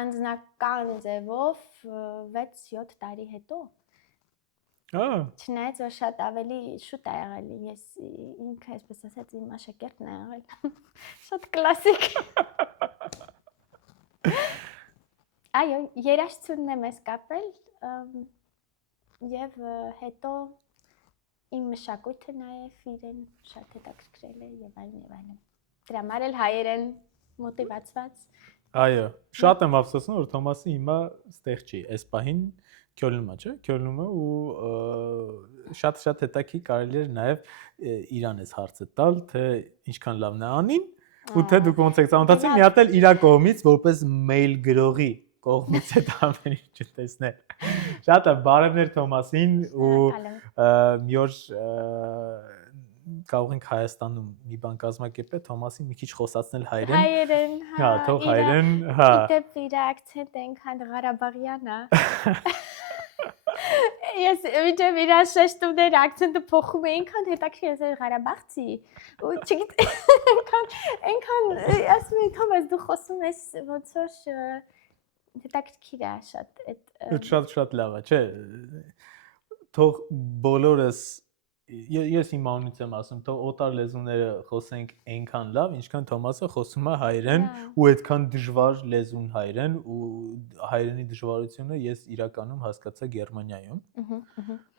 անձնական ձևով 6-7 տարի հետո չնայած որ շատ ավելի շուտ է եղել ես ինքը այսպես ասած իմ աշակերտն է եղել շատ կլասիկ այո երաժշտությունն է մեզ կապել եւ հետո իմ մշակույթը նաեւ իրեն շատ հետաքրքրել է եւ այլն դրա համար էլ հայերեն մոտիվացված այո շատ եմ ափսոսում որ Թոմասը հիմա ստեղ չի այս պահին Քյոլնում է, չէ՞, Քյոլնում է ու շատ հետաքրքիր կարելի էր նաև իրան էս հարցը տալ, թե ինչքան լավն է անին ու թե դուք ոնց եք ծանոթացել, մի հատ էլ իր կողմից որպես մեյլ գրողի կողմից այդ ամեն ինչը տեսնել։ Շատ է բարևներ Թոմասին ու մի օր կարող ենք Հայաստանում մի բան կազմակերպել Թոմասին մի քիչ խոսացնել հայերեն։ Հայերեն, հա, թող հայերեն, հա։ Իդեպ իր акցենտը այնքան Ղարաբաղյան է։ Ես վիճեմ իր շեշտումներ акցենտը փոխում է այնքան հետաքրքիր է Ղարաբաղցի։ Ու չգիտեմ, այնքան ասում եմ Թոմաս դու խոսում ես ոնց որ հետաքրքիր է շատ այդ շատ լավ է, չէ։ Թող բոլորս ես իմ անունից եմ ասում, թող օտար լեզուները խոսենք այնքան լավ, ինչքան Թոմասը խոսում է հայերեն ու այդքան դժվար լեզուն հայերեն ու հայերենի դժվարությունը ես իրականում հասկացա Գերմանիայում։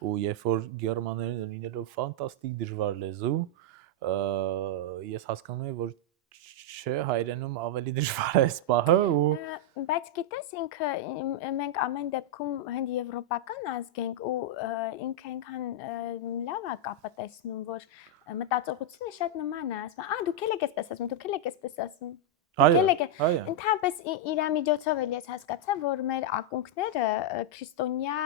Ու երբ որ գերմաներենը լինելով ֆանտաստիկ դժվար լեզու, ես հասկանում եմ, որ չէ, հայրենում ավելի դժվար է այս պահը ու Բայց գիտես ինքը մենք ամեն դեպքում հենց եվրոպական ազգ ենք ու ինքը այնքան լավ է կապը տեսնում, որ մտածողությունը շատ նման է, ասում է, դուք էլ եք այսպես ասում, դուք էլ եք այսպես ասում։ այո։ Ընդհանրապես իր միջոցով էլ ես հասկացա, որ մեր ակունքները քրիստոնյա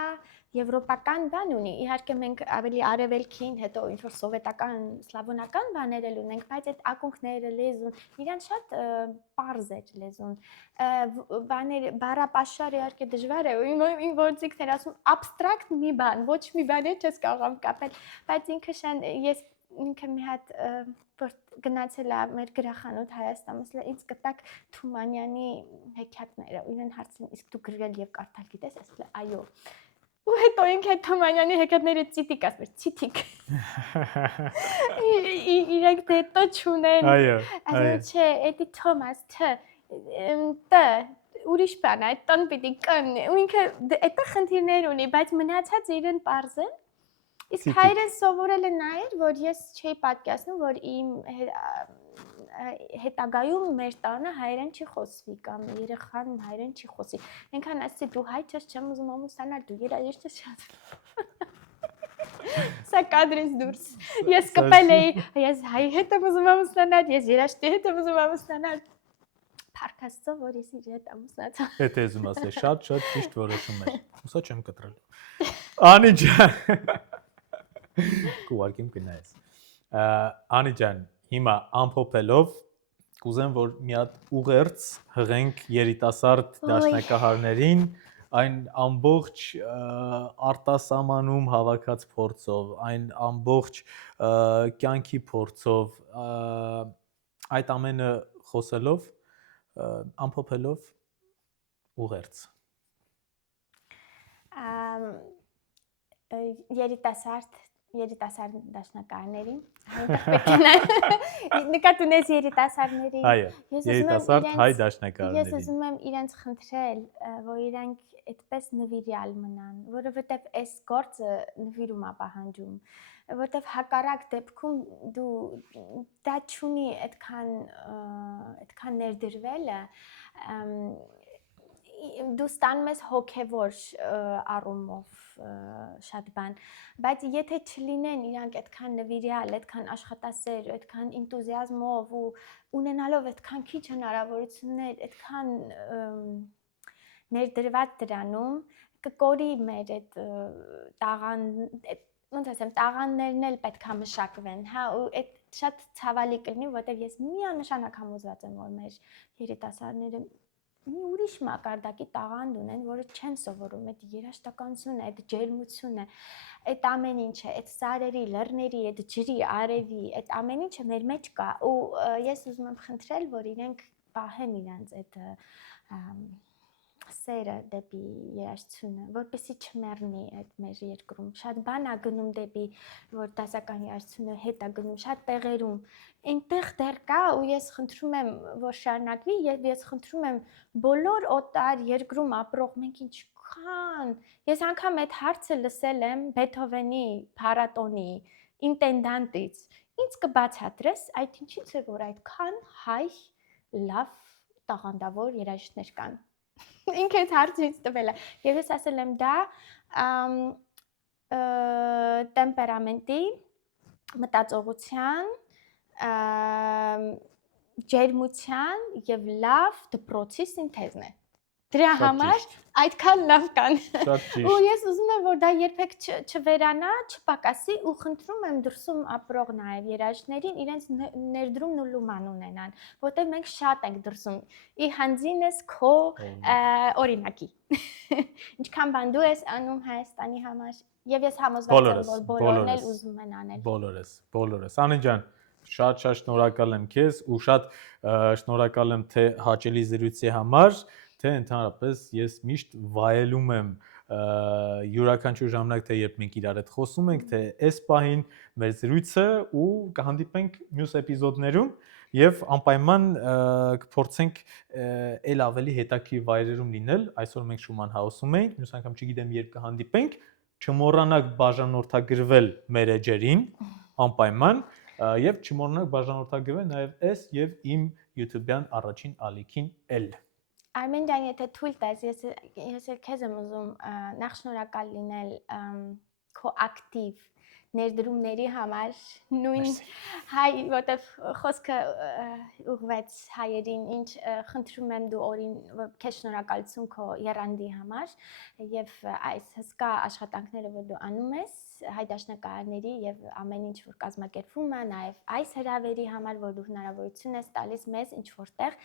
եվրոպական բան ունի։ Իհարկե մենք ավելի արևելքին, հետո ինչ որ սովետական, սլավոնական բաներ էլ ունենք, բայց այդ ակունքները, լեզուն, իրան շատ պարզ է լեզուն։ Բաներ, բառապաշարը իհարկե դժվար է, ու որոնցիկներ ասում abstract մի բան, ոչ մի բան չես կարող կապել, բայց ինքը մի հատ որ գնացել է մեր գրախանութ Հայաստանում, ինձ կտակ Թումանյանի հեքիաթները, ու իրեն հարցին, իսկ դու գրել եւ կարդալ գիտես, ասել է այո։ Ու հետո ինքը Թումանյանի հեքիաթները ցիտիկ ասում, ցիտիկ։ Իրենք հետո չունեն։ Այո, Ասում չէ, էդի Թոմաս, տ ուրիշ բան է, տան պիտի կան։ Ու ինքը այդտեղ խնդիրներ ունի, բայց մնացած իրեն པարզ է։ Իսկ հայրեն սովորել է նայել, որ ես չէի պատկերացնում, որ իմ հետագայում մեր տանը հայերեն չի խոսվի կամ երեխան հայերեն չի խոսի։ Այնքան ասեցի դու հայ ես, չեմ ուզում ամուսնանալ, դու երաժիշտ ես շատ։ Սա կադրից դուրս։ Ես կպել էի, ես հայ հետ եմ ուզում ամուսնանալ, ես երաժշտի հետ եմ ուզում ամուսնանալ։ Փառք Աստծո, որ ես իր հետ ամուսնացա։ Էդ ես ուզում ասել, շատ ճիշտ որոշում էր։ Ուսա չեմ կտրել։ Անի ջան։ Կուարկիմ կնայես։ Անի ջան, հիմա ամփոփելով կուզեմ որ մի հատ ուղերձ հղենք երիտասարդ դաշնակահարներին այն ամբողջ արտասահմանում հավաքած փորձով, այն ամբողջ կյանքի փորձով, այդ ամենը խոսելով, ամփոփելով ուղերձ։ Երիտասարդ դաշնակահարներին, նկատի ունես երիտասարդներին։ Այո, երիտասարդ հայ դաշնակահարներին։ Ես ուզում եմ իրենց խնդրել, որ իրենք այդպես նվիրյալ մնան, որովհետև այս գործը նվիրում է պահանջում, որովհետև հակառակ դեպքում դու դա չունի այդքան ներդրվելը, դու ստանում ես հոգևոր առումով շատ բան, բայց եթե չլինեն իրանք այդքան նվիրյալ, այդքան աշխատասեր, այդքան ինտուզիազմով ու ունենալով այդքան քիչ հնարավորություններ, այդքան ներդրված դրանում, կկորի մեր այդ տաղաններն էլ պետք է մշակվեն, հա, ու այդ շատ ցավալի կլինի, որտեղ ես միանշանակ համոզված եմ, որ մեր երիտասարդները մի ուրիշ մակարդակի տաղանդ ունեն, որը չեն սովորում, այդ երաժշտականությունը, այդ ջերմությունը, այդ ամեն ինչը, այդ սարերի, լեռների, այդ ջրի, արևի, այդ ամեն ինչը մեր մեջ կա, ու ես ուզում եմ խնդրել, որ իրենք պահեն իրենց այդ սերը դեպի երաժշտությունը, որպեսզի չմեռնի այդ մեր երկրում։ Շատ բան է գնում դեպի, որ դասական երաժշտությունը հետ է գնում, շատ տեղերում։ Այնտեղ դեռ կա ու ես խնդրում եմ, որ շարունակվի, ես խնդրում եմ բոլոր օտար երկրում ապրող մենք ինչքան։ Ես անգամ այդ հարցը լսել եմ Բեթհովենի փառատոնի ինտենդանտից։ Ինձ կբացատրես, այդ ինչից է որ այդքան հայ լավ տաղանդավոր երաժիշտներ կան։ Ինքը այս հարցը ինձ տվել է, եւ ես ասել եմ դա տեմպերամենտի, մտածողության, ջերմության եւ լավ դպրոցի սինթեզն է։ Դրա համար այդքան լավ կան։ Ու ես ուզում եմ որ դա երբեք չվերանա, չպակասի ու խնդրում եմ դրսում ապրող նաև երաժիշտներին իրենց ներդրումն ու լուման ունենան, որտեղ մենք շատ ենք դրսում։ Ի հանձինս քո օրինակի։ Ինչքան բան դու ես անում Հայաստանի համար եւ ես համոզված եմ որ բոլորն էլ ուզում են անել։ Բոլորս։ Անի ջան, շատ շնորհակալ եմ քեզ ու շատ շնորհակալ եմ թե հաճելի զրույցի համար, թե ընդհանրապես ես միշտ վայելում եմ յուրաքանչյուր ժամանակ թե երբ մենք իրար հետ խոսում ենք, թե այս պահին մեր զրույցը ու կհանդիպենք մյուս էպիզոդներում եւ անպայման կփորձենք ել ավելի հետաքրքիր վայրերում լինել։ Այսօր մենք Շուման Հաուսում ենք, մյուս անգամ չգիտեմ երբ կհանդիպենք, չմոռանաք բաժանորդագրվել մեր էջերին, անպայման Եվ չմոռնաք բաժանորդագրվել նաև այս եւ իմ YouTube-յան առաջին ալիքին L։ Արմեն ջան, եթե թույլ տաս, ես քեզ եմ ուզում նախ շնորհակալ լինել քո ակտիվ ներդրումների համար, նույն հայ, որտեվ խոսքը ուղղվեց հայերին, ինչ խնդրում եմ դու օրին քեզ շնորհակալություն քո եռանդի համար եւ այս հսկա աշխատանքները, որ դու անում ես հայ դաշնակահարների եւ ամեն ինչ որ կազմակերպվում է, նաեւ այս հրավերի համար, որ դու հնարավորություն ես տալիս մեզ ինչ որտեղ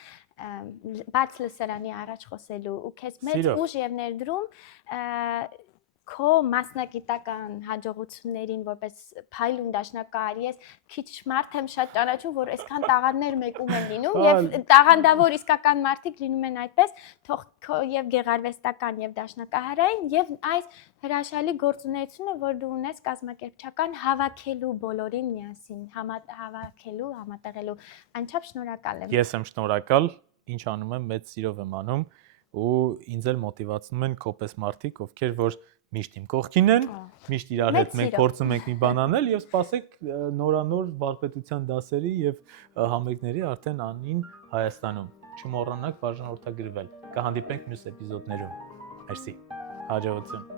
բաց լսարանի առաջ խոսելու ու քեզ մեծ ուժ եւ ներդրում քո մասնագիտական հաջողություններին որպես փայլուն դաշնակահար ես քիչ մարդ եմ շատ ճանաչում որ այսքան տաղանդներ մեկում են լինում եւ տաղանդավոր իսկական մարդիկ լինում են այդպես թող եւ գեղարվեստական եւ դաշնակահարային եւ այս հրաշալի գործունեությունը որ դու ունես կազմակերպչական հավաքելու բոլորին միասին հավաքելու համատեղելու անչափ շնորհակալ եմ։ Ես եմ շնորհակալ, ինչ անում եմ մեծ սիրով եմ անում ու ինձ էլ մոտիվացնում են կոպես մարդիկ, ովքեր որ միշտ իմ կողքին են, միշտ իրար հետ մենք փորձում ենք մի բան անել եւ սպասեք նորանոր վարպետության դասերի եւ համերգների արդեն անին Հայաստանում։ Չմոռանաք բաժանորդագրվել։ Կհանդիպենք մյուս էպիզոդներում։ Մերսի։ Հաջողություն։